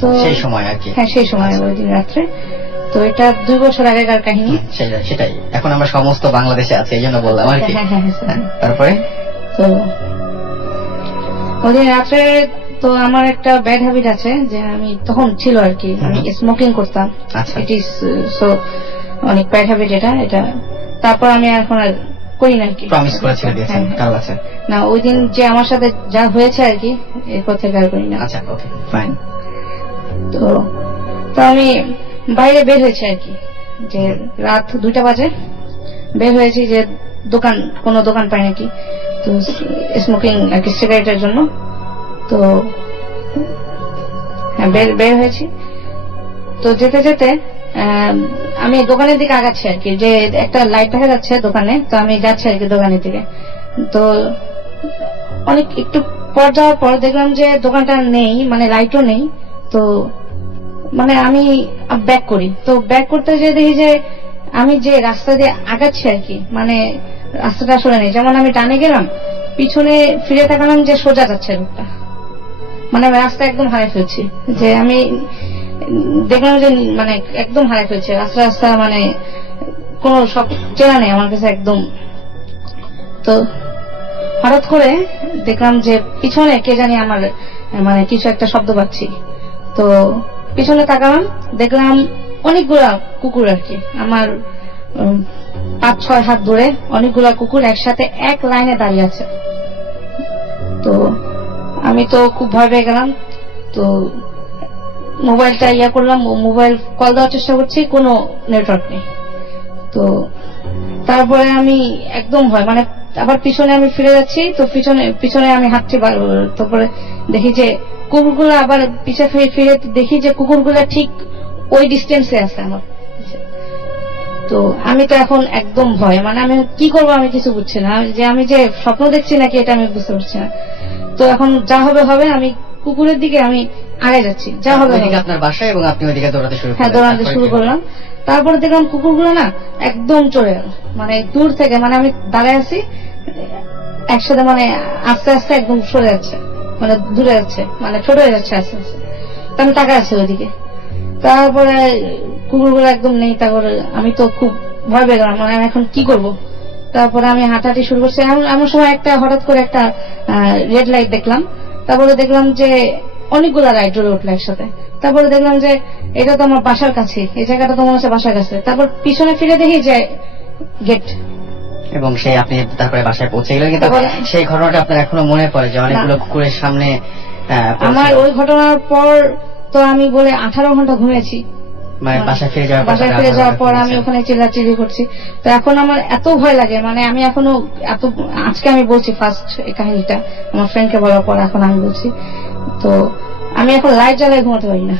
তো সেই সময় আর কি, হ্যাঁ সেই সময় ওই দিন রাত্রে। তো এটা 2 বছর আগেকার কাহিনী। সেটাই, এখন আমরা সমস্ত বাংলাদেশে আছি এই জন্য বললাম আর কি। তারপরে তো ওই দিন রাত্রে তো আমার একটা ব্যাড হ্যাবিট আছে যে আমি তখন ছিল আর কি, আমি স্মোকিং করতাম। ইট ইজ সো অনেক ব্যাড হ্যাবিট এটা। তারপর আমি এখন আর করি না আর কি। প্রমিস করেছিল দিয়েছেন কারো কাছে? না, ওই দিন যে আমার সাথে যা হয়েছে আর কি, এরপর থেকে আর করি না। আচ্ছা, ওকে, ফাইন। তো আমি বাইরে বের হয়েছি আর কি, যে রাত 2টা বাজে বের হয়েছি যে কোনো দোকান পাই নাকি, তো স্মোকিং আর কি, সিগারেটের জন্য। তো বের হয়েছি। তো যেতে যেতে আমি দোকানের দিকে আগাচ্ছি আর কি, যে একটা লাইট দেখা যাচ্ছে দোকানে, তো আমি যাচ্ছি আর কি দোকানের দিকে। তো অনেক একটু পর যাওয়ার পর দেখলাম যে দোকানটা নেই, লাইটও নেই। তো আমি ব্যাক করি, তো ব্যাক করতে যেয়ে দেখি যে আমি যে রাস্তা দিয়ে আগাচ্ছি আর কি, রাস্তাটা আসলে নেই। যেমন আমি ডানে গেলাম, পিছনে ফিরে তাকালাম যে সোজা যাচ্ছে রোডটা, আমি রাস্তা একদম হারাই ফেলছি। যে আমি দেখলাম যে একদম হারাই ফেলছে রাস্তা, কোনো সব চেনা নেই আমার কাছে একদম। তো হঠাৎ করে দেখলাম যে পিছনে কে জানি আমার কিছু একটা শব্দ পাচ্ছি। তো পিছনে তাকালাম, দেখলাম অনেকগুলা কুকুর আর কি, আমার 5-6 হাত দূরে অনেকগুলা কুকুর একসাথে এক লাইনে দাঁড়িয়ে আছে। তো আমি তো খুব ভয় পেয়ে গেলাম। তো মোবাইলটা ইয়া করলাম, মোবাইল কল দেওয়ার চেষ্টা করছি, কোনো নেটওয়ার্ক নেই। তো তারপরে আমি একদম ভয়, মানে আবার পিছনে আমি ফিরে যাচ্ছি, তো পিছনে আমি হাঁটছি, তারপরে দেখি যে কুকুরগুলো, আবার পিছনে ফিরে দেখি যে কুকুরগুলো ঠিক ওই ডিস্টেন্সে আছে আমার। তো আমি তো এখন একদম ভয়, মানে আমি কি করবো আমি কিছু বুঝছি না, যে আমি যে স্বপ্ন দেখছি নাকি এটা আমি বুঝতে পারছি না। তো এখন যা হবে হবে, আমি কুকুরের দিকে আমি আগে যাচ্ছি, যা হবে হবে। আপনার বাসায় এবং আপনি ওইদিকে দৌড়াতে শুরু হ্যাঁ, দৌড়াতে শুরু করলাম। তারপরে দেখলাম কুকুরগুলো না একদম চলে গেল, মানে দূর থেকে, মানে আমি দাঁড়ায় আছি একসাথে, মানে আস্তে আস্তে একদম সরে যাচ্ছে, মানে দূরে যাচ্ছে, মানে ছোট হয়ে যাচ্ছে আস্তে আস্তে। তো আমি তাকায় আছি ওইদিকে, তারপরে কুকুরগুলো একদম নেই। তারপরে আমি তো খুব ভয় পেয়ে গেলাম, মানে আমি এখন কি করব। তারপরে আমি হাঁটাহাঁটি শুরু করছি, এমন সময় হঠাৎ করে একটা রেড লাইট দেখলাম। তারপরে দেখলাম যে অনেকগুলা লাইট জ্বলে উঠলো একসাথে। তারপরে দেখলাম যে এটা তো আমার বাসার কাছে, এই জায়গাটা তো মনে হচ্ছে বাসার কাছে। তারপর পিছনে ফিরে দেখি যে গেট, এবং সেই আপনি তারপরে বাসায় পৌঁছে গেলেন। কিন্তু সেই ঘটনাটা আপনার এখনো মনে পড়ে যে অনেকগুলো কুকুরের সামনে? আমার ওই ঘটনার পর তো আমি বলে 18 ঘন্টা ঘুমিয়েছি, মানে বাসায় ফিরে যাওয়ার পর আমি ওখানে চিল্লাচিল্লি করছি। তো এখন আমার এত ভয় লাগে, মানে আমি এখনো আজকে আমি বলছি ফার্স্ট এই কাহিনীটা আমার ফ্রেন্ডকে বলার পর এখন আমি বলছি। তো আমি এখন লাইট জ্বালিয়ে ঘুমাতে পারি না,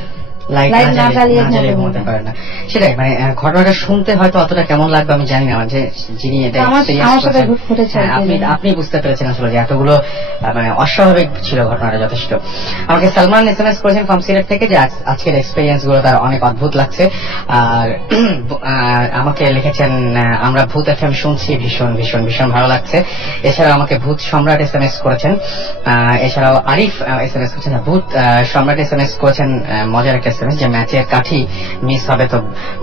লাইট না জ্বালিয়ে ঘুমাতে পারি না। সেটাই, মানে ঘটনাটা শুনতে হয়তো অতটা কেমন লাগবে আমি জানি না, যে যিনি এটা আমার সাথে ঘটেছে আপনি বুঝতে পেরেছেন আসলে যে এতগুলো মানে অস্বাভাবিক ছিল ঘটনাটা যথেষ্ট। আমাকে সালমান SMS করেছেন ফ্রম সিলেট থেকে যে আজকের এক্সপেরিয়েন্স গুলো তার অনেক অদ্ভুত লাগছে। আর আমাকে লিখেছেন আমরা ভূত FM শুনছি, ভীষণ ভীষণ ভীষণ ভালো লাগছে। এছাড়াও আমাকে ভূত সম্রাট SMS করেছেন। এছাড়াও আরিফ SMS করেছেন, ভূত সম্রাট SMS করেছেন মজার একটা SMS যে ম্যাচের কাঠি মিস হবে তো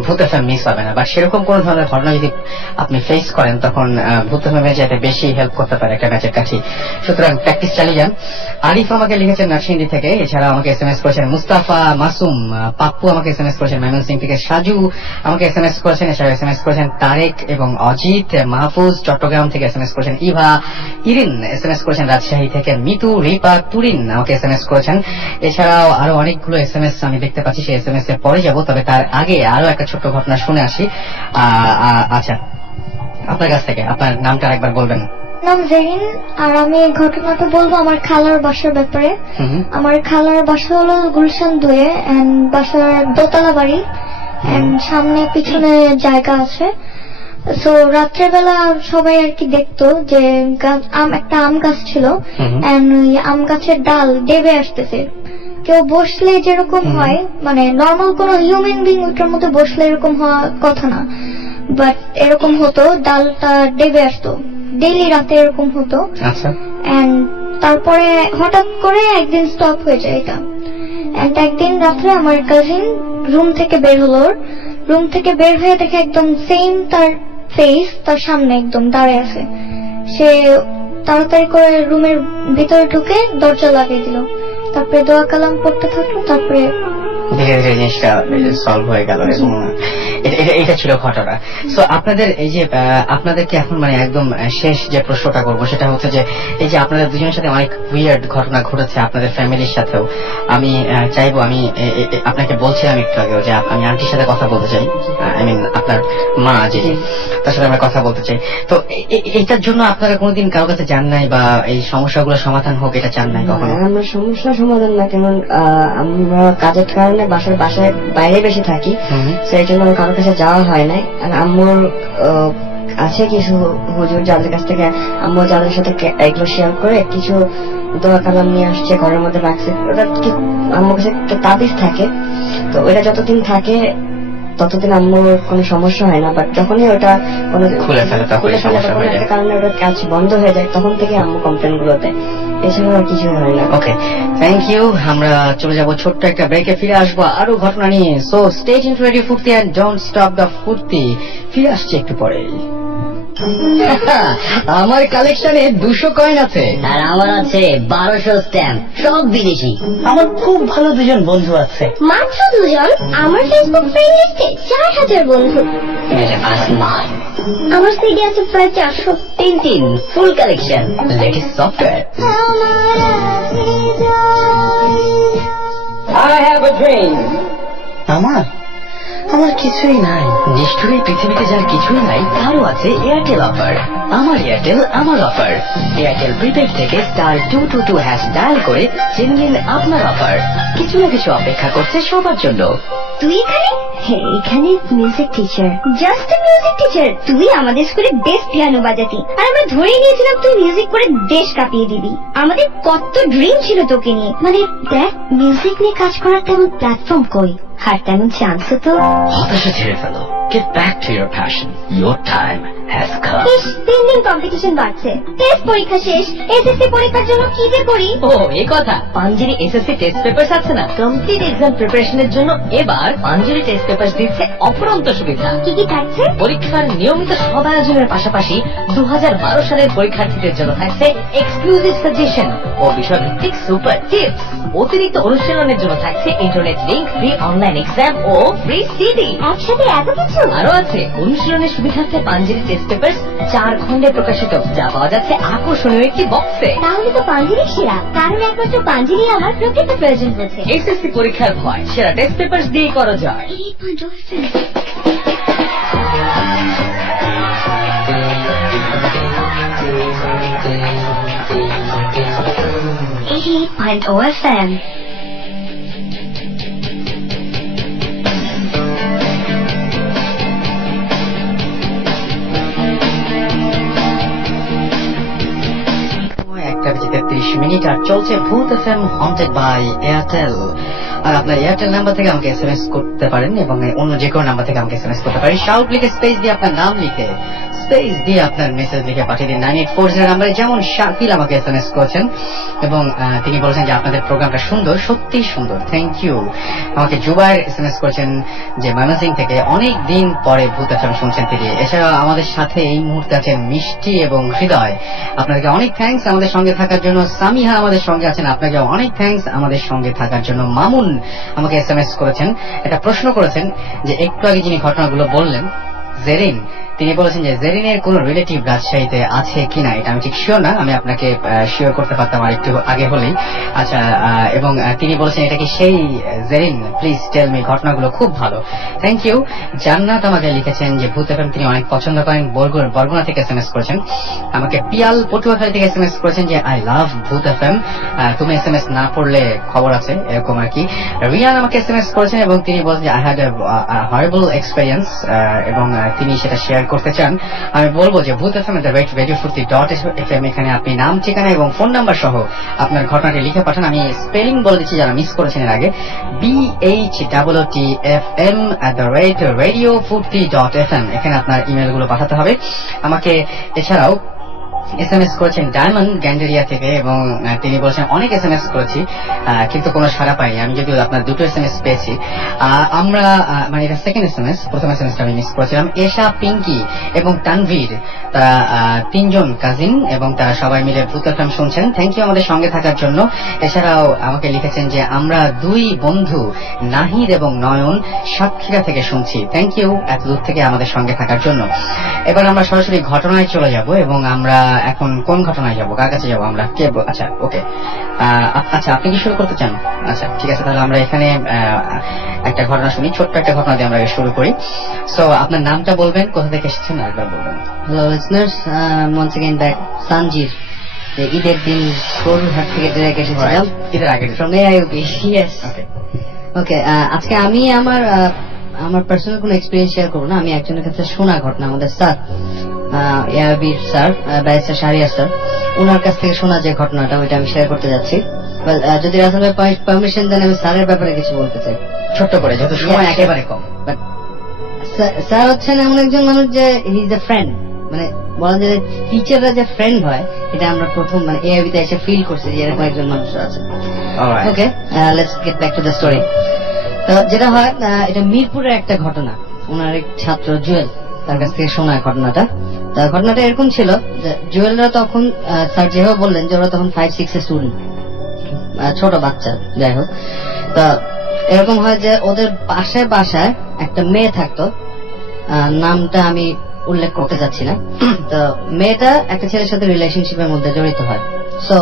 ভূত FM মিস হবে না। বা সেরকম কোন ধরনের ঘটনা যদি আপনি ফেস করেন তখন ভূত FM যাতে বেশি হেল্প করতে পারে একটা ম্যাচের কাঠি। সুতরাং প্র্যাকটিস চালিয়ে যান। আরিফ আমাকে লিখেছেন নরসিংদী থেকে। এছাড়া আমাকে SMS করেছেন মুস্তাফা মাসুম, পাপ্পু আমাকে SMS করেছেন ময়মনসিংহ থেকে, সাজু আমাকে SMS করেছেন। এছাড়া SMS করেছেন তারেক এবং অজিত, মাহফুজ চট্টগ্রাম থেকে SMS করেছেন, ইভা, ইরিন SMS করেছেন রাজশাহী থেকে, মিতু, রিপা, তুরিন আমাকে SMS করেছেন। এছাড়াও আরো অনেকগুলো SMS আমি দেখতে পাচ্ছি, সেই SMS এর পরে যাব। তবে তার আগে আরো একটা ছোট্ট ঘটনা শুনে আসি। আচ্ছা, আপনার কাছ থেকে আপনার নামটা একবার বলবেন? নাম জেরিন, আর আমি ঘটনাটা বলবো আমার খালার বাসার ব্যাপারে। আমার খালার বাসা হলো গুলশান 2 এন্ড বাসার দোতলা বাড়ি, এন্ড সামনে পিছনে জায়গা আছে। সো রাত্রেবেলা সবাই আর কি দেখতো যে একটা আম গাছ ছিল, এন্ড ওই আম গাছের ডাল ডেবে আসতেছে। কেউ বসলে যেরকম হয়, মানে নর্মাল কোন হিউম্যান বিং ওটার মধ্যে বসলে এরকম হওয়ার কথা না, বাট এরকম হতো, ডালটা ডেবে আসতো, ডেইলি রাতে এরকম হতো। এন্ড তারপরে হঠাৎ করে একদিন স্টপ হয়ে যায় এটা। এন্ড একদিন রাত্রে আমার কাজিন রুম থেকে বের হলো, রুম থেকে বের হয়ে দেখে একদম সেম তার ফেস তার সামনে একদম দাঁড়িয়ে আছে। সে তাড়াতাড়ি করে রুমের ভিতরে ঢুকে দরজা লাগিয়ে দিল, তারপরে দোয়া কালাম পড়তে থাকলো, তারপরে ধীরে ধীরে জিনিসটা সলভ হয়ে গেল। এটা ছিল ঘটনা। সো আপনাদের এই যে আপনাদেরকে এখন মানে একদম শেষ যে প্রশ্নটা করবো সেটা হচ্ছে যে এই যে আপনাদের দুজনের সাথে অনেক উইয়ার্ড ঘটনা ঘটেছে আপনাদের ফ্যামিলির সাথেও, আমি চাইবো, আমি আপনাকে বলছিলাম একটু আগেও যে আমি আন্টির সাথে কথা বলতে চাই, আই মিন আপনার মা যে, তার সাথে আমরা কথা বলতে চাই। তো এটার জন্য আপনারা কোনোদিন কারো কাছে যান নাই বা এই সমস্যাগুলো সমাধান হোক এটা চান নাই কখনো? আমরা সমস্যা সমাধান না, কেমন আমরা কাজের কারণে বাসায় বাইরে বেশি থাকি, সেই জন্য কারোর কাছে যাওয়া হয় না। আর আম্মুর আছে কিছু হুজুর যাদের কাছ থেকে আম্মু যাদের সাথে এগুলো শেয়ার করে কিছু দোয়া কালাম নিয়ে আসছে, ঘরের মধ্যে রাখছে। ওটা কি আম্মুর কাছে একটা তাবিজ থাকে, তো ওটা যতদিন থাকে ততদিন আম্মুর কোনো সমস্যা হয় না। বাট যখনই ওটা কোনো খুলে ফেলে কারণে ওটা কাজ বন্ধ হয়ে যায়, তখন থেকে আম্মু কমপ্লেন গুলো দেয়, এছাড়া আর কিছু হয় না। ওকে, থ্যাংক ইউ। আমরা চলে যাব ছোট্ট একটা ব্রেকে, ফিরে আসবো আরো ঘটনা নিয়ে। So stay tuned two radio ফুর্তি এন্ড ডোন্ট স্টপ দ্য ফুর্তি। ফিরে আসছে একটু পরে। আমার কালেকশনে 200 কয়েন আছে। আর আমার আছে 1200 স্ট্যাম্প, সব বিদেশি। আমার খুব ভালো দুজন বন্ধু আছে। মাত্র 2 জন? আমার ফেসবুক ফ্রেন্ড লিস্টে 4000 বন্ধু। মেরে পাস মাল। আমার সিডি আছে প্রায় 400। তিন ফুল কালেকশন। Latest software. আমার কিছুই নাই। নিষ্ঠুর এই পৃথিবীতে যার কিছুই নাই তারও আছে এয়ারটেল অফার। আমার এয়ারটেল আমার অফার। এয়ারটেল প্রিপেড থেকে *222# ডায়াল করে জেনে নিন আপনার অফার। কিছু না কিছু অপেক্ষা করছে সবার জন্য। তুই এখানে music teacher, just music teacher. তুই আমাদের স্কুলে বেস্ট পিয়ানো বাজাতি, আর আমরা ধরেই নিয়েছিলাম তুই মিউজিক করে দেশ কাঁপিয়ে দিবি। আমাদের কত ড্রিম ছিল তোকে নিয়ে। মানে দেখ, মিউজিক নিয়ে কাজ করার তেমন প্ল্যাটফর্ম কই, আর তেমন চান্সও তো। হতাশা ছেড়ে ফেলো। Get back to your passion. Your time has come. ইস, দিন দিন কম্পিটিশন বাড়ছে। টেস্ট পরীক্ষা শেষ, এসএসসি পরীক্ষার জন্য কি যে করি। ও এই কথা, পাঞ্জেরি এসএসসি টেস্ট পেপারস আছে না, কমপ্লিট এক্সাম প্রিপারেশনের জন্য এবার পাঞ্জেরি টেস্ট পেপারস দিচ্ছে অপরন্ত সুবিধা। কি কি থাকছে? পরীক্ষার নিয়মিত সব আয়োজনের পাশাপাশি 2012 সালের পরীক্ষার্থীদের জন্য থাকছে এক্সক্লুসিভ সাজেশন ও বিষয়ভিত্তিক সুপার টিপস। অতিরিক্ত অনুশীলনের জন্য থাকছে internet link, free online exam ও ফ্রি সিডি। একসাথে এত কিছু? আরো আছে অনুশীলনের সুবিধার্থে পাঞ্জেরি টেস্ট পেপারস 4 খণ্ডে প্রকাশিত, যা পাওয়া যাচ্ছে আকর্ষণীয় একটি বক্সে। তাহলে তো পাঞ্জেরি সেরা, কারণ একমাত্র পাঞ্জেরি আমার প্রকৃত প্রয়োজন বোঝে। এসএসসি পরীক্ষার ভয় সেরা টেস্ট পেপারস দিয়েই করা যায়। 88.0 FM. একটা বেজে 33 মিনিট আর চলছে ভূত এফএম হন্টেড বাই এয়ারটেল। আর আপনার এয়ারটেল নাম্বার থেকে আমাকে এসএমএস করতে পারেন এবং অন্য যে কোনো নাম্বার থেকে আমাকে এসএমএস করতে পারেন। শাউট লিখে স্পেস দিয়ে আপনার নাম লিখে স্পেস দিয়ে আপনার মেসেজ লিখে পাঠিয়ে দিন 9840 নাম্বারে। যেমন শাকিল আমাকে এসএমএস করেছেন এবং তিনি বলেছেন যে আপনাদের প্রোগ্রামটা সুন্দর, সত্যি সুন্দর, থ্যাংক ইউ। আমাকে জুবাইর এসএমএস করেছেন যে ময়মনসিংহ থেকে অনেক দিন পরে ভূত এফএম শুনছেন তিনি। এছাড়া আমাদের সাথে এই মুহূর্তে আছেন মিষ্টি এবং হৃদয়, আপনাদেরকে অনেক থ্যাঙ্কস আমাদের সঙ্গে থাকার জন্য। সামিহা আমাদের সঙ্গে আছেন, আপনাকে অনেক থ্যাঙ্কস আমাদের সঙ্গে থাকার জন্য। মামুন আমাকে এসএমএস করেছেন, একটা প্রশ্ন করেছেন যে একটু আগে যিনি ঘটনাগুলো বললেন জেরিন, তিনি বলেছেন যে জেরিনের কোন রিলেটিভ রাজশাহীতে আছে কিনা, এটা আমি ঠিক শিওর না, আমি আপনাকে শিওর করতে পারতাম আর একটু আগে হলেই। আচ্ছা, এবং তিনি বলেছেন এটা কি সেই জেরিন, প্লিজ টেল মি। ঘটনাগুলো খুব ভালো, থ্যাংক ইউ। জান্নাত আমাকে লিখেছেন যে ভূত এফএম তিনি অনেক পছন্দ করেন, বরগুনা থেকে এসএমএস করেছেন। আমাকে পিয়াল পটুয়াখালী থেকে এসএমএস করেছেন যে আই লাভ ভূত এফএম, তুমি এসএমএস না পড়লে খবর আছে, এরকম আর কি। রিয়ান আমাকে এসএমএস করেছেন এবং তিনি বলেন যে I had a horrible experience এবং তিনি সেটা শেয়ার করতে চান। আমি বলবো যে ভূত এফএম @radiofutti.fm, এখানে আপনি নাম, ঠিকানা এবং ফোন নাম্বার সহ আপনার ঘটনাটি লিখে পাঠান। আমি স্পেলিং বলে দিচ্ছি যারা মিস করেছেন এর আগে, BHOOTFM, এখানে আপনার ইমেল গুলো পাঠাতে হবে আমাকে। এছাড়াও এসএমএস করেছেন ডায়মন্ড গ্যান্ডেরিয়া থেকে এবং তিনি বলেছেন অনেক এসএমএস করেছি কিন্তু কোনো সাড়া পাইনি। আমি যদিও আপনার দুটো এসএমএস পেয়েছি। আমরা মানে এটা সেকেন্ড এসএমএস, প্রথম এসএমএসটা আমি মিস করেছিলাম। এশা, পিঙ্কি এবং তানভীর, তারা 3 জন কাজিন এবং তারা সবাই মিলে ভূত এফএম শুনছেন, থ্যাংক ইউ আমাদের সঙ্গে থাকার জন্য। এছাড়াও আমাকে লিখেছেন যে আমরা 2 বন্ধু নাহিদ এবং নয়ন সাতক্ষীরা থেকে শুনছি, থ্যাংক ইউ এত দূর থেকে আমাদের সঙ্গে থাকার জন্য। এবার আমরা সরাসরি ঘটনায় চলে যাব এবং আমরা এখন কোন ঘটনায় যাব, কার কাছে যাব আমরা, কে? আচ্ছা, ওকে, আচ্ছা আপনি কি শুরু করতে চান? আচ্ছা ঠিক আছে, তাহলে আমরা এখানে একটা ঘটনা শুনি, ছোট্ট একটা ঘটনা দিয়ে আমরা শুরু করি। সো আপনার নামটা বলবেন, কোথা থেকে এসেছেন একবার বলবেন। Hello listeners, once again back Sanjir. ঈদের দিন গরুরহাট থেকে ডিরেক্ট এসেছিলাম, ঈদের আগে। From AIUP. Yes, okay. আজকে আমি আমার পার্সোনাল কোনো এক্সপিরিয়েন্স শেয়ার করবো না, আমি একজনের কাছে শোনা ঘটনা। আমাদের স্যার এআইইউপির স্যার ব্যারিস্টার শাহরিয়ার স্যার, ওনার কাছ থেকে শোনা যে ঘটনাটা, ওইটা আমি শেয়ার করতে যাচ্ছি। যদি রাসেল ভাই পারমিশন দেন আমি স্যারের ব্যাপারে কিছু বলতে চাই, ছোট্ট করে, যেহেতু সময় একেবারে কম। স্যার হচ্ছেন এমন একজন মানুষ যে হি ইজ এ ফ্রেন্ড, মানে বলা যায় টিচাররা যে ফ্রেন্ড হয়, এটা আমরা প্রথম মানে এআইবিতে এসে ফিল করছি যে এরকম একজন মানুষ আছে। Okay, let's get back to the story. তো যেটা হয়, এটা মিরপুরের একটা ঘটনা। ওনার এক ছাত্র জুয়েল, তার কাছ থেকে শোনা ঘটনাটা। তা ঘটনাটা এরকম ছিল যে জুয়েলরা তখন স্যার যেভাবে বললেন যে ওরা তখন 5-6 এর স্টুডেন্ট, ছোট বাচ্চা, যাই হোক। তা এরকম হয় যে ওদের পাশে বাসায় একটা মেয়ে থাকতো, নামটা আমি উল্লেখ করতে চাচ্ছি না। তো মেয়েটা একটা ছেলের সাথে রিলেশনশিপের মধ্যে জড়িত হয়। সো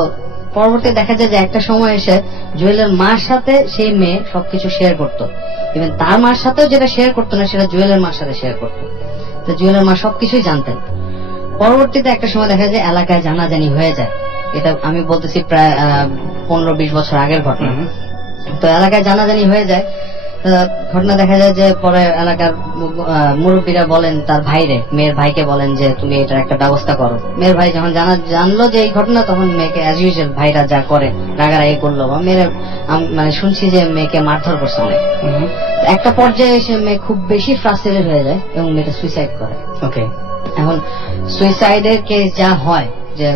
পরবর্তী দেখা যায় যে একটা সময় এসে জুয়েলের মার সাথে সেই মেয়ে সবকিছু শেয়ার করতো, ইভেন তার মার সাথেও যেটা শেয়ার করতো না সেটা জুয়েলের মার সাথে শেয়ার করতো। তো জুয়েলের মা সবকিছুই জানতেন। পরবর্তীতে একটা সময় দেখা যায় এলাকায় জানাজানি হয়ে যায়, এটা আমি বলতেছি প্রায় 15-20 বছর আগের ঘটনা। তো এলাকায় জানাজানি হয়ে যায়, ঘটনা দেখা যায় যে পরে এলাকার মুরব্বীরা বলেন তার ভাইরে, মেয়ের ভাইকে বলেন যে তুমি এটার একটা ব্যবস্থা করো। মেয়ের ভাই যখন জানলো যে এই ঘটনা, তখন মেয়েকে অ্যাজ ইউজুয়াল ভাইরা যা করে রাগারাগি করলো, বা মেয়ের মানে শুনছি যে মেয়েকে মারধর করছে অনেক। একটা পর্যায়ে এসে মেয়ে খুব বেশি ফ্রাস্ট্রেটেড হয়ে যায় এবং মেয়েটা সুইসাইড করে। ওকে, এখন সুইসাইডের কেস যা হয় যে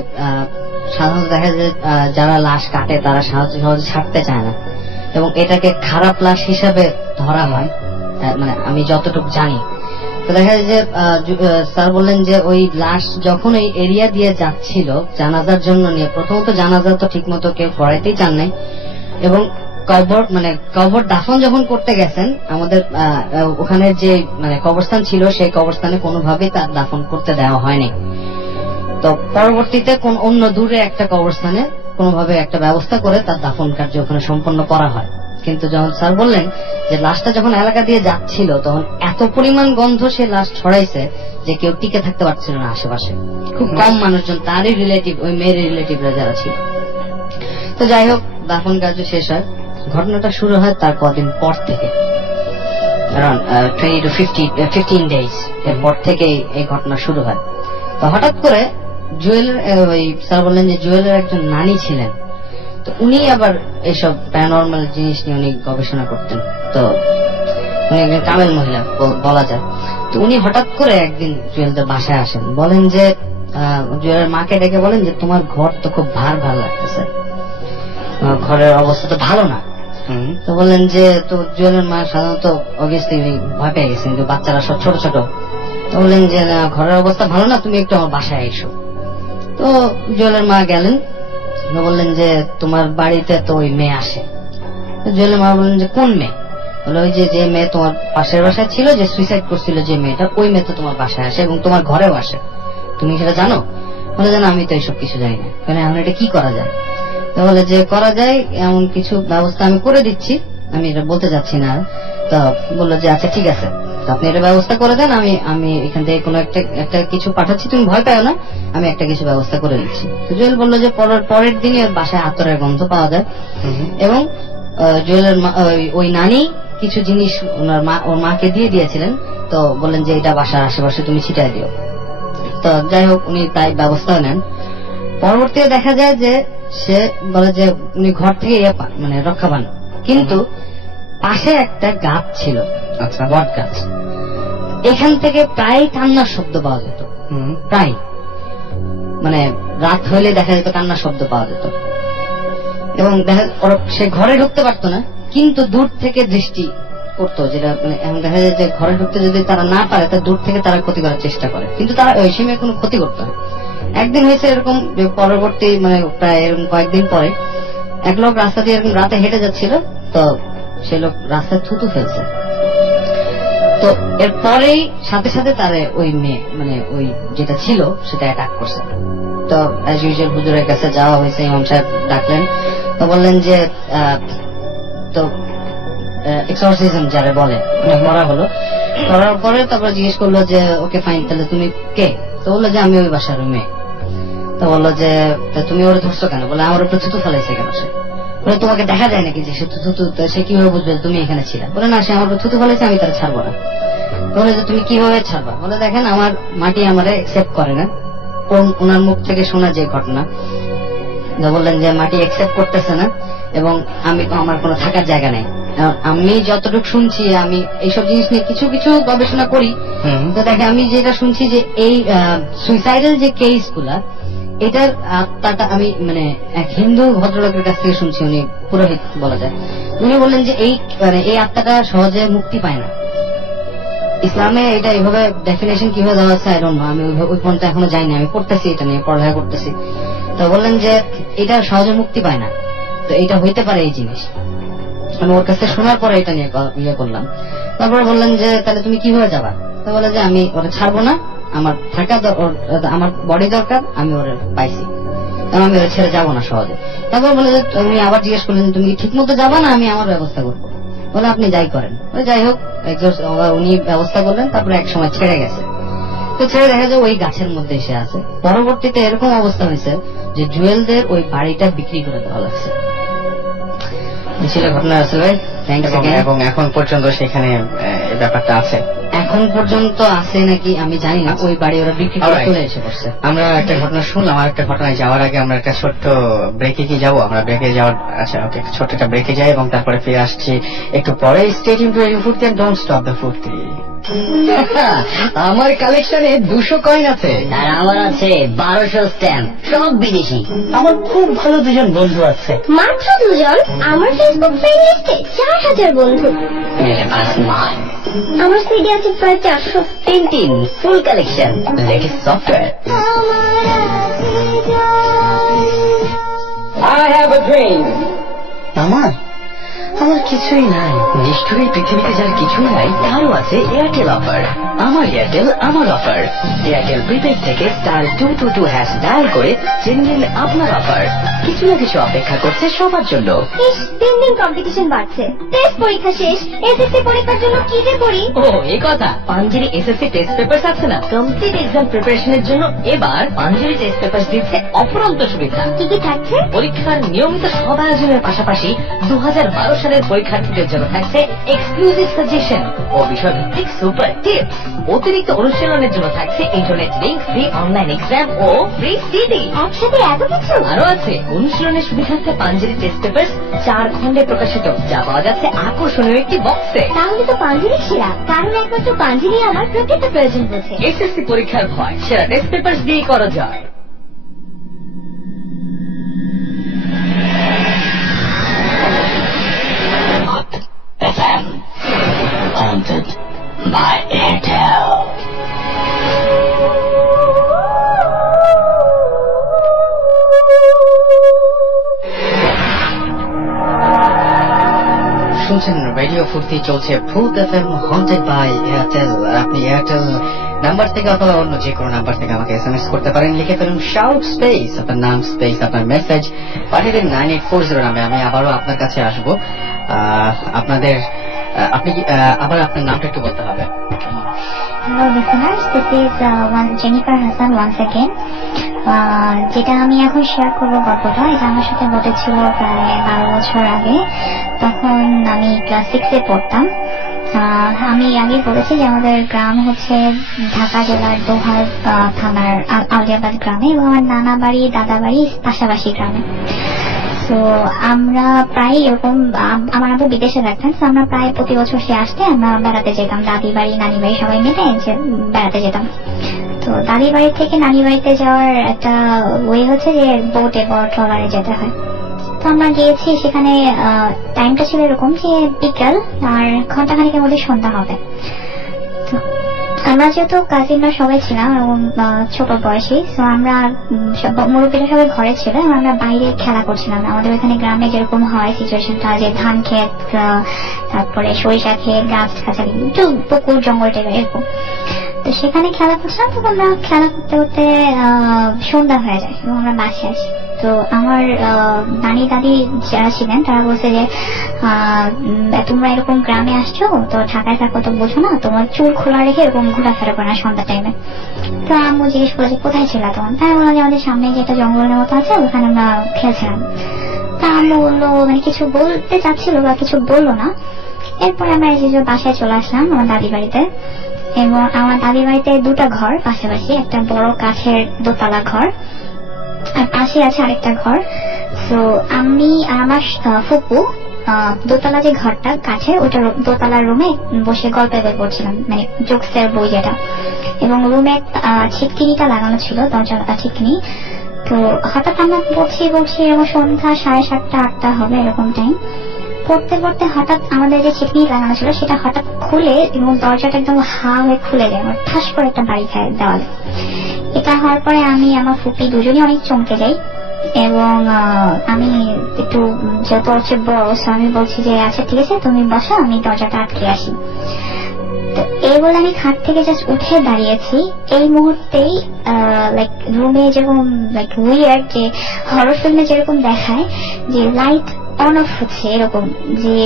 সাধারণত দেখা যায় যারা লাশ কাটে তারা সহজে ছাড়তে চায় না, এবং এটাকে খারাপ লাশ হিসাবে ধরা হয়, মানে আমি যতটুকু জানি। তো দেখা যায় যে স্যার বললেন যে ওই লাশ যখন ওই এরিয়া দিয়ে যাচ্ছিল জানাজার জন্য নিয়ে, প্রথমত জানাজা তো ঠিক মতো কেউ করাইতেই চান নাই, এবং কবর দাফন যখন করতে গেছেন, আমাদের ওখানে যে মানে কবরস্থান ছিল সেই কবরস্থানে কোনোভাবেই তার দাফন করতে দেওয়া হয়নি। তো পরবর্তীতে কোন অন্য দূরে একটা কবরস্থানে কোনোভাবে একটা ব্যবস্থা করে তার দাফন কার্য ওখানে সম্পন্ন করা হয়। কিন্তু যখন স্যার বললেন যে লাশটা যখন এলাকা দিয়ে যাচ্ছিল, তখন এত পরিমাণ গন্ধ সে লাশ ছড়াইছে যে কেউ টিকে থাকতে পারছিল না আশেপাশে, খুব কম মানুষজন, তারই রিলেটিভ, ওই মেয়ের রিলেটিভরা যারা ছিল। তো যাই হোক, দাফন কার্য শেষ হয়। ঘটনাটা শুরু হয় তার কদিন পর থেকে, অ্যারাউন্ড 20 to 15 ডেজ এরপর থেকে এই ঘটনা শুরু হয়। তো হঠাৎ করে জুয়েলের, ওই স্যার বললেন যে জুয়েলের একজন নানি ছিলেন, তো উনি আবার এইসব প্যারানর্মাল জিনিস নিয়ে উনি গবেষণা করতেন। তো উনি একজন তামিল মহিলা বলা যায়। তো উনি হঠাৎ করে একদিন জুয়েলদের বাসায় আসেন, বলেন যে জুয়েলের মাকে ডেকে বলেন যে তোমার ঘর তো খুব ভার লাগতেছে, ঘরের অবস্থা তো ভালো না। তো বললেন যে, তো জুয়েলের মা সাধারণত অবভিয়াসলি ভয় পেয়ে গেছেন, কিন্তু বাচ্চারা সব ছোট ছোট। তো বললেন যে ঘরের অবস্থা ভালো না, তুমি একটু আমার বাসায় এসো। তো জুয়েলের মা গেলেন, বললেন যে তোমার বাড়িতে তো ওই মেয়ে আসে। জুয়েলের মা বললেন যে কোন মেয়ে? বলে ওই যে মেয়ে তোমার পাশের বাসায় ছিল, যে সুইসাইড করছিল যে মেয়েটা, ওই মেয়ে তো তোমার বাসায় আসে এবং তোমার ঘরেও আসে, তুমি সেটা জানো? বলে জানো, আমি তো এইসব কিছু জানি না। কেন, এখন এটা কি করা যায়? তো বলে যে করা যায় এমন কিছু ব্যবস্থা আমি করে দিচ্ছি, আমি এটা বলতে চাচ্ছি না। তো বললো যে আচ্ছা ঠিক আছে, আপনি এটা ব্যবস্থা করে দেন, আমি এখান থেকে কোনো একটা কিছু পাঠাচ্ছি, তুমি ভয় পাও না, আমি একটা কিছু ব্যবস্থা করে দিচ্ছি। তো জুয়েল বললো যে পরের দিনই ওর বাসায় আতরের গন্ধ পাওয়া যায়, এবং জুয়েলের ওই নানি কিছু জিনিস ওর মাকে দিয়ে দিয়েছিলেন। তো বললেন যে এটা বাসার আশেপাশে তুমি ছিটাই দিও। তো যাই হোক, উনি তাই ব্যবস্থা নেন। পরবর্তীতে দেখা যায় যে সে বলে যে উনি ঘর থেকে মানে রক্ষা পান, কিন্তু পাশে একটা গাছ ছিল, আচ্ছা বট গাছ, এখান থেকে প্রায় কান্নার শব্দ পাওয়া যেত, প্রায় মানে রাত হইলে দেখা যেত কান্নার শব্দ পাওয়া যেত। এবং সে ঘরে ঢুকতে পারতো না, কিন্তু দূর থেকে দৃষ্টি করতো, যেটা মানে এখন দেখা যায় যে ঘরে ঢুকতে যদি তারা না পারে, তা দূর থেকে তারা ক্ষতি করার চেষ্টা করে, কিন্তু তারা ওই সময় কোনো ক্ষতি করতো না। একদিন হয়েছে এরকম, পরবর্তী মানে প্রায় এরকম কয়েকদিন পরে এক লোক রাস্তা দিয়ে এরকম রাতে হেঁটে যাচ্ছিল, তো সে লোক রাস্তায় থুতু ফেলছে। তো এরপরেই সাথে সাথে তারে ওই মেয়ে মানে ওই যেটা ছিল সেটা অ্যাটাক করছে। তো অ্যাজ ইউজুয়াল হুজুরের কাছে যাওয়া হয়েছে, ইমাম সাহেব ডাকলেন, তো বললেন যে তো এক্সরসিজম যারা বলে করা হলো। করার পরে তারপর জিজ্ঞেস করলো যে ওকে ফাইন, তাহলে তুমি কে? তো বললো যে আমি ওই বাসার মেয়ে। তো বললো যে তুমি ওরা ধরছো কেন? বলে আমার উপরে থুতু ফেলাইছে কেন সে? বলে তোমাকে দেখা যায় নাকি যে সে থুতু, সে কিভাবে বুঝবে তুমি এখানে ছিলে? বলে না, সে আমার উপরে থুতু ফেলাইছে, আমি তারা ছাড়বো না। বলে যে তুমি কিভাবে ছাড়বা? বলে দেখেন, আমার মাটি আমারে অ্যাকসেপ্ট করে না। ওনার মুখ থেকে শোনা যে ঘটনা, বললেন যে মাটি অ্যাকসেপ্ট করতেছে না, এবং আমি আমার কোনো থাকার জায়গা নেই। আমি যতটুকু শুনছি, আমি এইসব জিনিস নিয়ে কিছু কিছু গবেষণা করি, তো দেখে আমি যেটা শুনছি যে এই সুইসাইডাল যে কেস গুলা, এটার আত্মাটা আমি মানে এক হিন্দু ভদ্রলোকের কাছ থেকে শুনছি, উনি পুরোহিত বলা যায়, উনি বললেন যে এই আত্মাটা সহজে মুক্তি পায় না। ইসলামে এটা এইভাবে ডেফিনেশন কিভাবে দেওয়া আছে আই ডোন্ট নো, আমি ওই পর্যন্ত এখনো যাইনি, আমি পড়তেছি এটা নিয়ে, পড়ালেখা করতেছি। তো বললেন যে এটা সহজে মুক্তি পায় না, তো এটা হইতে পারে এই জিনিস। আমি ওর কাছে শোনার পরে এটা নিয়ে ইয়ে করলাম। তারপরে বললেন যে তাহলে তুমি কিভাবে যাবা? তো বলে যে আমি ওরা ছাড়বো না, আমার থাকা আমার বডি দরকার, আমি ওরা পাইছি, কারণ আমি ওরা ছেড়ে যাবো না সহজে। তারপর বলে যে তুমি আবার জিজ্ঞেস করলেন তুমি কি ঠিক মতো যাবা না আমি আমার ব্যবস্থা করবো? বলে আপনি যাই করেন। যাই হোক উনি ব্যবস্থা করলেন, তারপরে এক সময় ছেড়ে গেছে। তো ছেড়ে দেখা যায় ওই গাছের মধ্যে এসে আছে। পরবর্তীতে এরকম অবস্থা হয়েছে যে জুয়েলদের ওই বাড়িটা বিক্রি করে দেওয়া লাগছে। ছিল ঘটনা আসলে ভাই, এবং এখন পর্যন্ত সেখানে এই ব্যাপারটা আছে। এখন পর্যন্ত আছে নাকি আমি জানি না, ওই বাড়ি ওরা বিক্রি করে চলে এসে পড়ছে। আমরা একটা ঘটনা শুনলাম, আর একটা ঘটনায় যাওয়ার আগে আমরা একটা ছোট্ট ব্রেকে কি যাবো? আমরা ব্রেকে যাওয়ার, আচ্ছা ওকে, ছোট্ট একটা ব্রেকে যাই এবং তারপরে ফিরে আসছি একটু পরে। স্টে টিউনড টু রেডিও ফুর্তি এন্ড ডোন্ট স্টপ দ্য ফুর্তি। আমার কালেকশনে 200 কয়েন আছে, আর আমার আছে 1200 স্ট্যাম্প, সব বিদেশি। আমার খুব ভালো দুজন বন্ধু আছে। মাত্র 2 জন? আমার ফেসবুক ফ্রেন্ড লিস্টে 4000 বন্ধু। আমার সিডি আছে প্রায় 400। Tintin full collection, latest software. I have a dream. আমার কিছুই নাই। নিশ্চয়ই পৃথিবীতে যার কিছুই নাই তারও আছে এয়ারটেল অফার। আমার এয়ারটেল আমার অফার। এয়ারটেল প্রিপেড থেকে *222# ডায়াল করে জেনে নিন আপনার অফার। কিছু না কিছু অপেক্ষা করছে সবার জন্য। দিন দিন কম্পিটিশন বাড়ছে। টেস্ট পরীক্ষা শেষ, এসএসসি পরীক্ষার জন্য কি যে করি। ও এই কথা, পাঞ্জেরি এসএসসি টেস্ট পেপারস আছে না, কমপ্লিট এক্সাম প্রিপারেশনের জন্য এবার পাঞ্জেরি টেস্ট পেপারস দিচ্ছে অফুরন্ত সুবিধা। কি কি থাকছে? পরীক্ষার নিয়মিত সব আয়োজনের পাশাপাশি 2012 সালের পরীক্ষার্থীদের জন্য থাকছে এক্সক্লুসিভ সাজেশন ও বিষয়ভিত্তিক সুপার টিপস। অতিরিক্ত অনুশীলনের জন্য থাকছে internet link, free online exam ও ফ্রি সিডি। একসাথে এত কিছু? আরো আছে অনুশীলনের সুবিধার্থে পাঞ্জেরি টেস্ট পেপারস 4 খণ্ডে প্রকাশিত, যা পাওয়া যাচ্ছে আকর্ষণীয় একটি বক্সে। তাহলে তো পাঞ্জেরি সেরা, কারণ একমাত্র পাঞ্জেরি আমার প্রত্যেকটা প্রয়োজন বোঝে। এসএসসি পরীক্ষার ভয় সেরা টেস্ট পেপারস দিয়ে করা যায়। FM haunted by Airtel. শুনছেন রেডিও ফুর্তি, চলছে ভূত এফএম হন্টেড বাই এয়ারটেল। আপনি এয়ারটেল নাম্বার থেকে অথবা অন্য যে কোনো নাম্বার থেকে আমাকে SMS করতে পারেন। লিখে ফেলুন শাউট স্পেস আপনার নাম স্পেস আপনার মেসেজ, পাঠিয়ে দিন 9840 নামে। আমি আবারও আপনার কাছে আসবো। আপনি আবার আপনার নামটা একটু বলতে হবে। Hello listeners, this is Jennifer Hassan once again. যেটা আমি এখন শেয়ার করবো গল্পটা, এটা আমার সাথে ঘটেছিল প্রায় 12 বছর আগে। তখন আমি ক্লাস 6-এ পড়তাম। আমি আগে বলেছি যে আমাদের গ্রাম হচ্ছে ঢাকা জেলার দোহার থানার আলিয়াবাদ গ্রামে, এবং আমার নানা বাড়ি দাদা বাড়ি পাশাপাশি গ্রামে। তো আমরা প্রায় এরকম, আমার আব্বু বিদেশে থাকতেন, তো আমরা প্রায় প্রতি বছর সে আসতে আমরা বেড়াতে যেতাম, দাদি বাড়ি নানি বাড়ি সবাই মিলে বেড়াতে যেতাম। তো দাদি বাড়ি থেকে নানি বাড়িতে যাওয়ার একটা ওয়ে হচ্ছে যে বোটে বা ট্রলারে যেতে হয়। তো আমরা গিয়েছি, সেখানে টাইমটা ছিল এরকম যে বিকাল, আর ঘন্টাখানিকের মধ্যে সন্ধ্যা হবে। তো আমরা যেহেতু কাজিনরা সবাই ছিলাম এবং ছোট বয়সী, তো আমরা মুরব্বীরা সবাই ঘরে ছিল, আমরা বাইরে খেলা করছিলাম। আমাদের ওইখানে গ্রামে যেরকম হয় সিচুয়েশনটা, যে ধান ক্ষেত, তারপরে সরিষা ক্ষেত, গাছ গাছালি, একটু পুকুর জঙ্গল টাইপের এরকম। তো সেখানে খেলা করছিলাম। তো আমরা খেলা করতে করতে সন্ধ্যা হয়ে যায় এবং আমরা বাসে আসি। তো আমার নানি দাদি যারা ছিলেন তারা বলছে যে তোমরা এরকম গ্রামে আসছো, তো ঢাকায় থাকো তো বোঝো না, তোমার চুল খোলা রেখে এরকম ঘোরাফেরা করে না সন্ধ্যা টাইমে। তো আম্মু জিজ্ঞেস করছে কোথায় ছিল তখন, তাই বললাম যে আমাদের সামনে যে একটা জঙ্গলের মতো আছে ওখানে আমরা খেলছিলাম। তা আম্মু বললো, মানে কিছু বলতে চাচ্ছিল বা কিছু বললো না। এরপরে আমরা এই যে বাসায় চলে আসলাম আমার দাদি বাড়িতে, এবং আমার দাদি বাড়িতে 2টা ঘর পাশাপাশি, একটা বড় কাঠের দোতলা ঘর আর পাশে আছে আরেকটা ঘর। তো আমি আর আমার ফুপু দোতলা যে ঘরটা কাঠের, ওটা দোতলার রুমে বসে গল্প বই পড়ছিলাম, মানে জোকসের বই যেটা, এবং রুমে ছিটকিনিটা লাগানো ছিল, দরজা ছিটকিনি। তো হঠাৎ আমরা বলছি এরকম সন্ধ্যা 7:30-8টা হবে এরকম টাইম। পড়তে পড়তে হঠাৎ আমাদের যে চিকনি লাগানো ছিল সেটা হঠাৎ খুলে এবং দরজাটা একদম হা হয়ে খুলে যায়, আমার ঠাস করে একটা বাড়ি খায় দেওয়ালে। এটা হওয়ার পরে আমি আমার ফুপি দুজনই অনেক চমকে যাই এবং আমি একটু যেহেতু হচ্ছে বড়, আমি বলছি যে আচ্ছা ঠিক আছে তুমি বসো, আমি দরজাটা আটকে আসি। তো এই বলে আমি খাট থেকে জাস্ট উঠে দাঁড়িয়েছি, এই মুহূর্তেই লাইক রুমে যেরকম লাইক উইয়ার্ড যে হরর ফিল্মে যেরকম দেখায় যে লাইট অন অফ হচ্ছে এরকম যে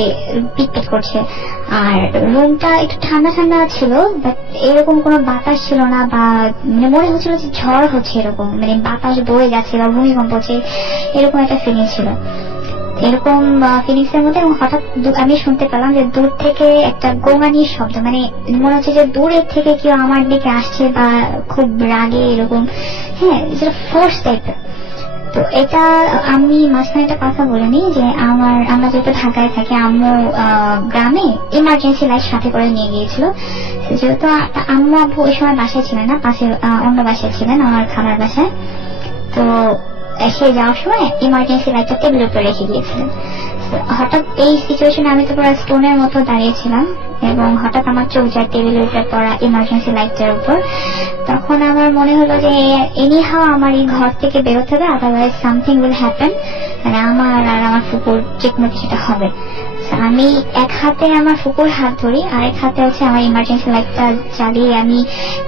পিটপিট করছে, আর রুমটা একটু ঠান্ডা ঠান্ডা ছিল, বাট এরকম কোনো বাতাস ছিল না, বা মানে মনে হচ্ছিল যে ঝড় হচ্ছে এরকম, মানে বাতাস বয়ে যাচ্ছে বা ভূমিকম্প হচ্ছে এরকম একটা ফিলিং ছিল। এরকম ফিলিংস এর মধ্যে হঠাৎ আমি শুনতে পেলাম যে দূর থেকে একটা গোঙানির শব্দ, মানে মনে হচ্ছে যে দূরের থেকে কেউ আমার দিকে আসছে বা খুব রাগে এরকম, হ্যাঁ ফোর্স টাইপের। তো এটা আমি মাঝখানে একটা কথা বলে নিই যে আমরা যেহেতু ঢাকায় থাকি, আম্মু গ্রামে ইমার্জেন্সি লাইট সাথে করে নিয়ে গিয়েছিল, যেহেতু আম্মু আব্বু ওই সময় বাসায় ছিলেন না, পাশের অন্য বাসায় ছিলেন, আমার খালার বাসায়। তো সে যাওয়ার সময় ইমার্জেন্সি লাইটটা টেবিলের উপরে রেখে গিয়েছিলেন। হঠাৎ এই সিচুয়েশনে আমি তো পুরো স্টোনের মতো দাঁড়িয়েছিলাম এবং হঠাৎ আমার চোখ যায় টেবিলের উপরে পড়া ইমার্জেন্সি লাইটটার উপর। তখন আমার মনে হলো যে এনিহাও আমার এই ঘর থেকে বেরোতে হবে, আদারওয়াইজ সামথিং উইল হ্যাপেন, মানে আমার আর আমার ফুকুর যে কোনো কিছুটা হবে। আমি এক হাতে আমার ফুকুর হাত ধরি, আরেক হাতে হচ্ছে আমার ইমার্জেন্সি লাইটটা জ্বালিয়ে আমি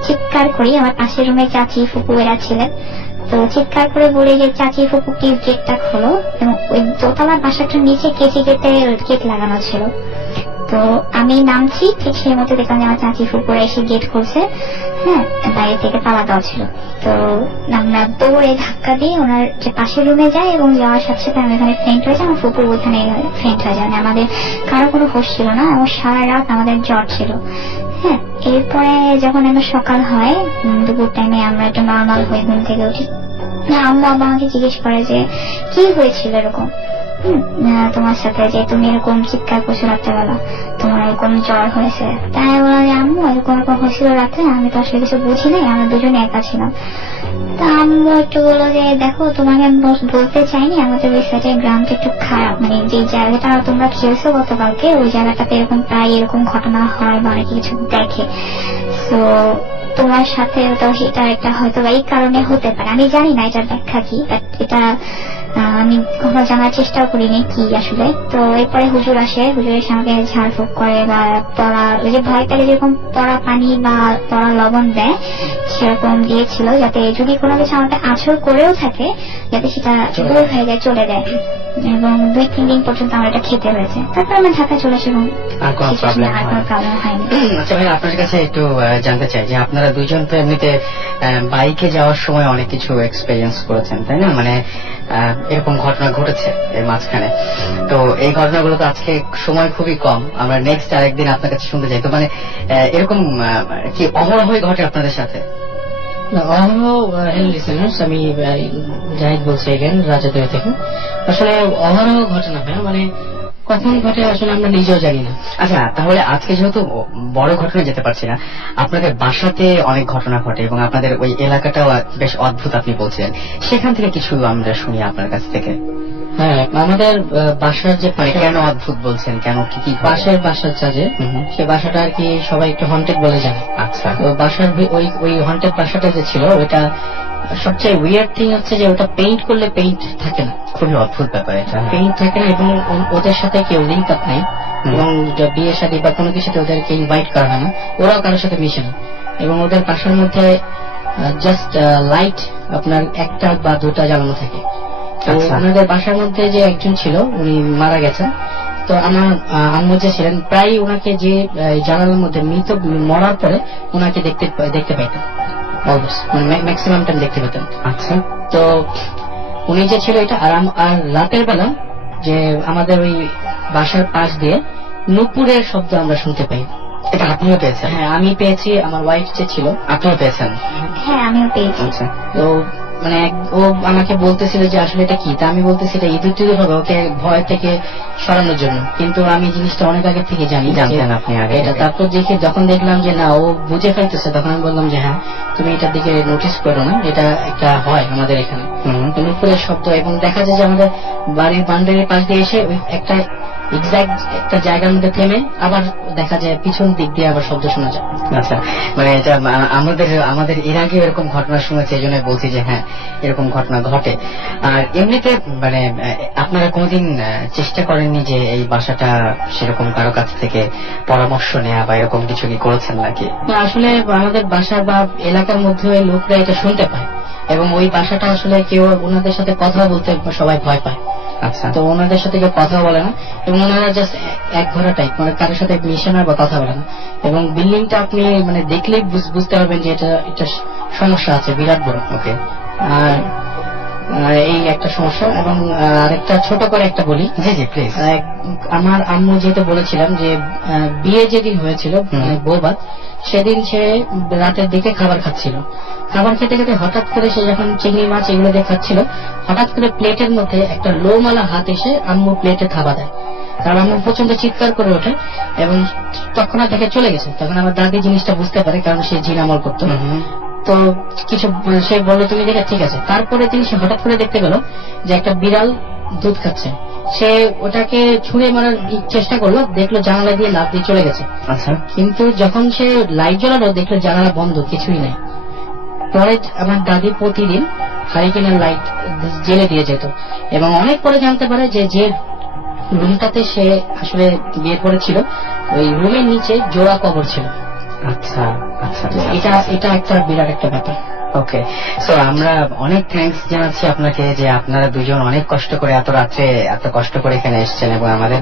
চিৎকার করি। আমার পাশের রুমে চাচি ফুকু এরা ছিলেন, তো চিৎকার করে বলে যে চাচি ফুকু প্লিজ গেটটা খোলো, এবং ওই দোতলার বাসাটার নিচে কেচি গেটে গেট লাগানো ছিল। তো আমি নামছি, ঠিক সেই মতো দেখলাম যে আমার চাচি ফুকুরা এসে গেট খুলছে, হ্যাঁ বাইরে থেকে তালা দেওয়া ছিল। তো আমরা দৌড়ে ধাক্কা দিয়ে ওনার যে পাশের রুমে যাই এবং যাওয়ার সাথে সাথে আমি ওখানে ফেন্ট হয়ে যাই, আমার ফুকুর ওখানে ফেন্ট হয়ে যায়, মানে আমাদের কারো কোনো হোশ ছিল না এবং সারা রাত আমাদের জ্বর ছিল। হ্যাঁ, এরপরে যখন আমার সকাল হয় দুপুর টাইমে আমরা একটু নর্মাল হয়ে ঘুম থেকে উঠি, আম্মু আব্বা আমাকে জিজ্ঞেস করে যে কি হয়েছিল এরকম তোমার সাথে, যে তুমি এরকম চিৎকার করছো রাত্রেবেলা, তোমার এরকম জ্বর হয়েছে। তাই বললাম যে আম্মু এরকম এরকম হয়েছিল রাত্রে, আমি তো আসলে কিছু বুঝি নাই, আমরা দুজনে একা ছিলাম। তা আম্মু একটু বললো যে দেখো তোমাকে আমি বলতে চাইনি, আমাদের ওই সাইডের গ্রামটা একটু খারাপ, মানে যে জায়গাটা তোমরা খেয়েছো গতকালকে ওই জায়গাটাতে এরকম প্রায় এরকম ঘটনা হয় বা অনেক কিছু দেখে, তো তোমার সাথে এটা একটা হয়তো এই কারণে হতে পারে, আমি জানি না এটার ব্যাখ্যা কি, এটা আমি কখনো জানার চেষ্টাও করিনি কি আসলে। তো এরপরে হুজুর আসে, হুজুর এসে আমাকে ঝাড়ফুঁক করে বা পড়া ওই যে ভয় পেলে যেরকম পড়া পানি বা পড়া লবণ দেয় সেরকম দিয়েছিল, যাতে যদি কোনো কিছু আমাকে আছর করেও থাকে যাতে সেটা দূর হয়ে যায়, চলে যায়, এবং 2-3 দিন পর্যন্ত আমার এটা খেতে হয়েছে। তারপর আমি ঢাকায় চলে এসে আর কোনো প্রবলেম হয়নি। আচ্ছা ভাই, আপনার কাছে একটু জানতে চাই যে আপনারা দুজন তো এমনিতে বাইকে যাওয়ার সময় অনেক কিছু এক্সপেরিয়েন্স করেছেন, তাই না? মানে এরকম ঘটনা ঘটেছে এর মাঝখানে, তো এই ঘটনাগুলো তো আজকে সময় খুবই কম, আমরা নেক্সট আরেকদিন আপনার কাছে শুনতে চাই। তো মানে এরকম কি অহরহই ঘটে আপনাদের সাথে? আমি জাহিদ বলছি এগেন রাজাদের থেকে। আসলে অহরহ ঘটনা হয়, মানে কখন ঘটে আসলে আমরা নিজেও জানি না। আচ্ছা, তাহলে আজকে যেহেতু বড় ঘটনা যেতে পারছি না, আপনাদের বাসাতে অনেক ঘটনা ঘটে এবং আপনাদের ওই এলাকাটাও বেশ অদ্ভুত আপনি বলছিলেন, সেখান থেকে কিছু আমরা শুনি আপনার কাছ থেকে। হ্যাঁ, আমাদের বাসার যে কেন অদ্ভুত বলছেন, কেন কি পাশের বাসার চাজে সে বাসাটা আর কি সবাই একটু হন্টেড বলে জানে। আচ্ছা, তো বাসার ওই হন্টেড বাসাটা যে ছিল ওটা সবচেয়ে উইয়ার্ড থিং হচ্ছে যে ওটা পেইন্ট করলে পেইন্ট থাকে না, খুবই অদ্ভুত ব্যাপার এটা, পেইন্ট থাকে না, এবং ওদের সাথে কেউ লিঙ্ক আপ নেই, এবং বিয়ে শাদী বা কোনো কিছুতে ওদেরকে ইনভাইট করা হয় না, ওরাও কারোর সাথে মিশে না, এবং ওদের বাসার মধ্যে জাস্ট লাইট আপনার 1টা বা 2টা জ্বালানো থাকে। তো ওনাদের বাসার মধ্যে যে একজন ছিল উনি মারা গেছেন, তো আমার আম্মু যে ছিলেন প্রায় ওনাকে যে জানালার মধ্যে মরার পরে ওনাকে দেখতে পাইতেন, মানে ম্যাক্সিমাম টাইম দেখতে পেতেন। আচ্ছা, তো উনি যে ছিল এটা, আর রাতের বেলা যে আমাদের ওই বাসার পাশ দিয়ে নুপুরের শব্দ আমরা শুনতে পাই। এটা আপনিও পেয়েছেন? হ্যাঁ, আমি পেয়েছি, আমার ওয়াইফ যে ছিল। আপনিও পেয়েছেন? হ্যাঁ, আমিও পেয়েছি। আচ্ছা, তো মানে ও আমাকে বলতেছিল যে আসলে এটা কি, তা আমি বলতেছি এটা ইঁদুর হবে, ওকে ভয় থেকে সরানোর জন্য, কিন্তু আমি জিনিসটা অনেক আগে থেকে জানি। জানতেন আপনি আগে এটা? তারপর যখন দেখলাম যে না ও বুঝে ফেলতেছে, তখন আমি বললাম যে হ্যাঁ তুমি এটার দিকে নোটিস করো না, এটা একটা হয় আমাদের এখানে নুপুরের শব্দ, এবং দেখা যায় যে আমাদের বাড়ির বান্ডারের পাশ দিয়ে এসে একটা এক্সাক্ট একটা জায়গার মধ্যে থেমে আবার দেখা যায় পিছন দিক দিয়ে আবার শব্দ শোনা যায়। আচ্ছা, মানে এটা আমাদের এর আগে এরকম ঘটনা শুনেছি, এই জন্য বলছি যে হ্যাঁ এরকম ঘটনা ঘটে। আর এমনিতে মানে আপনারা কোনোদিন চেষ্টা করেননি যে এই বাসাটা সেরকম কারো কাছ থেকে পরামর্শ নেওয়া বা এরকম কিছু কি করেছেন নাকি? না, আসলে আমাদের বাসা বা এলাকার মধ্যে লোকরা এটা শুনতে পায় এবং ওই বাসাটা আসলে কেউ ওনাদের সাথে কথা বলতে সবাই ভয় পায়। আচ্ছা, তো ওনাদের সাথে কেউ কথা বলে না এবং ওনারা জাস্ট এক ঘোড়া টাইপ, মানে কারোর সাথে মিশে না বা কথা বলে না। এবং বিল্ডিংটা আপনি মানে দেখলেই বুঝতে পারবেন যে এটা সমস্যা আছে বিরাট বড়। ওকে, আর এই একটা সমস্যা। এবং আরেকটা ছোট করে একটা বলি। জি জি প্লিজ। আমার আম্মু যেহেতু বলেছিলাম যে বিয়ে যেদিন হয়েছিল মানে বৌভাত, সেদিন সে রাতের দিকে খাবার খাচ্ছিল। খাবার খেতে খেতে হঠাৎ করে সে যখন চিংড়ি মাছ এগুলো দিয়ে খাচ্ছিল, হঠাৎ করে প্লেটের মধ্যে একটা লোমালা হাত এসে আম্মু প্লেটে থাবা দেয়। কারণ আম্মু প্রচন্ড চিৎকার করে ওঠে এবং তৎক্ষণাৎ দেখে চলে গেছে। তখন আমার দাদি জিনিসটা বুঝতে পারে, কারণ সে জিন আমল করতো। তো কিছু সে বললো তুমি দেখে ঠিক আছে। তারপরে সে হঠাৎ করে দেখতে পেল যে একটা বিড়াল দুধ খাচ্ছে। সে ওটাকে ছুঁড়ে মারার চেষ্টা করলো, দেখলো জানালা দিয়ে লাফ দিয়ে চলে গেছে। আচ্ছা, কিন্তু যখন সে লাইট জ্বালালো দেখলো জানালা বন্ধ, কিছুই নেই। পরে আমার দাদি প্রতিদিন হারিকেনের লাইট জেলে দিয়ে যেত এবং অনেক পরে জানতে পারে যে রুমটাতে সে আসলে বিয়ে করেছিল ওই রুমের নিচে জোড়া কবর ছিল। আচ্ছা আচ্ছা, এটা একটা বিরাট একটা ব্যাপার। ওকে, সো আমরা অনেক থ্যাঙ্কস জানাচ্ছি আপনাকে যে আপনারা দুজন অনেক কষ্ট করে এত রাত্রে এত কষ্ট করে এখানে এসেছেন এবং আমাদের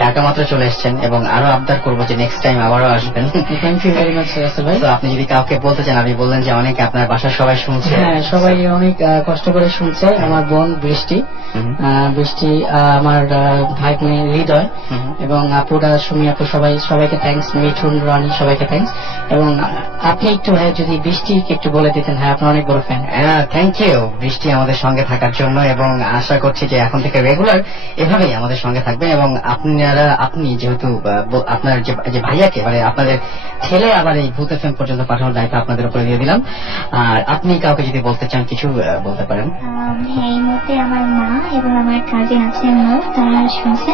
ডাকা মাত্র চলে এসেছেন এবং আরো আবদার করবো যে নেক্সট টাইম আবারও আসবেন। থ্যাংক ইউ ভেরি মাচ ভাই। তো আপনি যদি কাউকে বলতে চান, আপনি বললেন যে অনেকে আপনার বাসার সবাই শুনছে। হ্যাঁ, সবাই অনেক কষ্ট করে শুনছে। আমার বোন বৃষ্টি, আমার ভাই হৃদয় এবং আপুরা সুমি আপু, সবাইকে থ্যাংকস। মিঠুন, রানী, সবাইকে থ্যাংকস। এবং আপনি একটু যদি বৃষ্টিকে একটু বলে দিতেন। হ্যাঁ, আপনার অনেক বড় ফ্যান। থ্যাংক ইউ বৃষ্টি আমাদের সঙ্গে থাকার জন্য এবং আশা করছি যে এখন থেকে রেগুলার এভাবেই আমাদের সঙ্গে থাকবেন। এবং আপনি যেহেতু আপনার যে ভাইয়াকে মানে আপনাদের ছেলে আবার এই ভূত এফএম পর্যন্ত পাঠানোর দায়িত্ব আপনাদের উপরে দিয়ে দিলাম। আর আপনি কাউকে যদি বলতে চান কিছু বলতে পারেন। হ্যাঁ, এই মুহূর্তে আমার মা এবং আমার কাজিন আছে নূর, তারা শুনছে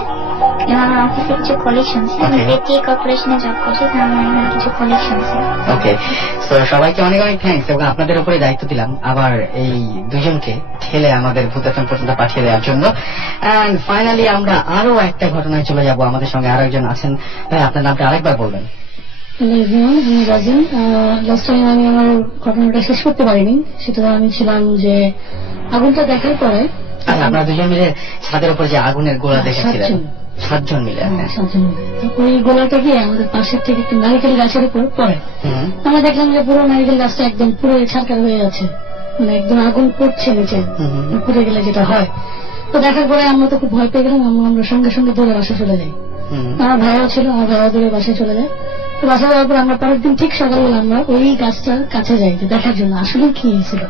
এবং আমার অফিসে কিছু কলিগ শুনছে। আমি বেটি কর্পোরেশনে জব করছি, তার আমার এখানে কিছু কলিগ শুনছে। ওকে, তো সবাইকে অনেক অনেক থ্যাংকস এবং আপনাদের উপরে দায়িত্ব দিলাম আবার এই দুজনকে ঠেলে আমাদের ভূত এফএম পর্যন্ত পাঠিয়ে দেওয়ার জন্য। এন্ড ফাইনালি আমরা আরো একটা ঘটনায় চলে যাব। আমাদের সঙ্গে আরো একজন আছেন। ভাই, আপনার নামটা আরেকবার বলবেন। আমি রাজিন। লাস্ট টাইম আমি আমার ঘটনাটা শেষ করতে পারিনি। সেটা আমি ছিলাম যে আগুনটা দেখার পরে আপনারা দুজন মিলে ছাদের উপর যে আগুনের গোলা দেখেছিলেন, 7 জন মিলে। ওই গোলাটা গিয়ে আমাদের পাশের থেকে একটি নারিকেল গাছের উপর পড়ে। আমরা দেখলাম যে পুরো নারিকেল গাছটা একদম পুরো ছারকার হয়ে যাচ্ছে, মানে একদম আগুন পড়ছে নিচে, পুড়ে গেলে যেটা হয়। তো দেখার পরে আমরা তো খুব ভয় পেয়ে গেলাম। আমরা সঙ্গে সঙ্গে দৌড়ে বাসা চলে যাই। আমার ভাইও ছিল, আমার ভাইও দৌড়ে বাসায় চলে যায়। তো বাসা যাওয়ার পর আমরা পরের দিন ঠিক সকালবেলা আমরা ওই গাছটার কাছে যাই যে দেখার জন্য আসলে কি হয়েছিল।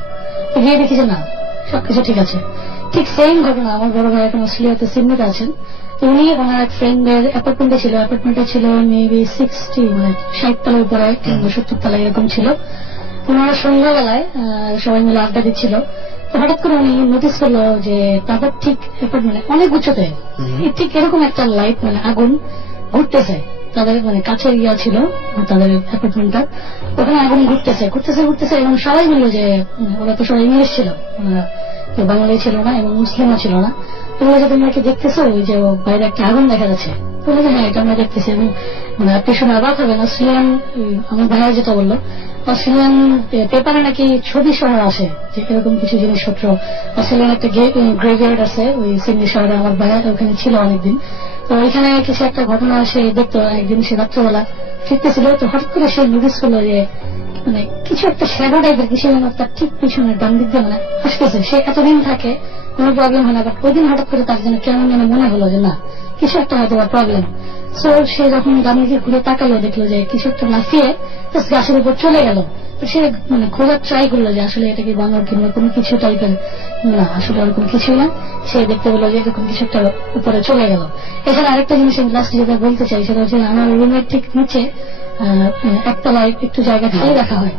গিয়ে দেখি যে না, সবকিছু ঠিক আছে। ঠিক সেম ঘটনা আমার বড় ভাই এখন অস্ট্রেলিয়াতে সিডনিতে আছেন। উনি ওনার এক ফ্রেন্ডের অ্যাপার্টমেন্টে ছিল। অ্যাপার্টমেন্টে ছিল মেবি 60 মানে 60 তলার উপরে 70 তলা এরকম ছিল। ওনারা সন্ধ্যাবেলায় সবাই মিলে আড্ডা দিচ্ছিল। তো হঠাৎ করে উনি নোটিস করলো যে তাদের ঠিক অ্যাপার্টমেন্টে অনেক উচ্চতে ঠিক এরকম একটা লাইট মানে আগুন ঘুরতেছে। তাদের মানে কাছের ইয়া ছিল তাদের অ্যাপার্টমেন্টটা, ওখানে আগুন ঘুরতেছে এবং সবাই বললো যে ওরা তো সবাই ইংলিশ ছিল, কেউ বাঙালি ছিল না এবং মুসলিমও ছিল না। বললো যে তোমরা কি দেখতেছো ওই যে বাইরে একটা আগুন দেখা যাচ্ছে? বললো যে হ্যাঁ, এটা আমরা দেখতেছি। এবং আপনি শুনে অবাক হবেন, অস্ট্রেলিয়ান আমার ভাইয়া যেটা বললো, অস্ট্রেলিয়ান পেপারে নাকি ছবি শহর আসে যে এরকম কিছু জিনিসপত্র। অস্ট্রেলিয়ান একটা গ্রেভিয়ার্ড আছে ওই সিডনি শহরে, আমার ভাইয়া ওখানে ছিল অনেকদিন। তো ওইখানে কিছু একটা ঘটনা সে দেখতো। একদিন সে রাত্রবেলা ফিরতেছিল, তো হঠাৎ করে সে নোটিস করলো যে মানে কিছু একটা শ্যাডো টাইপের কিছু তার ঠিক পিছনে ডান দিক দিয়ে মানে আসতেছে। সে এতদিন থাকে, কোনো প্রবলেম হয় না, বাট ওই দিন হঠাৎ করে তার জন্য কেমন যেন মনে হলো যে না, কিছু একটা হয়তো প্রবলেম। সো সে যখন ডানে দিকে ঘুরে তাকালো, দেখলো যে কিছু একটা লাফিয়ে গাছের উপর চলে গেল। সে মানে খোঁজার ট্রাই করলো যে আসলে এটা কি বানর কিংবা কোনো কিছু টাইপের, না আসলে ওরকম কিছুই না। সে দেখতে পেলো যে এরকম কিছু একটা উপরে চলে গেল। এছাড়া আরেকটা জিনিস আমি লাস্ট যেটা বলতে চাই, সেটা হচ্ছে আমার রুমের ঠিক নিচে একতলায় একটু জায়গা খালি রাখা হয়।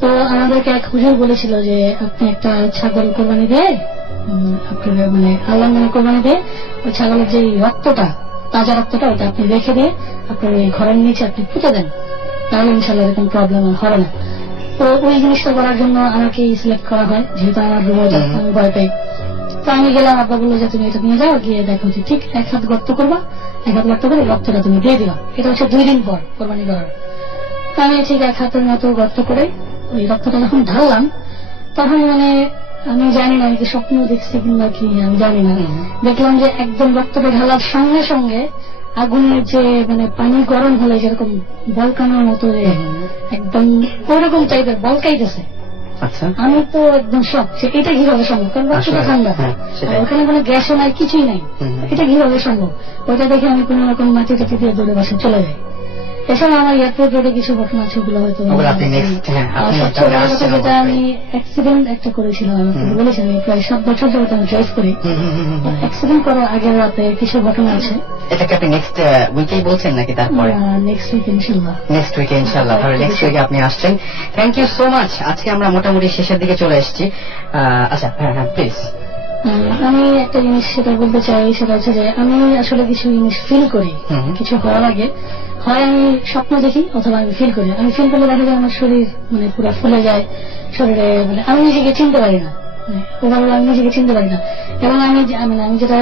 তো আমাদেরকে এক হুজুর বলেছিল যে আপনি একটা ছাগল কোরবানি দিয়ে, আপনার মানে আল্লাহ মানে কোরবানি দিয়ে ওই ছাগলের যে রক্তটা তাজা রক্তটা ওটা আপনি রেখে দিয়ে আপনার ওই ঘরের নিচে আপনি পুঁতে দেন, তাহলে ইনশাল্লাহ এরকম প্রবলেম আর হবে না। তো ওই জিনিসটা করার জন্য আমাকেই সিলেক্ট করা হয়, যেহেতু আমার রুমে আমি ভয় পাই। তো আমি গেলাম, আব্বা বললো যে তুমি এটা নিয়ে যাও, গিয়ে দেখো যে ঠিক 1 হাত গর্ত করবা, 1 হাত গর্ত করে রক্তটা তুমি দিয়ে দিবা। এটা হচ্ছে 2 দিন পর কোরবানি করার। তো আমি ঠিক 1 হাতের মতো গর্ত করে ওই রক্তটা যখন ঢাললাম, তখন মানে আমি জানি না আমি কি স্বপ্ন দেখছি কিংবা কি আমি জানি না, দেখলাম যে একদম রক্তটা ঢালার সঙ্গে সঙ্গে আগুনের যে মানে পানি গরম হলে যেরকম বলকানোর মতো একদম ওরকম টাইপের বলকাইতেছে। আচ্ছা, আমি তো একদম শক যে এটা কিভাবে সম্ভব, কারণ রক্তটা ঠান্ডা, আর ওখানে কোনো গ্যাসও নাই, কিছুই নাই, এটা কিভাবে সম্ভব। ওইটা দেখে আমি কোন রকম মাটি টাটি দিয়ে দৌড়ে বাসায় চলে যাই। এছাড়া আমার এয়ারপোর্ট রোডে কিছু ঘটনা আছে, ওগুলো হয়তো যেটা আমি অ্যাক্সিডেন্ট একটা করেছিলাম, আমি আপনাকে বলেছিলাম আমি প্রায় 7 বছর যাবত আমি ড্রাইভ করি। অ্যাক্সিডেন্ট করার আগের রাতে কিছু ঘটনা আছে। এটাকে আপনি নেক্সট উইকেই বলছেন নাকি তারপরে? নেক্সট উইক ইনশাল্লাহ। নেক্সট উইকে ইনশাল্লাহ, তাহলে নেক্সট উইকে আপনি আসছেন। Thank you so much. আজকে আমরা মোটামুটি শেষের দিকে চলে এসেছি। আচ্ছা, হ্যাঁ প্লিজ। আমি একটা জিনিস সেটা বলতে চাই, সেটা হচ্ছে যে আমি আসলে কিছু জিনিস ফিল করি, কিছু হওয়ার আগে হয় আমি স্বপ্ন দেখি অথবা আমি ফিল করি। আমি ফিল করলে দেখা যায় আমার শরীর মানে পুরো ফুলে যায়, শরীরে মানে আমি নিজেকে চিনতে পারি না, ওভারঅল আমি নিজেকে চিনতে পারি না। এবং আমি যেটা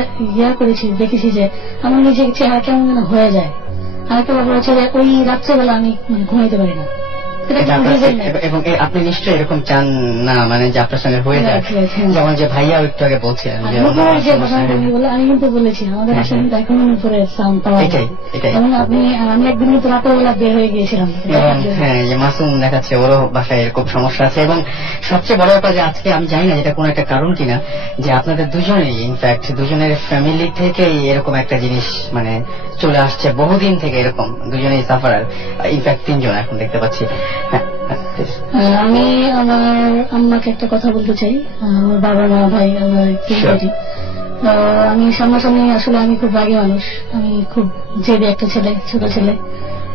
করেছি, দেখেছি যে আমার নিজের চেহারা কেমন যেন হয়ে যায়। আরেকটা ব্যাপার হচ্ছে যে ওই রাত্রেবেলা আমি মানে ঘুমাইতে পারি না। এবং আপনি নিশ্চয়ই এরকম চান না মানে যে আপনার সঙ্গে হয়ে যায়, যেমন যে ভাইয়া একটু আগে বলছিলেন আমি কিন্তু বলেছি আমাদের আসলে কিন্তু এখন উপরে সাউন্ড পাওয়া যায়। এবং আমি একদিন কিন্তু রাতের বেলা বের হয়ে গিয়েছিলাম। হ্যাঁ, যে মাসুম দেখাচ্ছে ওরও বাসায় এরকম সমস্যা আছে। এবং সবচেয়ে বড় ব্যাপার যে আজকে আমি জানি না যেটা কোন একটা কারণ কিনা, যে আপনাদের দুজনেই ইনফ্যাক্ট দুজনের ফ্যামিলি থেকেই এরকম একটা জিনিস মানে চলে আসছে বহুদিন থেকে, এরকম দুজনেই সাফারার, ইনফ্যাক্ট 3 জন এখন দেখতে পাচ্ছি। আমি আমার আম্মাকে একটা কথা বলতে চাই, আমার বাবা মা ভাই আমার 3 ভাই। আমি সামনাসামনি আসলে আমি খুব রাগী মানুষ, আমি খুব জেদি একটা ছেলে, ছোট ছেলে,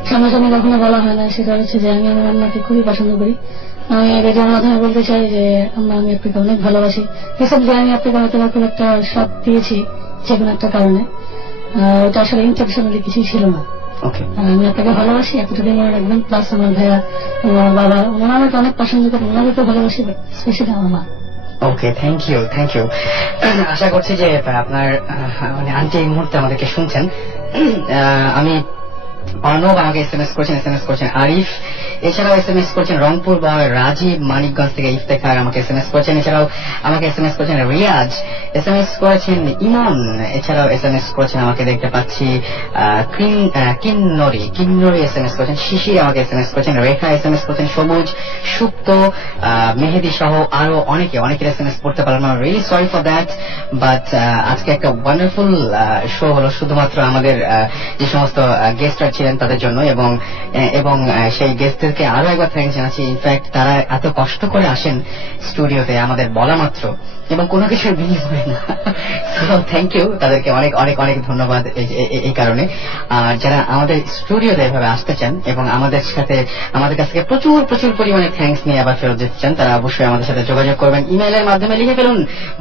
সামনাসামনি কখনো বলা হয় না। সেটা হচ্ছে যে আমি আমার আম্মাকে খুবই পছন্দ করি। আমি রেডিওর মাধ্যমে বলতে চাই যে আম্মা আমি আপনাকে অনেক ভালোবাসি। রিসেন্টলি আমি আপনাকে হয়তো খুব একটা শখ দিয়েছি যে কোনো একটা কারণে, ওটা আসলে ইন্টেনশনালি কিছুই ছিল না। আমি আপনাকে ভালোবাসি, এতটুকু মনে রাখবেন। প্লাস আমার ভাইয়া, আমার বাবা, ওনারা আমাকে অনেক পছন্দ করে, ওনাদেরকে ভালোবাসি, স্পেশালি আমার মা। ওকে, থ্যাংক ইউ, থ্যাংক ইউ। আশা করছি যে আপনার মানে আন্টি এই মুহূর্তে আমাদেরকে শুনছেন। আমি অর্ণব আমাকে SMS করেছেন আরিফ, এছাড়াও SMS করেছেন রংপুর বা রাজীব, মানিকগঞ্জ থেকে ইফতেখার আমাকে SMS করেছেন, এছাড়াও আমাকে SMS করেছেন রিয়াজ, SMS করেছেন ইমন, এছাড়াও SMS করেছেন আমাকে দেখতে পাচ্ছি কিন্নরি SMS করেছেন, শিশির আমাকে SMS করেছেন, রেখা SMS করেছেন, সবুজ, সুপ্ত, মেহেদি সহ আরো অনেকের SMS পড়তে পারলাম না। Really sorry for that, but আজকে একটা ওয়ান্ডারফুল শো হলো শুধুমাত্র আমাদের যে সমস্ত গেস্টরা ছিলেন তাদের জন্য, এবং সেই গেস্টদেরকে আরো একবার থ্যাংকস জানাচ্ছি। ইনফ্যাক্ট তারা এত কষ্ট করে আসেন স্টুডিওতে আমাদের বলা মাত্র, এবং কোনো কিছুর বিনিময় না। থ্যাংক ইউ, তাদেরকে অনেক অনেক অনেক ধন্যবাদ এই কারণে। আর যারা আমাদের স্টুডিওতে এভাবে আসতে চান এবং আমাদের কাছ থেকে প্রচুর প্রচুর পরিমাণে থ্যাংকস নিয়ে আবার ফেরত যেতে চান, তারা অবশ্যই আমাদের সাথে যোগাযোগ করবেন। ইমেইলের মাধ্যমে লিখে ফেলুন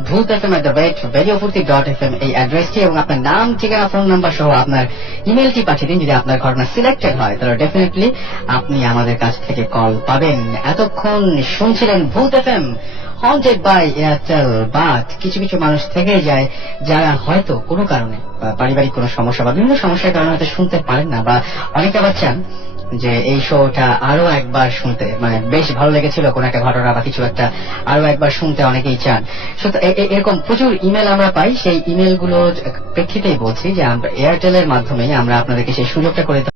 bhootfm@radiofurti.fm এই অ্যাড্রেসটি, এবং আপনার নাম, ঠিকানা, ফোন নাম্বার সহ আপনার ইমেইলটি পাঠিয়ে দিন। যদি আপনার ঘটনা সিলেক্টেড হয় তাহলে ডেফিনেটলি আপনি আমাদের কাছ থেকে কল পাবেন। এতক্ষণ শুনছিলেন Bhoot FM haunted by Airtel. But কিছু কিছু মানুষ থেকে যায় যারা হয়তো কোনো কারণে পারিবারিক কোনো সমস্যা বা বিভিন্ন সমস্যার কারণে হয়তো শুনতে পারেন না, বা অনেকে আবার চান যে এই শোটা আরো একবার শুনতে, মানে বেশ ভালো লেগেছিল কোন একটা ঘটনা বা কিছু একটা আরো একবার শুনতে অনেকেই চান। এরকম প্রচুর ইমেল আমরা পাই। সেই ইমেলগুলোর প্রেক্ষিতেই বলছি যে আমরা এয়ারটেলের মাধ্যমে আমরা আপনাদেরকে সেই সুযোগটা করে